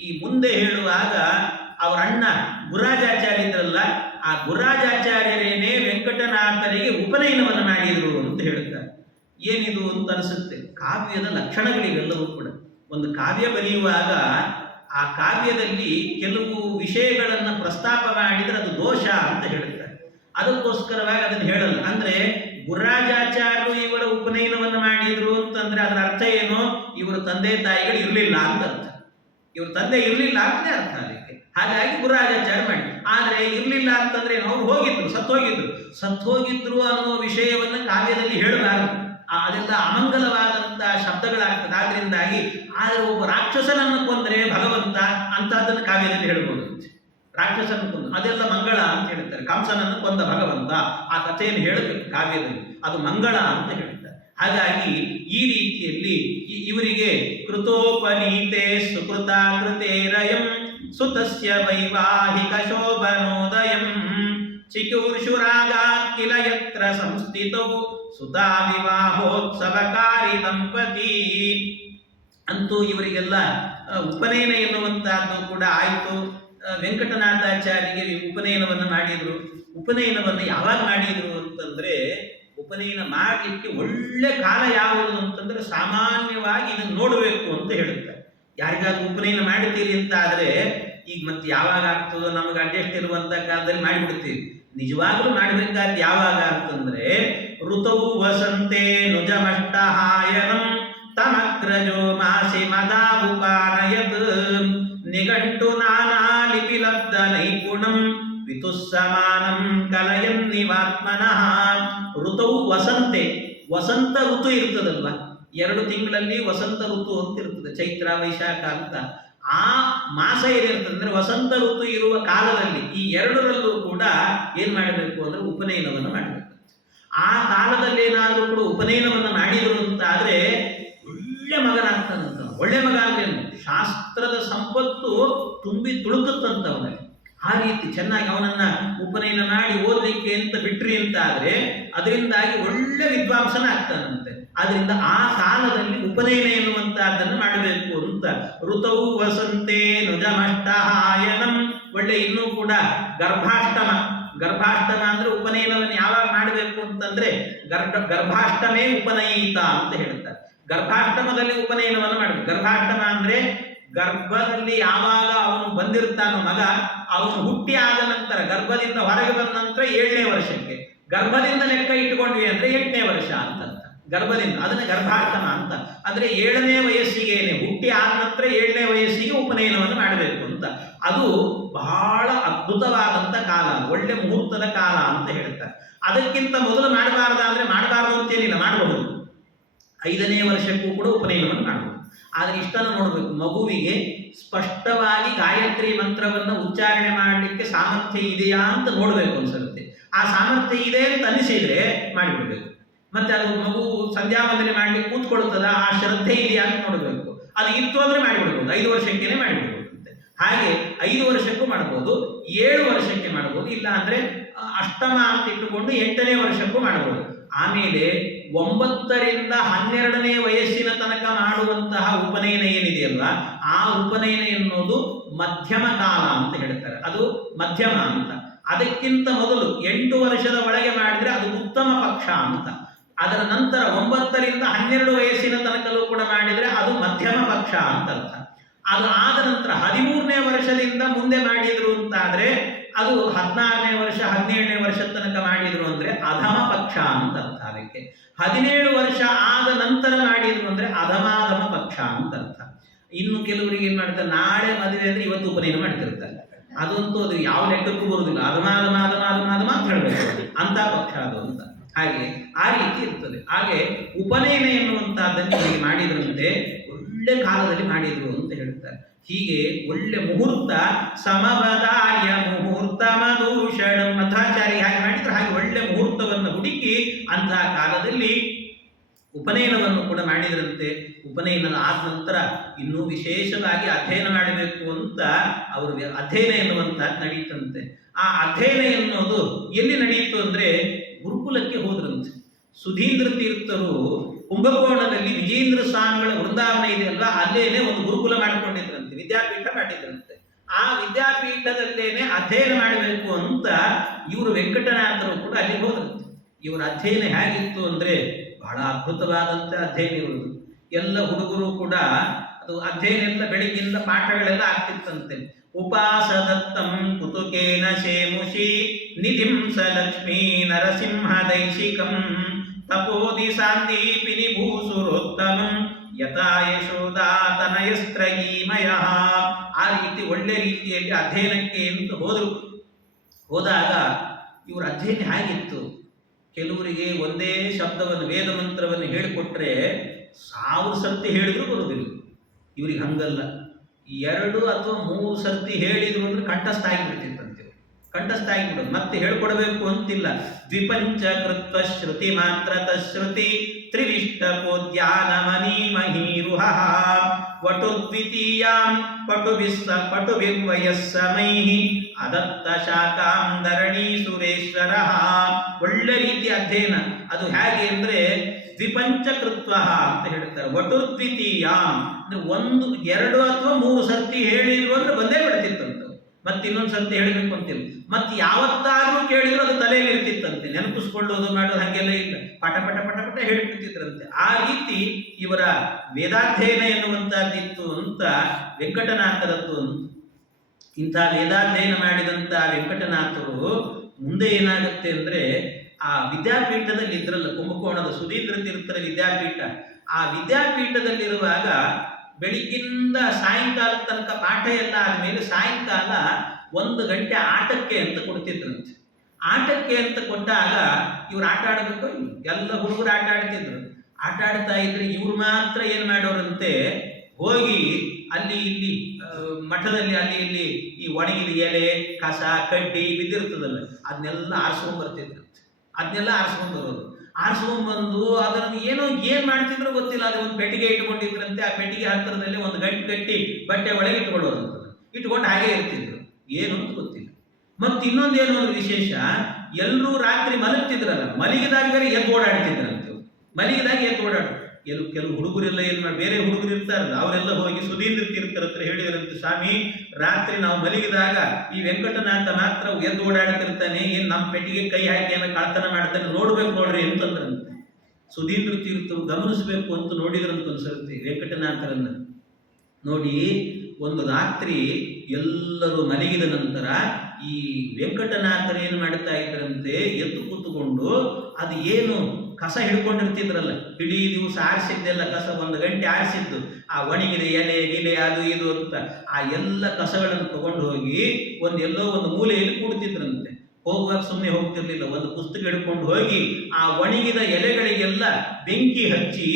ಈ ಮುಂದೆ ಹೇಳುವಾಗ ಅವರ ಅಣ್ಣ ಗುರುರಾಜಾಚಾರ್ಯ ಇದ್ರಲ್ಲ, ಆ ಗುರುರಾಜಾಚಾರ್ಯರೇನೇ ವೆಂಕಟನಾಥರಿಗೆ ಉಪನಯನವನ್ನು ಮಾಡಿದ್ರು ಅಂತ ಹೇಳ್ತಾರೆ. ಏನಿದು ಅಂತ ಅನಿಸುತ್ತೆ. ಕಾವ್ಯದ ಲಕ್ಷಣಗಳಿವೆಲ್ಲವೂ ಕೂಡ. ಒಂದು ಕಾವ್ಯ ಬರೆಯುವಾಗ ಆ ಕಾವ್ಯದಲ್ಲಿ ಕೆಲವು ವಿಷಯಗಳನ್ನು ಪ್ರಸ್ತಾಪ ಮಾಡಿದರೆ ಅದು ದೋಷ ಅಂತ ಹೇಳ್ತಾರೆ. ಅದಕ್ಕೋಸ್ಕರವಾಗಿ ಅದನ್ನು ಹೇಳಲ್ಲ. ಅಂದ್ರೆ ಗುರುರಾಜಾಚಾರ್ಯರು ಇವರ ಉಪನಯನವನ್ನು ಮಾಡಿದ್ರು ಅಂತಂದ್ರೆ ಅದರ ಅರ್ಥ ಏನು, ಇವರ ತಂದೆ ತಾಯಿಗಳು ಇರಲಿಲ್ಲ ಅಂತ ಅರ್ಥ. ಇವ್ರ ತಂದೆ ಇರಲಿಲ್ಲ ಅಂತಲೇ ಅರ್ಥ ಅದಕ್ಕೆ. ಹಾಗಾಗಿ ಗುರುರಾಜಾಚಾರ್ಯ ಮಾಡಿ. ಆದರೆ ಇರಲಿಲ್ಲ ಅಂತಂದ್ರೆ ಅವ್ರು ಹೋಗಿದ್ರು, ಸತ್ತೋಗಿದ್ರು ಅನ್ನೋ ವಿಷಯವನ್ನು ಕಾವ್ಯದಲ್ಲಿ ಹೇಳಬಾರದು. ಅದೆಲ್ಲ ಅಮಂಗಲವಾದಂಥ ಶಬ್ದಗಳಾಗ್ತದೆ. ಆದ್ರಿಂದಾಗಿ ಆದರೆ ಒಬ್ಬ ರಾಕ್ಷಸನನ್ನು ಕೊಂದರೆ ಭಗವಂತ ಅಂತಹದ್ದನ್ನು ಕಾವ್ಯದಲ್ಲಿ ಹೇಳ್ಬೋದು. ರಾಕ್ಷಸನ ಕೊಂದ ಅದೆಲ್ಲ ಮಂಗಳ ಅಂತ ಹೇಳ್ತಾರೆ. ಕಂಸನನ್ನು ಕೊಂದ ಭಗವಂತ ಆ ಕಥೆಯನ್ನು ಹೇಳಬೇಕು ಕಾವ್ಯದಲ್ಲಿ, ಅದು ಮಂಗಳ ಅಂತ ಹೇಳ್ತಾರೆ. ಹಾಗಾಗಿ ಈ ರೀತಿಯಲ್ಲಿ ಇವರಿಗೆ ಕೃತೋಪನೀತೆ ಸುಕೃತ ಕೃತೇರಯಂ ಸುತಸ್ಯ ವೈವಾಹಿಕ ಶೋಭನೋದಯಂ ಚಿಕೂರ್ಷುರಾಗಾ ಕಿಲ ಯತ್ರ ಸಂಸ್ಥಿತೌ ಸುತಾ ವಿವಾಹೋತ್ಸವಕಾರಿ ದಂಪತಿ. ಅಂತೂ ಇವರಿಗೆಲ್ಲ ಉಪನಯನ ಎನ್ನುವಂತಹದ್ದು ಕೂಡ ಆಯಿತು. ವೆಂಕಟನಾಥಾಚಾರ್ಯರಿಗೆ ಉಪನಯನವನ್ನು ಮಾಡಿದರು. ಉಪನಯನವನ್ನು ಯಾವಾಗ ಮಾಡಿದರು ಅಂತಂದ್ರೆ, ಉಪನಯನ ಮಾಡಲಿಕ್ಕೆ ಒಳ್ಳೆ ಕಾಲ ಯಾವುದು ಅಂತಂದ್ರೆ ಸಾಮಾನ್ಯವಾಗಿ ಇದನ್ನು ನೋಡಬೇಕು ಅಂತ ಹೇಳುತ್ತಾರೆ. ಯಾರಿಗಾದ್ರೂ ಉಪನಯನ ಮಾಡಿದ್ದೀರಿ ಅಂತ ಆದರೆ ಈಗ ಮತ್ತೆ ಯಾವಾಗ ಆಗ್ತದೋ ನಮಗೆ ಅಡ್ಜಸ್ಟ್ ಇರುವಂತ ಕಾಲದಲ್ಲಿ ಮಾಡಿಬಿಡ್ತೀವಿ. ನಿಜವಾಗ್ಲೂ ಮಾಡಬೇಕಾದ ಯಾವಾಗ ಅಂತಂದ್ರೆ ಋತವು ವಸಂತೆ ನುಜಮಷ್ಟಹಾಯನಂ ತಮಗ್ರಜೋ ಮಾಸಿ ಮದಾವುಪಾನಯತ್ ನಿಘಂಟು ನಾನಾ ಲಿಪಿ ಲಬ್ಧ ನೈಪುಣಂ ವಿತುಸ್ಸಮಾನಂ ಕಲಯನ್ ನಿವಾತ್ಮನಃ. ಋತವು ವಸಂತೆ, ವಸಂತ ಋತು ಇರ್ತದಲ್ವ, 2 ತಿಂಗಳಲ್ಲಿ ವಸಂತ ಋತು ಅಂತ ಇರ್ತದೆ, ಚೈತ್ರ ವೈಶಾಖ ಅಂತ. ಆ ಮಾಸ ಏನಿರ್ತದೆ ವಸಂತ ಋತು ಇರುವ ಕಾಲದಲ್ಲಿ ಈ 2ರಲ್ಲೂ ಕೂಡ ಏನ್ ಮಾಡಬೇಕು ಅಂದ್ರೆ ಉಪನಯನವನ್ನು ಮಾಡಬೇಕು. ಆ ಕಾಲದಲ್ಲಿ ಏನಾದರೂ ಕೂಡ ಉಪನಯನವನ್ನು ಮಾಡಿದ್ರು ಅಂತ ಆದ್ರೆ ಒಳ್ಳೆ ಮಗನಾಗ್ತಾನಂತ. ಒಳ್ಳೆ ಮಗ ಅಂದ್ರೇನು, ಶಾಸ್ತ್ರದ ಸಂಪತ್ತು ತುಂಬಿ ತುಳುಕುತ್ತಂತವನಿಗೆ. ಆ ರೀತಿ ಚೆನ್ನಾಗಿ ಅವನನ್ನ ಉಪನಯನ ಮಾಡಿ ಓದಲಿಕ್ಕೆ ಅಂತ ಬಿಟ್ರಿ ಅಂತ ಆದ್ರೆ ಅದರಿಂದಾಗಿ ಒಳ್ಳೆ ವಿದ್ವಾಂಸನ ಆಗ್ತಾನಂತೆ. ಆದ್ರಿಂದ ಆ ಕಾಲದಲ್ಲಿ ಉಪನಯನ ಎನ್ನುವಂತಹದ್ದನ್ನು ಮಾಡಬೇಕು ಅಂತ. ಋತವು ವಸಂತೆ ನುಜಮಷ್ಟಹಾಯನಂ. ಒಳ್ಳೆ ಇನ್ನೂ ಕೂಡ ಗರ್ಭಾಷ್ಟಮ ಅಂದ್ರೆ ಉಪನಯನವನ್ನು ಯಾವಾಗ ಮಾಡಬೇಕು ಅಂತಂದ್ರೆ ಗರ್ಭಾಷ್ಟಮೇ ಉಪನಯಿತ ಅಂತ ಹೇಳ್ತಾರೆ. ಗರ್ಭಾಷ್ಟಮದಲ್ಲಿ ಉಪನಯನವನ್ನು ಮಾಡಬೇಕು. ಗರ್ಭಾಷ್ಟಮ ಅಂದ್ರೆ ಗರ್ಭದಲ್ಲಿ ಯಾವಾಗ ಅವನು ಬಂದಿರ್ತಾನೋ ಮಗ, ಅವನು ಹುಟ್ಟಿ ಆದ ನಂತರ ಗರ್ಭದಿಂದ ಹೊರಗೆ ಬಂದ ನಂತರ 7ನೇ ವರ್ಷಕ್ಕೆ, ಗರ್ಭದಿಂದ ಲೆಕ್ಕ ಇಟ್ಟುಕೊಂಡ್ವಿ ಅಂದ್ರೆ 8ನೇ ವರ್ಷ ಅಂತ ಗರ್ಭದಿಂದ, ಅದನ್ನ ಗರ್ಭಾಷ್ಟಮ ಅಂತ. ಅಂದ್ರೆ 7ನೇ ವಯಸ್ಸಿಗೇನೆ ಹುಟ್ಟಿ ಆದ ನಂತರ 7ನೇ ವಯಸ್ಸಿಗೆ ಉಪನಯನವನ್ನು ಮಾಡಬೇಕು ಅಂತ. ಅದು ಬಹಳ ಅದ್ಭುತವಾದಂತ ಕಾಲ, ಒಳ್ಳೆ ಮುಹೂರ್ತದ ಕಾಲ ಅಂತ ಹೇಳ್ತಾರೆ. ಅದಕ್ಕಿಂತ ಮೊದಲು ಮಾಡಬಾರ್ದು ಅಂತೇನಿಲ್ಲ, ಮಾಡಬಹುದು. 5ನೇ ವರ್ಷಕ್ಕೂ ಕೂಡ ಉಪನಯನವನ್ನು ಮಾಡಬಹುದು. ಆದರೆ ಇಷ್ಟನ್ನು ನೋಡಬೇಕು, ಮಗುವಿಗೆ ಸ್ಪಷ್ಟವಾಗಿ ಗಾಯತ್ರಿ ಮಂತ್ರವನ್ನು ಉಚ್ಚಾರಣೆ ಮಾಡಲಿಕ್ಕೆ ಸಾಮರ್ಥ್ಯ ಇದೆಯಾ ಅಂತ ನೋಡಬೇಕು ಅನ್ಸುತ್ತೆ. ಆ ಸಾಮರ್ಥ್ಯ ಇದೆ ಅಂತ ಅನಿಸಿದ್ರೆ ಮಾಡಿಬಿಡ್ಬೇಕು. ಮತ್ತೆ ಅದು ಮಗು ಸಂಧ್ಯಾ ವಂದನೆ ಮಾಡ್ಲಿಕ್ಕೆ ಕೂತ್ಕೊಳ್ತದ, ಆ ಶ್ರದ್ಧೆ ಇದೆಯಾ ಅಂತ ನೋಡಬೇಕು. ಅದು ಇತ್ತು ಅಂದ್ರೆ ಮಾಡಿಬಿಡ್ಬೋದು, 5 ವರ್ಷಕ್ಕೇನೆ ಮಾಡಿಬಿಡ್ಬೋದು ಅಂತೆ. ಹಾಗೆ 5 ವರ್ಷಕ್ಕೂ ಮಾಡಬಹುದು, 7 ವರ್ಷಕ್ಕೆ ಮಾಡಬಹುದು, ಇಲ್ಲ ಅಂದ್ರೆ ಅಷ್ಟಮ ಅಂತ ಇಟ್ಟುಕೊಂಡು 8ನೇ ವರ್ಷಕ್ಕೂ ಮಾಡಬಹುದು. ಆಮೇಲೆ 9ರಿಂದ 12ನೇ ವಯಸ್ಸಿನ ತನಕ ಮಾಡುವಂತಹ ಉಪನಯನ ಏನಿದೆಯಲ್ಲ, ಆ ಉಪನಯನ ಎನ್ನುವುದು ಮಧ್ಯಮ ಕಾಲ ಅಂತ ಹೇಳ್ತಾರೆ. ಅದು ಮಧ್ಯಮ ಅಂತ. ಅದಕ್ಕಿಂತ ಮೊದಲು 8 ವರ್ಷದ ಒಳಗೆ ಮಾಡಿದ್ರೆ ಅದು ಉತ್ತಮ ಪಕ್ಷ ಅಂತ. ಅದರ ನಂತರ 9ರಿಂದ 12 ವಯಸ್ಸಿನ ತನಕಲೂ ಕೂಡ ಮಾಡಿದ್ರೆ ಅದು ಮಧ್ಯಮ ಪಕ್ಷ ಅಂತ ಅರ್ಥ. ಅದು ಆದ ನಂತರ 13ನೇ ವರ್ಷದಿಂದ ಮುಂದೆ ಮಾಡಿದ್ರು ಅಂತಾದ್ರೆ ಅದು 16ನೇ ವರ್ಷ 17ನೇ ವರ್ಷದ ತನಕ ಮಾಡಿದ್ರು ಅಂದ್ರೆ ಅಧಮ ಪಕ್ಷ ಅಂತ ಅರ್ಥ. ಅದಕ್ಕೆ 17 ವರ್ಷ ಆದ ನಂತರ ಮಾಡಿದ್ರು ಅಂದ್ರೆ ಅಧಮಾಧಮ ಪಕ್ಷ ಅಂತ ಅರ್ಥ. ಇನ್ನು ಕೆಲವರಿಗೆ ಏನ್ ಮಾಡ್ತಾರೆ, ನಾಳೆ ಮದುವೆ ಅಂದ್ರೆ ಇವತ್ತು ಉಪನಯನ ಮಾಡ್ತಿರ್ತಾರೆ. ಅದಂತೂ ಅದು ಯಾವ ಲೆಕ್ಕಕ್ಕೂ ಬರುವುದಿಲ್ಲ, ಅಧಮಾಧಮ ಅಂತ ಹೇಳ್ಬೇಕು, ಅಂತ ಪಕ್ಷ ಅದು ಅಂತ. ಹಾಗೆ ಆ ರೀತಿ ಇರ್ತದೆ. ಹಾಗೆ ಉಪನಯನ ಎನ್ನುವಂತಹದ್ದನ್ನು ಹೀಗೆ ಮಾಡಿದ್ರಂತೆ, ಒಳ್ಳೆ ಕಾಲದಲ್ಲಿ ಮಾಡಿದ್ರು ಅಂತ ಹೇಳ್ತಾರೆ. ಹೀಗೆ ಒಳ್ಳೆ ಮುಹೂರ್ತ, ಸಮವದಾರ್ಯ ಮುಹೂರ್ತ ಮಧುಷಣ ಮಧ್ವಾಚಾರ್ಯ ಹಾಗೆ ಮಾಡಿದ್ರು. ಹಾಗೆ ಒಳ್ಳೆ ಮುಹೂರ್ತವನ್ನು ಹುಡುಕಿ ಅಂತಹ ಕಾಲದಲ್ಲಿ ಉಪನಯನವನ್ನು ಕೂಡ ಮಾಡಿದ್ರಂತೆ. ಉಪನಯನ ಆದ ನಂತರ ಇನ್ನೂ ವಿಶೇಷವಾಗಿ ಅಧ್ಯಯನ ಮಾಡಬೇಕು ಅಂತ ಅವ್ರಿಗೆ ಅಧ್ಯಯನ ಎನ್ನುವಂತಹದ್ದು ನಡೀತಂತೆ. ಆ ಅಧ್ಯಯನ ಎನ್ನುವುದು ಎಲ್ಲಿ ನಡೆಯಿತು ಅಂದ್ರೆ ಗುರುಕುಲಕ್ಕೆ ಹೋದ್ರಂತೆ. ಸುಧೀಂದ್ರ ತೀರ್ಥರು ಕುಂಭಕೋಣದಲ್ಲಿ ವಿಜೇಂದ್ರ ಸ್ವಾಮಿಗಳ ವೃಂದಾವನ ಇದೆಯಲ್ವಾ, ಅಲ್ಲೇನೆ ಒಂದು ಗುರುಕುಲ ಮಾಡಿಕೊಂಡಿದ್ರಂತೆ, ವಿದ್ಯಾಪೀಠ ಮಾಡಿದ್ರಂತೆ. ಆ ವಿದ್ಯಾಪೀಠದಲ್ಲೇನೆ ಅಧ್ಯಯನ ಮಾಡಬೇಕು ಅಂತ ಇವರು ವೆಂಕಟನಾಥರು ಕೂಡ ಅಲ್ಲಿ ಹೋದ್ರಂತೆ. ಇವರ ಅಧ್ಯಯನ ಹೇಗಿತ್ತು ಅಂದ್ರೆ ಬಹಳ ಅದ್ಭುತವಾದಂತ ಅಧ್ಯಯನ ಇರುವುದು. ಎಲ್ಲ ಹುಡುಗರು ಕೂಡ ಅದು ಅಧ್ಯಯನ ಎಲ್ಲ ಬೆಳಿಗ್ಗೆಯಿಂದ ಪಾಠಗಳೆಲ್ಲ ಆಗ್ತಿತ್ತಂತೆ. ಉಪಾಸದತ್ತಂ ಕುತುಕೇನ ಶೇಮುಷಿ ನಿಧಿಂ ಸ ಲಕ್ಷ್ಮೀ ನರಸಿಂಹ ದೈಶಿಕಂ ತಪೋದಿ ಸಾಂದೀಪಿನಿ ಭೂಸುರೋತ್ತಮಂ ಯಥಾ ಯಶೋದಾತನಯಸ್ತ್ರಯೀಮಯ. ಆ ರೀತಿ ಒಳ್ಳೆ ರೀತಿಯಲ್ಲಿ ಅಧ್ಯಯನಕ್ಕೆ ಅಂತ ಹೋದಾಗ ಇವರ ಅಧ್ಯಯನ ಹೇಗಿತ್ತು? ಕೆಲವರಿಗೆ ಒಂದೇ ಶಬ್ದವನ್ನು ವೇದ ಮಂತ್ರವನ್ನು ಹೇಳಿಕೊಟ್ರೆ 1000 ಸರ್ತಿ ಹೇಳಿದ್ರು ಬರುವುದಿಲ್ಲ. ಇವ್ರಿಗೆ ಹಂಗಲ್ಲ, 2 ಅಥವಾ 3 ಸರ್ತಿ ಹೇಳಿದ್ರು ಅಂದ್ರೆ ಕಂಠಸ್ಥ ಆಗಿಬಿಡ್ತಿತ್ತಂತೆ. ಕಂಠಸ್ಥ ಆಗಿಬಿಡೋದು, ಮತ್ತೆ ಹೇಳ್ಕೊಡ್ಬೇಕು ಅಂತಿಲ್ಲ. ದ್ವಿಪಂಚ ಕೃತ್ವ ಶ್ರುತಿ ಮಾತ್ರ ತಶ್ರುತಿ ತ್ರಿವಿಷ್ಟಪೋದ್ಯಾನಮನೀಮಹೀರುಹ ವಟುದ್ವಿತೀಯಾಂ ಪಟುಭಿರ್ವಯಸ್ಸಮೈಃ ಅದತ್ತ ಶಾಖಾಂ ಧರಣಿ ಸುರೇಶ್ವರ. ಒಳ್ಳೆ ರೀತಿ ಅಧ್ಯಯನ. ಅದು ಹೇಗೆ ಅಂದ್ರೆ ದ್ವಿಪಂಚ ಕೃತ್ವ ಅಂತ ಹೇಳ್ತಾರೆ. ವಟುದ್ವಿತೀಯಾಂ ಅಂದ್ರೆ 1, 2 ಅಥವಾ 3 ಸರ್ತಿ ಹೇಳಿದ್ರು ಅಂದ್ರೆ ಬಂದೇ ಬಿಡ್ತಿತ್ತಂತ. ಮತ್ತೆ ಇನ್ನೊಂದು ಸರ್ತಿ ಹೇಳಬೇಕು ಅಂತಿಲ್ಲ. ಮತ್ತೆ ಯಾವತ್ತಾದ್ರೂ ಕೇಳಿದ್ರು ಅದು ತಲೆಯಲ್ಲಿ ಇರ್ತಿತ್ತಂತೆ. ನೆನಪಿಸ್ಕೊಳ್ಳೋದು ಮಾಡೋದು ಹಾಗೆಲ್ಲ ಇಲ್ಲ, ಪಟ ಪಟ ಪಟ ಪಟ ಹೇಳ್ತಿದ್ರಂತೆ. ಆ ರೀತಿ ಇವರ ವೇದಾಧ್ಯಯನ ಎನ್ನುವಂತಹದ್ದಿತ್ತು ಅಂತ ವೆಂಕಟನಾಥರದ್ದು. ಇಂಥ ವೇದಾಧ್ಯಯನ ಮಾಡಿದಂಥ ವೆಂಕಟನಾಥರು ಮುಂದೆ ಏನಾಗುತ್ತೆ ಅಂದ್ರೆ ಆ ವಿದ್ಯಾಪೀಠದಲ್ಲಿ ಇದ್ರಲ್ಲ, ಕುಂಭಕೋಣದ ಸುಧೀಂದ್ರ ತೀರ್ಥರ ವಿದ್ಯಾಪೀಠ. ಆ ವಿದ್ಯಾಪೀಠದಲ್ಲಿರುವಾಗ ಬೆಳಿಗ್ಗಿಂದ ಸಾಯಂಕಾಲದ ತನಕ ಪಾಠ ಎಲ್ಲ ಆದಮೇಲೆ ಸಾಯಂಕಾಲ 1 ಗಂಟೆ ಆಟಕ್ಕೆ ಅಂತ ಕೊಡ್ತಿದ್ರಂತೆ. ಆಟಕ್ಕೆ ಅಂತ ಕೊಟ್ಟಾಗ ಇವ್ರು ಆಟ ಆಡಬೇಕು, ಎಲ್ಲ ಹುಡುಗರು ಆಟ ಆಡ್ತಿದ್ರು. ಆಟ ಆಡ್ತಾ ಇದ್ರೆ ಇವ್ರು ಮಾತ್ರ ಏನ್ ಮಾಡೋರಂತೆ, ಹೋಗಿ ಅಲ್ಲಿ ಇಲ್ಲಿ ಮಠದಲ್ಲಿ ಅಲ್ಲಿ ಇಲ್ಲಿ ಈ ಒಣಗಿದ ಎಲೆ ಕಸ ಕಡ್ಡಿ ಬಿದ್ದಿರ್ತದಲ್ಲ ಅದನ್ನೆಲ್ಲ ಆರಿಸ್ಕೊಂಡ್ ಬರ್ತಿದ್ರಂತೆ. ಅದನ್ನೆಲ್ಲ ಆರಿಸ್ಕೊಂಡ್ ಬರೋದು. ಆರಿಸ್ಕೊಂಡ್ಬಂದು ಅದನ್ನು ಏನ್ ಮಾಡ್ತಿದ್ರು ಗೊತ್ತಿಲ್ಲ, ಅದು ಒಂದು ಪೆಟ್ಟಿಗೆ ಇಟ್ಕೊಂಡಿದ್ರಂತೆ. ಆ ಪೆಟ್ಟಿಗೆ ಹತ್ತಿರದಲ್ಲಿ ಒಂದು ಗಂಟು ಕಟ್ಟಿ ಬಟ್ಟೆ ಒಳಗೆ ಇಟ್ಕೊಳ್ಳೋದಂತ, ಇಟ್ಕೊಂಡು ಹಾಗೆ ಇರ್ತಿದ್ರು. ಏನು ಅಂತ ಗೊತ್ತಿಲ್ಲ. ಮತ್ತೆ ಇನ್ನೊಂದೇನು ಒಂದು ವಿಶೇಷ, ಎಲ್ಲರೂ ರಾತ್ರಿ ಮಲಗ್ತಿದ್ರಲ್ಲ, ಮಲಗಿದಾಗ ಬೇರೆ ಎದ್ದು ಓಡಾಡ್ತಿದ್ರಂತೆ. ಮಲಗಿದಾಗ ಎದ್ದು ಓಡಾಡ ಕೆಲವು ಹುಡುಗರೆಲ್ಲ ಏನ್ ಮಾಡಿ, ಬೇರೆ ಹುಡುಗರು ಇರ್ತಾರಲ್ಲ ಅವರೆಲ್ಲ ಹೋಗಿ ಸುಧೀಂದ್ರ ತೀರ್ಥರ ಹತ್ರ ಹೇಳಿದ್ರಂತೆ, ಸ್ವಾಮಿ ರಾತ್ರಿ ನಾವು ಮಲಗಿದಾಗ ಈ ವೆಂಕಟನಾಥ ಮಾತ್ರ ಎದ್ದು ಓಡಾಡ್ತಿರ್ತಾನೆ, ಏನ್ ನಮ್ಮ ಪೆಟ್ಟಿಗೆ ಕೈ ಹಾಕಿ ಏನೋ ಕಳ್ತನ ಮಾಡ್ತಾನೆ, ನೋಡ್ಬೇಕು ನೋಡ್ರಿ ಅಂತಂದ್ರಂತೆ. ಸುಧೀಂದ್ರ ತೀರ್ಥರು ಗಮನಿಸ್ಬೇಕು ಅಂತ ನೋಡಿದ್ರಂತ ಒಂದ್ಸರ್ತಿ ವೆಂಕಟನಾಥರನ್ನ. ನೋಡಿ, ಒಂದು ರಾತ್ರಿ ಎಲ್ಲರೂ ಮಲಗಿದ ನಂತರ ಈ ವೆಂಕಟನಾಥರು ಏನು ಮಾಡ್ತಾ ಇದ್ರಂತೆ, ಎದ್ದು ಕೂತ್ಕೊಂಡು ಅದು ಏನು ಕಸ ಹಿಡ್ಕೊಂಡಿರ್ತಿದ್ರಲ್ಲ, ಇಡೀ ದಿವಸ ಆರಿಸಿದ್ದೆಲ್ಲ ಕಸ, 1 ಗಂಟೆ ಆರಿಸಿದ್ದು ಆ ಒಣಗಿದ ಎಲೆ ಗಿಲೆ ಅದು ಇದು ಅಂತ ಆ ಎಲ್ಲ ಕಸಗಳನ್ನು ತಗೊಂಡು ಹೋಗಿ ಎಲ್ಲೋ ಒಂದು ಮೂಲೆಯಲ್ಲಿ ಕೂಡ್ತಿದ್ರಂತೆ. ಹೋಗುವಾಗ ಸುಮ್ಮನೆ ಹೋಗ್ತಿರ್ಲಿಲ್ಲ, ಒಂದು ಪುಸ್ತಕ ಹಿಡ್ಕೊಂಡು ಹೋಗಿ ಆ ಒಣಗಿದ ಎಲೆಗಳಿಗೆಲ್ಲ ಬೆಂಕಿ ಹಚ್ಚಿ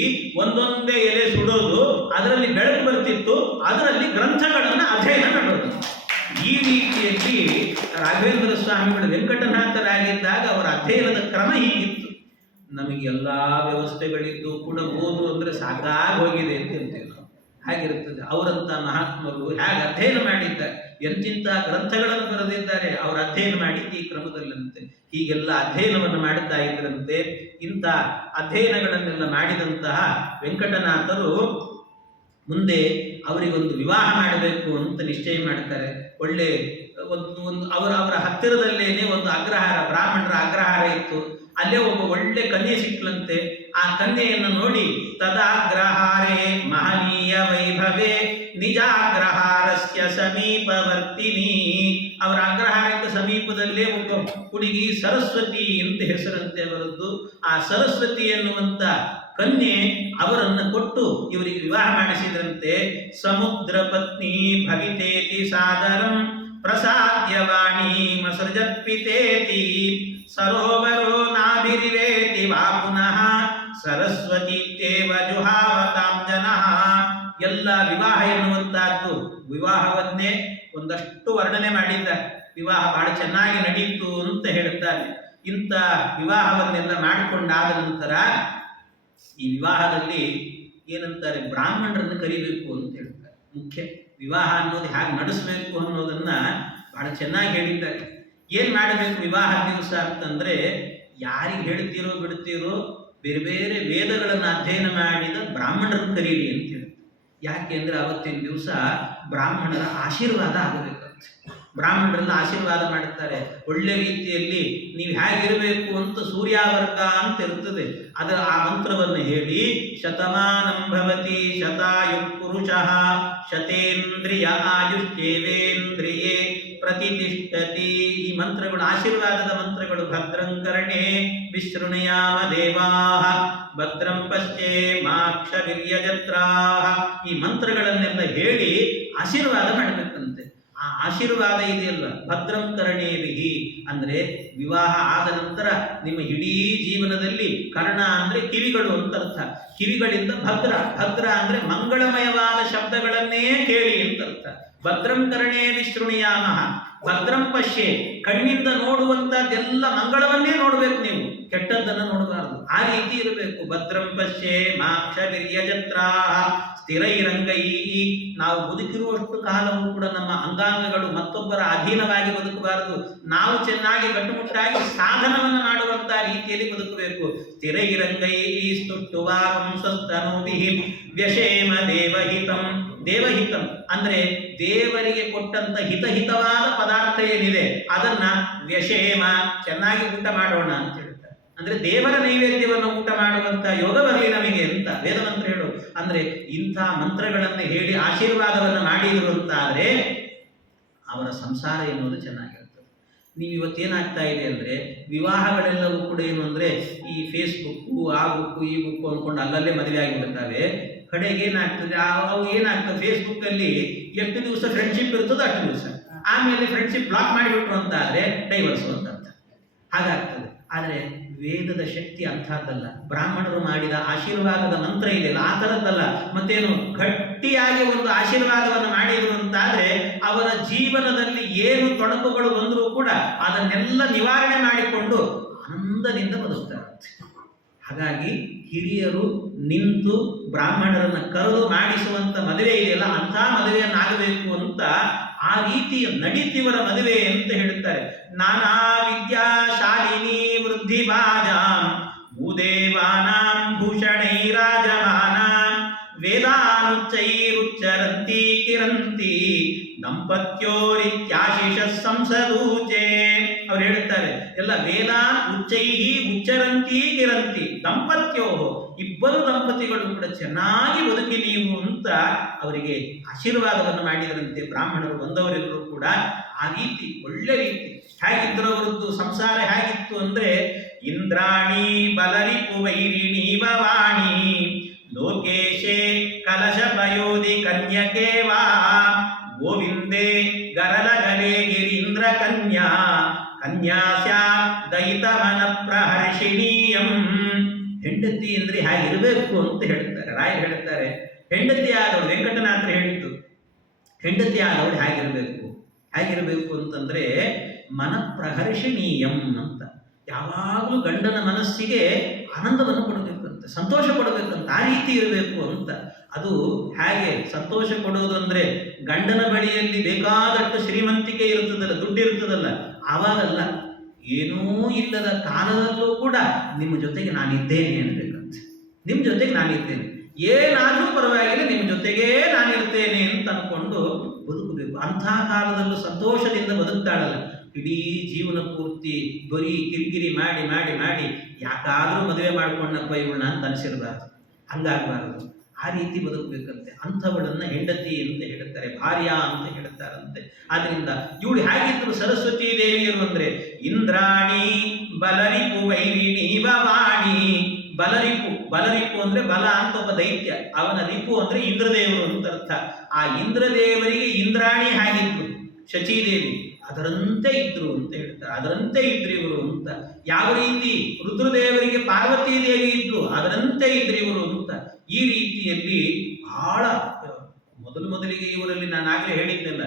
ಒಂದೊಂದೇ ಎಲೆ ಸುಡೋದು, ಅದರಲ್ಲಿ ಬೆಳಕು ಬರ್ತಿತ್ತು, ಅದರಲ್ಲಿ ಗ್ರಂಥಗಳನ್ನು ಅಧ್ಯಯನ ಮಾಡೋದು. ಈ ರೀತಿಯಲ್ಲಿ ರಾಘವೇಂದ್ರ ಸ್ವಾಮಿಗಳು ವೆಂಕಟನಾಥರಾಗಿದ್ದಾಗ ಅವರ ಅಧ್ಯಯನದ ಕ್ರಮ ಹೀಗಿತ್ತು. ನಮಗೆ ಎಲ್ಲ ವ್ಯವಸ್ಥೆಗಳಿದ್ದು ಕೂಡ ಓದು ಅಂದ್ರೆ ಸಾಕಾಗಿ ಹೋಗಿದೆ ಅಂತ ಹೇಳ್ತೇವೆ ನಾವು. ಹಾಗಿರುತ್ತದೆ. ಅವರಂತ ಮಹಾತ್ಮರು ಹೇಗೆ ಅಧ್ಯಯನ ಮಾಡಿದ್ದಾರೆ, ಎಂತಿಂತ ಗ್ರಂಥಗಳನ್ನು ಬರೆದಿದ್ದಾರೆ, ಅವರ ಅಧ್ಯಯನ ಮಾಡಿದ್ದು ಈ ಕ್ರಮದಲ್ಲಂತೆ. ಹೀಗೆಲ್ಲ ಅಧ್ಯಯನವನ್ನು ಮಾಡುತ್ತಾ ಇದ್ರಂತೆ. ಇಂಥ ಅಧ್ಯಯನಗಳನ್ನೆಲ್ಲ ಮಾಡಿದಂತಹ ವೆಂಕಟನಾಥರು ಮುಂದೆ ಅವರಿಗೊಂದು ವಿವಾಹ ಮಾಡಬೇಕು ಅಂತ ನಿಶ್ಚಯ ಮಾಡ್ತಾರೆ. ಒಳ್ಳೆ ಒಂದು ಅವರ ಹತ್ತಿರದಲ್ಲೇನೆ ಒಂದು ಅಗ್ರಹಾರ, ಬ್ರಾಹ್ಮಣರ ಅಗ್ರಹಾರ ಇತ್ತು. ಅಲ್ಲೇ ಒಬ್ಬ ಒಳ್ಳೆ ಕನ್ಯೆ ಸಿಕ್ಲಂತೆ. ಆ ಕನ್ಯೆಯನ್ನು ನೋಡಿ ತದಾಗ್ರಹಾರೇ ಮಹನೀಯ ವೈಭವೇ ನಿಜಾಗ್ರಹಾರಸ್ಯ ಸಮೀಪವರ್ತಿನಿ. ಅವರ ಅಗ್ರಹಾರದ ಸಮೀಪದಲ್ಲೇ ಒಬ್ಬ ಹುಡುಗಿ ಸರಸ್ವತಿ ಅಂತ ಹೆಸರಂತೆ ಅವರದ್ದು. ಆ ಸರಸ್ವತಿ ಎನ್ನುವಂತ ಕನ್ಯೆ ಅವರನ್ನು ಕೊಟ್ಟು ಇವರಿಗೆ ವಿವಾಹ ಮಾಡಿಸಿದ್ರಂತೆ. ಸಮುದ್ರ ಪತ್ನಿ ಭವಿತೇತಿ ಸಾದರಂ ಪ್ರಸಾದ್ಯವಾಣಿ ಮಸೃಜತ್ಪಿತೇತಿ ಸರೋವರೋ ನಾಭಿರಿವೇತಿ ವಾ ಪುನಃ ಸರಸ್ವತೀತ್ಯೇವ ಜುಹಾವತಾಂ ಜನಃ. ಎಲ್ಲ ವಿವಾಹ ಎನ್ನುವಂತಹದ್ದು, ವಿವಾಹವನ್ನೇ ಒಂದಷ್ಟು ವರ್ಣನೆ ಮಾಡಿದ್ದಾರೆ. ವಿವಾಹ ಬಹಳ ಚೆನ್ನಾಗಿ ನಡೀತು ಅಂತ ಹೇಳ್ತಾರೆ. ಇಂಥ ವಿವಾಹವನ್ನೆಲ್ಲ ಮಾಡಿಕೊಂಡಾದ ನಂತರ ಈ ವಿವಾಹದಲ್ಲಿ ಏನಂತಾರೆ, ಬ್ರಾಹ್ಮಣರನ್ನು ಕರಿಬೇಕು ಅಂತ ಹೇಳ್ತಾರೆ. ಮುಖ್ಯ ವಿವಾಹ ಅನ್ನೋದು ಹೇಗೆ ನಡೆಸಬೇಕು ಅನ್ನೋದನ್ನ ಬಹಳ ಚೆನ್ನಾಗಿ ಹೇಳಿದ್ದಾರೆ. ಏನ್ ಮಾಡಬೇಕು ವಿವಾಹ ದಿವಸ ಅಂತಂದ್ರೆ, ಯಾರಿಗೆ ಹೇಳ್ತೀರೋ ಬಿಡ್ತೀರೋ ಬೇರೆ ಬೇರೆ ವೇದಗಳನ್ನು ಅಧ್ಯಯನ ಮಾಡಿದ ಬ್ರಾಹ್ಮಣರನ್ನು ಕರೀರಿ ಅಂತ ಹೇಳಿ. ಯಾಕೆ ಅಂದ್ರೆ ಅವತ್ತಿನ ದಿವಸ ಬ್ರಾಹ್ಮಣರ ಆಶೀರ್ವಾದ ಆಗಬೇಕಂತೆ. ಬ್ರಾಹ್ಮಣರೆಲ್ಲ ಆಶೀರ್ವಾದ ಮಾಡುತ್ತಾರೆ. ಒಳ್ಳೆ ರೀತಿಯಲ್ಲಿ ನೀವು ಹೇಗಿರಬೇಕು ಅಂತ ಸೂರ್ಯಾವರ್ಗ ಅಂತ ಇರ್ತದೆ, ಅದರ ಆ ಮಂತ್ರವನ್ನು ಹೇಳಿ ಶತಮಾನಂ ಭವತಿ ಶತಾಯು ಪುರುಷಃ ಶತೇಂದ್ರಿಯ ಆಯುಷ್ಯೇವೇಂದ್ರಿಯೇ ಪ್ರತಿಷ್ಠತಿ. ಈ ಮಂತ್ರಗಳು ಆಶೀರ್ವಾದದ ಮಂತ್ರಗಳು. ಭದ್ರಂ ಕರ್ಣೇ ವಿಶೃಣುಯಾಮ ದೇವಾಃ ಭದ್ರಂ ಪಶ್ಯೇಮಾಕ್ಷವೀರ್ಯಜತ್ರಾಃ. ಈ ಮಂತ್ರಗಳನ್ನೆಲ್ಲ ಹೇಳಿ ಆಶೀರ್ವಾದ ಮಾಡಬೇಕಂತೆ. ಆ ಆಶೀರ್ವಾದ ಇದೆಯಲ್ಲ, ಭದ್ರಂ ಕರ್ಣೇಭಿಹಿ ಅಂದ್ರೆ ವಿವಾಹ ಆದ ನಂತರ ನಿಮ್ಮ ಇಡೀ ಜೀವನದಲ್ಲಿ, ಕರ್ಣ ಅಂದ್ರೆ ಕಿವಿಗಳು ಅಂತ ಅರ್ಥ, ಕಿವಿಗಳಿಂದ ಭದ್ರ, ಭದ್ರ ಅಂದ್ರೆ ಮಂಗಳಮಯವಾದ ಶಬ್ದಗಳನ್ನೇ ಕೇಳಿ ಅಂತ ಅರ್ಥ. ಭದ್ರಂ ಕರ್ಣೇ ವಿಶೃಣುಯಾಮಃ ಭದ್ರಂ ಪಶ್ಯೆ, ಕಣ್ಣಿಂದ ನೋಡುವಂತದ್ದೆಲ್ಲ ಮಂಗಳವನ್ನೇ ನೋಡ್ಬೇಕು ನೀವು, ಕೆಟ್ಟದ್ದನ್ನು ನೋಡಬಾರದು. ಆ ರೀತಿ ಇರಬೇಕು. ಭದ್ರಂ ಪಶ್ಯೆ ಮಾಕ್ಷವೀರ್ಯಜತ್ರಾಃ ಸ್ಥಿರೈರಂಗೈ. ನಾವು ಬದುಕಿರುವಷ್ಟು ಕಾಲವೂ ಕೂಡ ನಮ್ಮ ಅಂಗಾಂಗಗಳು ಮತ್ತೊಬ್ಬರ ಅಧೀನವಾಗಿ ಬದುಕಬಾರದು. ನಾವು ಚೆನ್ನಾಗಿ ಗಟ್ಟುಮುಟ್ಟಾಗಿ ಸಾಧನವನ್ನು ಮಾಡುವಂತಹ ರೀತಿಯಲ್ಲಿ ಬದುಕಬೇಕು. ಸ್ಥಿರೈರಂಗೈ ಸ್ತುಷ್ಟುವಾ ವಂಶಸ್ತನೂಭಿಃ ವ್ಯಶೇಮ ದೇವಹಿತಂ. ದೇವಹಿತಂ ಅಂದ್ರೆ ದೇವರಿಗೆ ಕೊಟ್ಟಂತ ಹಿತಹಿತವಾದ ಪದಾರ್ಥ ಏನಿದೆ ಅದನ್ನ ವ್ಯಶೇಮ ಚೆನ್ನಾಗಿ ಊಟ ಮಾಡೋಣ ಅಂತ ಹೇಳ್ತಾರೆ. ಅಂದ್ರೆ ದೇವರ ನೈವೇದ್ಯವನ್ನು ಊಟ ಮಾಡುವಂತ ಯೋಗ ಬರಲಿ ನಮಗೆ ಅಂತ ವೇದಮಂತ್ರ ಹೇಳು. ಅಂದ್ರೆ ಇಂಥ ಮಂತ್ರಗಳನ್ನು ಹೇಳಿ ಆಶೀರ್ವಾದವನ್ನು ಮಾಡಿದ್ರು ಅಂತ ಆದ್ರೆ ಅವರ ಸಂಸಾರ ಎನ್ನುವುದು ಚೆನ್ನಾಗಿರ್ತದೆ. ನೀವು ಇವತ್ತೇನಾಗ್ತಾ ಇದೆ ಅಂದ್ರೆ ವಿವಾಹಗಳೆಲ್ಲವೂ ಕೂಡ ಏನು ಅಂದ್ರೆ ಈ ಫೇಸ್ಬುಕ್ಕು ಆ ಬುಕ್ಕು ಈ ಬುಕ್ಕು ಅಂದ್ಕೊಂಡು ಅಲ್ಲಲ್ಲೇ ಮದುವೆ ಆಗಿಬಿಡ್ತಾವೆ. ಕಡೆಗೆ ಏನಾಗ್ತದೆ, ಅವು ಏನಾಗ್ತದೆ, ಫೇಸ್ಬುಕ್ ಅಲ್ಲಿ ಎಷ್ಟು ದಿವಸ ಫ್ರೆಂಡ್ಶಿಪ್ ಇರ್ತದೋ ಅಷ್ಟು ದಿವಸ, ಆಮೇಲೆ ಫ್ರೆಂಡ್ಶಿಪ್ ಬ್ಲಾಕ್ ಮಾಡಿಬಿಟ್ರು ಅಂತ ಆದ್ರೆ ಡೈವರ್ಸ್ ಅಂತ ಅರ್ಥ. ಹಾಗಾಗ್ತದೆ. ಆದರೆ ವೇದದ ಶಕ್ತಿ ಅಂಥದ್ದಲ್ಲ. ಬ್ರಾಹ್ಮಣರು ಮಾಡಿದ ಆಶೀರ್ವಾದದ ಮಂತ್ರ ಇದೆಯಲ್ಲ ಆ ಥರದ್ದಲ್ಲ. ಮತ್ತೇನು ಗಟ್ಟಿಯಾಗಿ ಒಂದು ಆಶೀರ್ವಾದವನ್ನು ಮಾಡಿದ್ರು ಅಂತಾದ್ರೆ ಅವರ ಜೀವನದಲ್ಲಿ ಏನು ತೊಡಕುಗಳು ಬಂದರೂ ಕೂಡ ಅದನ್ನೆಲ್ಲ ನಿವಾರಣೆ ಮಾಡಿಕೊಂಡು ಆನಂದದಿಂದ ಬದುಕ್ತಾರೆ. ಹಾಗಾಗಿ ಹಿರಿಯರು ನಿಂತು ಬ್ರಾಹ್ಮಣರನ್ನ ಕರೆದು ಮಾಡಿಸುವಂತ ಮದುವೆ ಇದೆಯಲ್ಲ, ಅಂಥ ಮದುವೆಯನ್ನಾಗಬೇಕು ಅಂತ ಆ ರೀತಿಯ ನಡೀತಿವರ ಮದುವೆ ಅಂತ ಹೇಳುತ್ತಾರೆ. ನಾನಾ ವಿದ್ಯಾಶಾಲಿನಿ ವೃದ್ಧಿ ಬಾಜಾಂ ಭೂದೇವಾನಾಂ ಭೂಷಣೈರಾಜಮಾನಾಂ ವೇದಾನುಚ್ಚೈರುಚ್ಚರಂತಿ ಕಿರಂತಿ ದಂಪತ್ಯೋರಿತ್ಯಾಶಿಷ ಸಂಸದೂಚೆ. ಅವ್ರು ಹೇಳುತ್ತಾರೆ ಎಲ್ಲ ವೇದ ಉಚ್ಚೈಹಿ ಉಚ್ಚರಂತಿ ಕಿರಂತಿ ದಂಪತ್ಯೋ, ಇಬ್ಬರು ದಂಪತಿಗಳು ಕೂಡ ಚೆನ್ನಾಗಿ ಬದುಕಿ ನೀವು ಅಂತ ಅವರಿಗೆ ಆಶೀರ್ವಾದವನ್ನು ಮಾಡಿದರಂತೆ. ಬ್ರಾಹ್ಮಣರು ಬಂದವರೆಲ್ಲರೂ ಕೂಡ ಆ ರೀತಿ ಒಳ್ಳೆ ರೀತಿ ಹೇಗಿದ್ರು ಅವರದ್ದು ಸಂಸಾರ ಹೇಗಿತ್ತು ಅಂದ್ರೆ ಇಂದ್ರಾಣಿ ಬಲರಿಪು ವೈರಿಣಿ ಭವಾಣಿ ಲೋಕೇಶೇ ಕಲಶ ಪಯೋಧಿ ಕನ್ಯಕೆ ವಾ ಗೋವಿಂದೇ ಗರಲ ಗಲೆ ಗಿರೀಂದ್ರ ಕನ್ಯಾ ಕನ್ಯಾಸ್ಯಾ ದಯಿತ ಮನ ಪ್ರಹರ್ಷಿಣೀಯಂ. ಹೆಂಡತಿ ಅಂದ್ರೆ ಹೇಗಿರಬೇಕು ಅಂತ ಹೇಳ್ತಾರೆ. ರಾಯರು ಹೇಳ್ತಾರೆ ಹೆಂಡತಿ ಆದವಳು, ವೆಂಕಟನಾಥರು ಹೇಳಿದ್ದು ಹೆಂಡತಿ ಆದವಳು ಹೇಗಿರಬೇಕು ಅಂತಂದ್ರೆ ಮನ ಪ್ರಹರ್ಷಣೀಯಂ ಅಂತ. ಯಾವಾಗಲೂ ಗಂಡನ ಮನಸ್ಸಿಗೆ ಆನಂದವನ್ನು ಕೊಡಬೇಕಂತ, ಸಂತೋಷ ಕೊಡಬೇಕಂತ, ಆ ರೀತಿ ಇರಬೇಕು ಅಂತ. ಅದು ಹೇಗೆ ಸಂತೋಷ ಕೊಡುವುದು ಅಂದ್ರೆ ಗಂಡನ ಬಳಿಯಲ್ಲಿ ಬೇಕಾದಷ್ಟು ಶ್ರೀಮಂತಿಕೆ ಇರುತ್ತದಲ್ಲ, ದುಡ್ಡು ಇರ್ತದಲ್ಲ, ಆವಾಗಲ್ಲ, ಏನೂ ಇಲ್ಲದ ಕಾಲದಲ್ಲೂ ಕೂಡ ನಿಮ್ಮ ಜೊತೆಗೆ ನಾನಿದ್ದೇನೆ ಅನ್ಬೇಕಂತ. ನಿಮ್ಮ ಜೊತೆಗೆ ನಾನಿದ್ದೇನೆ, ಏನಾದರೂ ಪರವಾಗಿಲ್ಲ ನಿಮ್ಮ ಜೊತೆಗೇ ನಾನಿರ್ತೇನೆ ಅಂತ ಅನ್ಕೊಂಡು ಬದುಕಬೇಕು. ಅಂಥ ಕಾಲದಲ್ಲೂ ಸಂತೋಷದಿಂದ ಬದುಕ್ತಾಳಲ್ಲ, ಇಡೀ ಜೀವನ ಪೂರ್ತಿ ಬರೀ ಕಿರಿಕಿರಿ ಮಾಡಿ ಮಾಡಿ ಮಾಡಿ ಯಾಕಾದ್ರೂ ಮದುವೆ ಮಾಡ್ಕೊಂಡಪ್ಪ ಇವಳನ್ನ ಅಂತ ಅನಿಸಿರಬಾರ್ದು, ಹಂಗಾಗಬಾರದು. ಆ ರೀತಿ ಬದುಕಬೇಕಂತೆ. ಅಂಥವಳನ್ನ ಹೆಂಡತಿ ಅಂತ ಹೇಳುತ್ತಾರೆ, ಭಾರ್ಯ ಅಂತ ಹೇಳುತ್ತಾರಂತೆ. ಆದ್ರಿಂದ ಇವಳು ಹೇಗಿದ್ರು ಸರಸ್ವತೀ ದೇವಿಯರು ಅಂದ್ರೆ ಇಂದ್ರಾಣಿ ಬಲರಿಪು ವೈರಿಣಿ ಭವಾಣಿ. ಬಲರಿಪು, ಬಲರಿಪು ಅಂದ್ರೆ ಬಲ ಅಂತ ಒಬ್ಬ ದೈತ್ಯ, ಅವನ ರಿಪು ಅಂದ್ರೆ ಇಂದ್ರದೇವರು ಅಂತ ಅರ್ಥ. ಆ ಇಂದ್ರದೇವರಿಗೆ ಇಂದ್ರಾಣಿ ಹೇಗಿದ್ರು ಶಚೀದೇವಿ, ಅದರಂತೆ ಇದ್ರು ಅಂತ ಹೇಳ್ತಾರೆ. ಅದರಂತೆ ಇದ್ರು ಇವರು ಅಂತ. ಯಾವ ರೀತಿ ರುದ್ರದೇವರಿಗೆ ಪಾರ್ವತೀ ದೇವಿ ಇದ್ರು ಅದರಂತೆ ಇದ್ರು ಇವರು ಅಂತ. ಈ ರೀತಿಯಲ್ಲಿ ಬಹಳ ಮೊದಲಿಗೆ ಇವರಲ್ಲಿ ನಾನು ಆಗಲೇ ಹೇಳಿದ್ದೆಲ್ಲ,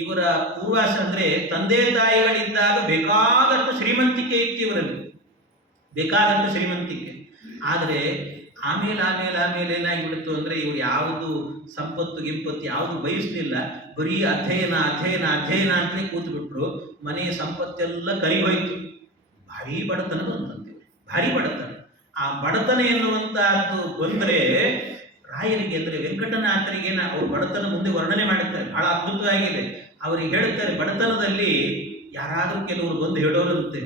ಇವರ ಪೂರ್ವಾಸ ಅಂದ್ರೆ ತಂದೆ ತಾಯಿಗಳಿದ್ದಾಗ ಬೇಕಾದಷ್ಟು ಶ್ರೀಮಂತಿಕೆ ಇತ್ತು ಇವರಲ್ಲಿ, ಬೇಕಾದಷ್ಟು ಶ್ರೀಮಂತಿಕೆ. ಆದರೆ ಆಮೇಲೆ ಏನಾಗಿಬಿಡ್ತು ಅಂದ್ರೆ ಇವರು ಯಾವುದು ಸಂಪತ್ತು ಗಿಂಪತ್ತು ಯಾವುದು ಬಯಸಲಿಲ್ಲ, ಬರೀ ಅಧ್ಯಯನ ಅಂತಲೇ ಕೂತು ಬಿಟ್ರು. ಮನೆಯ ಸಂಪತ್ತೆಲ್ಲ ಕರಿಗೋಯ್ತು. ಭಾರಿ ಬಡತನ ಬಂತಂತೆ, ಭಾರಿ ಬಡತನ. ಆ ಬಡತನ ಎನ್ನುವಂತಹದ್ದು ಬಂದ್ರೆ ರಾಯರಿಗೆ ಅಂದ್ರೆ ವೆಂಕಟನಾಥರಿಗೆ ಅವ್ರು ಬಡತನ ಮುಂದೆ ವರ್ಣನೆ ಮಾಡುತ್ತಾರೆ, ಬಹಳ ಅದ್ಭುತವಾಗಿದೆ. ಅವರಿಗೆ ಹೇಳುತ್ತಾರೆ, ಬಡತನದಲ್ಲಿ ಯಾರಾದರೂ ಕೆಲವರು ಬಂದು ಹೇಳೋರಂತೆ,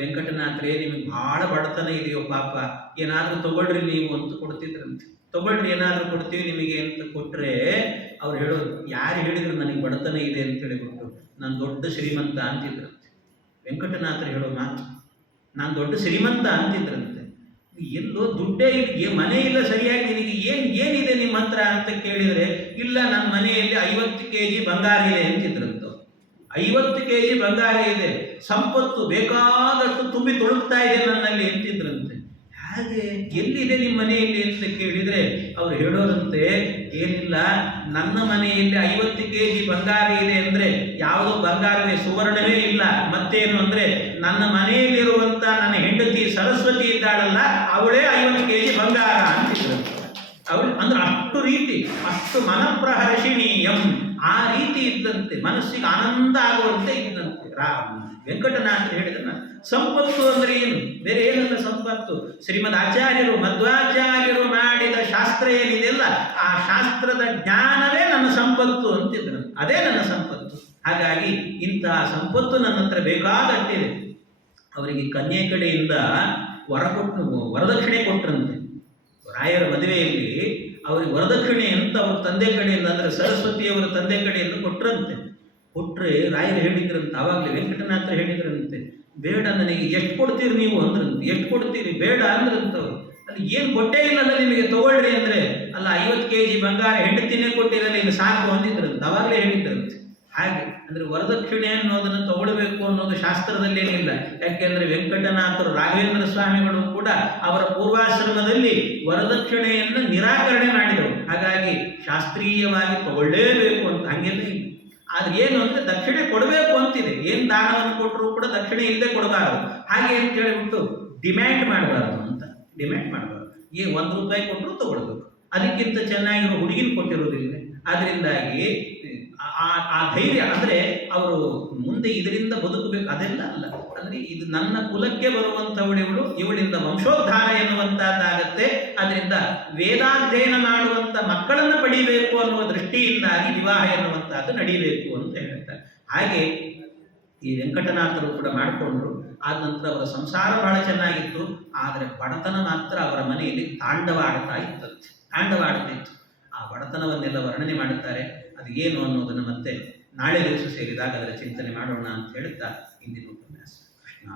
ವೆಂಕಟನಾಥರೇ ನಿಮಗೆ ಬಹಳ ಬಡತನ ಇದೆಯೋ ಪಾಪ, ಏನಾದರೂ ತಗೊಳ್ರಿ ನೀವು ಅಂತ ಕೊಡ್ತಿದ್ರಂತೆ. ತಗೊಳ್ರಿ ಏನಾದರೂ ಕೊಡ್ತೀವಿ ನಿಮಗೆ ಅಂತ ಕೊಟ್ರೆ ಅವ್ರು ಹೇಳೋದು, ಯಾರು ಹೇಳಿದ್ರು ನನಗೆ ಬಡತನ ಇದೆ ಅಂತ ಹೇಳಿಬಿಟ್ಟು, ನಾನು ದೊಡ್ಡ ಶ್ರೀಮಂತ ಅಂತಿದ್ರಂತೆ. ವೆಂಕಟನಾಥರು ಹೇಳೋ ಮಾತು, ನಾನು ದೊಡ್ಡ ಶ್ರೀಮಂತ ಅಂತಿದ್ರಂತೆ. ಎಲ್ಲೋ ದುಡ್ಡೇ ಇದೆ, ಮನೆ ಇಲ್ಲ ಸರಿಯಾಗಿ, ನಿನಗೆ ಏನಿದೆ ನಿಮ್ಮ ಹತ್ರ ಅಂತ ಕೇಳಿದರೆ, ಇಲ್ಲ ನನ್ನ ಮನೆಯಲ್ಲಿ 50 kg ಬಂಗಾರ ಇದೆ ಅಂತಿದ್ರಂತ. 50 kg ಬಂಗಾರ ಇದೆ, ಸಂಪತ್ತು ಬೇಕಾದಷ್ಟು ತುಂಬಿ ತುಳುಕ್ತಾ ಇದೆ ನನ್ನಲ್ಲಿ ಅಂತಿದ್ರಂತೆ. ಹಾಗೆ ಎಲ್ಲಿದೆ ನಿಮ್ಮ ಮನೆಯಲ್ಲಿ ಅಂತ ಕೇಳಿದರೆ ಅವ್ರು ಹೇಳೋರಂತೆ, ಏನಿಲ್ಲ, ನನ್ನ ಮನೆಯಲ್ಲಿ 50 kg ಬಂಗಾರ ಇದೆ ಅಂದರೆ ಯಾವುದೋ ಬಂಗಾರವೇ, ಸುವರ್ಣವೇ ಇಲ್ಲ. ಮತ್ತೇನು ಅಂದರೆ ನನ್ನ ಮನೆಯಲ್ಲಿರುವಂಥ ನನ್ನ ಹೆಂಡತಿ ಸರಸ್ವತಿ ಇದ್ದಾಳಲ್ಲ, ಅವಳೇ 50 kg ಬಂಗಾರ ಅಂತಿದ್ರಂತೆ. ಅವಳು ಅಂದ್ರೆ ಅಷ್ಟು ರೀತಿ, ಅಷ್ಟು ಮನಪ್ರಹರ್ಷಿಣೀಯಂ, ಆ ರೀತಿ ಇದ್ದಂತೆ, ಮನಸ್ಸಿಗೆ ಆನಂದ ಆಗುವಂತೆ ಇದ್ದಂತೆ. ವೆಂಕಟನಾಥ ಹೇಳಿದನ ಸಂಪತ್ತು ಅಂದ್ರೆ ಏನು? ಬೇರೆ ಏನಲ್ಲ ಸಂಪತ್ತು. ಶ್ರೀಮದ್ ಆಚಾರ್ಯರು, ಮಧ್ವಾಚಾರ್ಯರು ಮಾಡಿದ ಶಾಸ್ತ್ರ ಏನಿದೆಯಲ್ಲ, ಆ ಶಾಸ್ತ್ರದ ಜ್ಞಾನವೇ ನನ್ನ ಸಂಪತ್ತು ಅಂತಿದ್ರು. ಅದೇ ನನ್ನ ಸಂಪತ್ತು. ಹಾಗಾಗಿ ಇಂತಹ ಸಂಪತ್ತು ನನ್ನ ಹತ್ರ ಬೇಕಾದಷ್ಟಿದೆ. ಅವರಿಗೆ ಕನ್ಯೆ ಕಡೆಯಿಂದ ವರದಕ್ಷಿಣೆ ಕೊಟ್ಟರಂತೆ. ರಾಯರ ಮದುವೆಯಲ್ಲಿ ಅವರಿಗೆ ವರದಕ್ಷಿಣೆ ಅಂತ ಅವ್ರ ತಂದೆ ಕಡೆಯಿಂದ, ಅಂದರೆ ಸರಸ್ವತಿಯವರ ತಂದೆ ಕಡೆಯಿಂದ ಕೊಟ್ಟರಂತೆ. ಕೊಟ್ಟರೆ ರಾಯರು ಹೇಳಿದ್ರಂತೆ, ಆವಾಗಲೇ ವೆಂಕಟನಾಥ ಹೇಳಿದ್ರಂತೆ, ಬೇಡ, ನನಗೆ ಎಷ್ಟು ಕೊಡ್ತೀರಿ ನೀವು ಅಂದ್ರಂತೆ. ಎಷ್ಟು ಕೊಡ್ತೀರಿ? ಬೇಡ ಅಂದ್ರಂತವ್ರು. ಅಲ್ಲಿ ಏನು ಕೊಟ್ಟೇ ಇಲ್ಲಲ್ಲ ನಿಮಗೆ, ತಗೊಳ್ರಿ ಅಂದರೆ, ಅಲ್ಲ 50 kg ಬಂಗಾರ ಹೆಂಡತಿನೇ ಕೊಟ್ಟಿರಲ್ಲ, ಇನ್ನು ಸಾಕು ಅಂದಿದ್ರಂತೆ. ಆವಾಗಲೇ ಹೇಳಿದ್ರಂತೆ. ಹಾಗೆ ಅಂದರೆ ವರದಕ್ಷಿಣೆ ಅನ್ನೋದನ್ನು ತಗೊಳ್ಬೇಕು ಅನ್ನೋದು ಶಾಸ್ತ್ರದಲ್ಲೇನಿಲ್ಲ. ಯಾಕೆಂದರೆ ವೆಂಕಟನಾಥರು, ರಾಘವೇಂದ್ರ ಸ್ವಾಮಿಗಳು ಕೂಡ ಅವರ ಪೂರ್ವಾಶ್ರಮದಲ್ಲಿ ವರದಕ್ಷಿಣೆಯನ್ನು ನಿರಾಕರಣೆ ಮಾಡಿದರು. ಹಾಗಾಗಿ ಶಾಸ್ತ್ರೀಯವಾಗಿ ತಗೊಳ್ಳೇಬೇಕು ಅಂತ ಹಂಗೆಲ್ಲ ಇಲ್ಲ. ಆದ್ರೆ ಏನು ಅಂದರೆ ದಕ್ಷಿಣೆ ಕೊಡಬೇಕು ಅಂತಿದೆ. ಏನು ದಾನವನ್ನು ಕೊಟ್ಟರು ಕೂಡ ದಕ್ಷಿಣೆ ಇಲ್ಲದೆ ಕೊಡಬಾರದು. ಹಾಗೆ ಅಂತ ಹೇಳಿಬಿಟ್ಟು ಡಿಮ್ಯಾಂಡ್ ಮಾಡಬಾರ್ದು ಅಂತ. ಡಿಮ್ಯಾಂಡ್ ಮಾಡಬಾರ್ದು. ₹1 ಕೊಟ್ಟರು ತಗೊಳ್ಬೇಕು. ಅದಕ್ಕಿಂತ ಚೆನ್ನಾಗಿರೋ ಹುಡುಗಿನ ಕೊಟ್ಟಿರೋದಿಲ್ಲ. ಆದ್ದರಿಂದಾಗಿ ಆ ಧೈರ್ಯ, ಅಂದರೆ ಅವರು ಮುಂದೆ ಇದರಿಂದ ಬದುಕಬೇಕು, ಅದೆಲ್ಲ ಅಲ್ಲ. ಅಂದರೆ ಇದು ನನ್ನ ಕುಲಕ್ಕೆ ಬರುವಂಥವಳು, ಇವಳಿಂದ ವಂಶೋದ್ಧಾರ ಎನ್ನುವಂಥದ್ದಾಗತ್ತೆ. ಅದರಿಂದ ವೇದಾಧ್ಯಯನ ಮಾಡುವಂಥ ಮಕ್ಕಳನ್ನು ಪಡೀಬೇಕು ಅನ್ನುವ ದೃಷ್ಟಿಯಿಂದಾಗಿ ವಿವಾಹ ಎನ್ನುವಂಥದ್ದು ನಡೀಬೇಕು ಅಂತ ಹೇಳ್ತಾರೆ. ಹಾಗೆ ಈ ವೆಂಕಟನಾಥರು ಕೂಡ ಮಾಡಿಕೊಂಡ್ರು. ಆದ ನಂತರ ಅವರ ಸಂಸಾರ ಬಹಳ ಚೆನ್ನಾಗಿತ್ತು. ಆದರೆ ಬಡತನ ಮಾತ್ರ ಅವರ ಮನೆಯಲ್ಲಿ ತಾಂಡವಾಡ್ತಾ ಇತ್ತು. ಆ ಬಡತನವನ್ನೆಲ್ಲ ವರ್ಣನೆ ಮಾಡುತ್ತಾರೆ. ಅದು ಏನು ಅನ್ನೋದನ್ನು ಮತ್ತೆ ನಾಳೆ ದಿವಸ ಸೇರಿದಾಗ ಅದರ ಚಿಂತನೆ ಮಾಡೋಣ ಅಂತ ಹೇಳುತ್ತಾ ಇಂದಿನ ಉಪನ್ಯಾಸ ಕೃಷ್ಣ.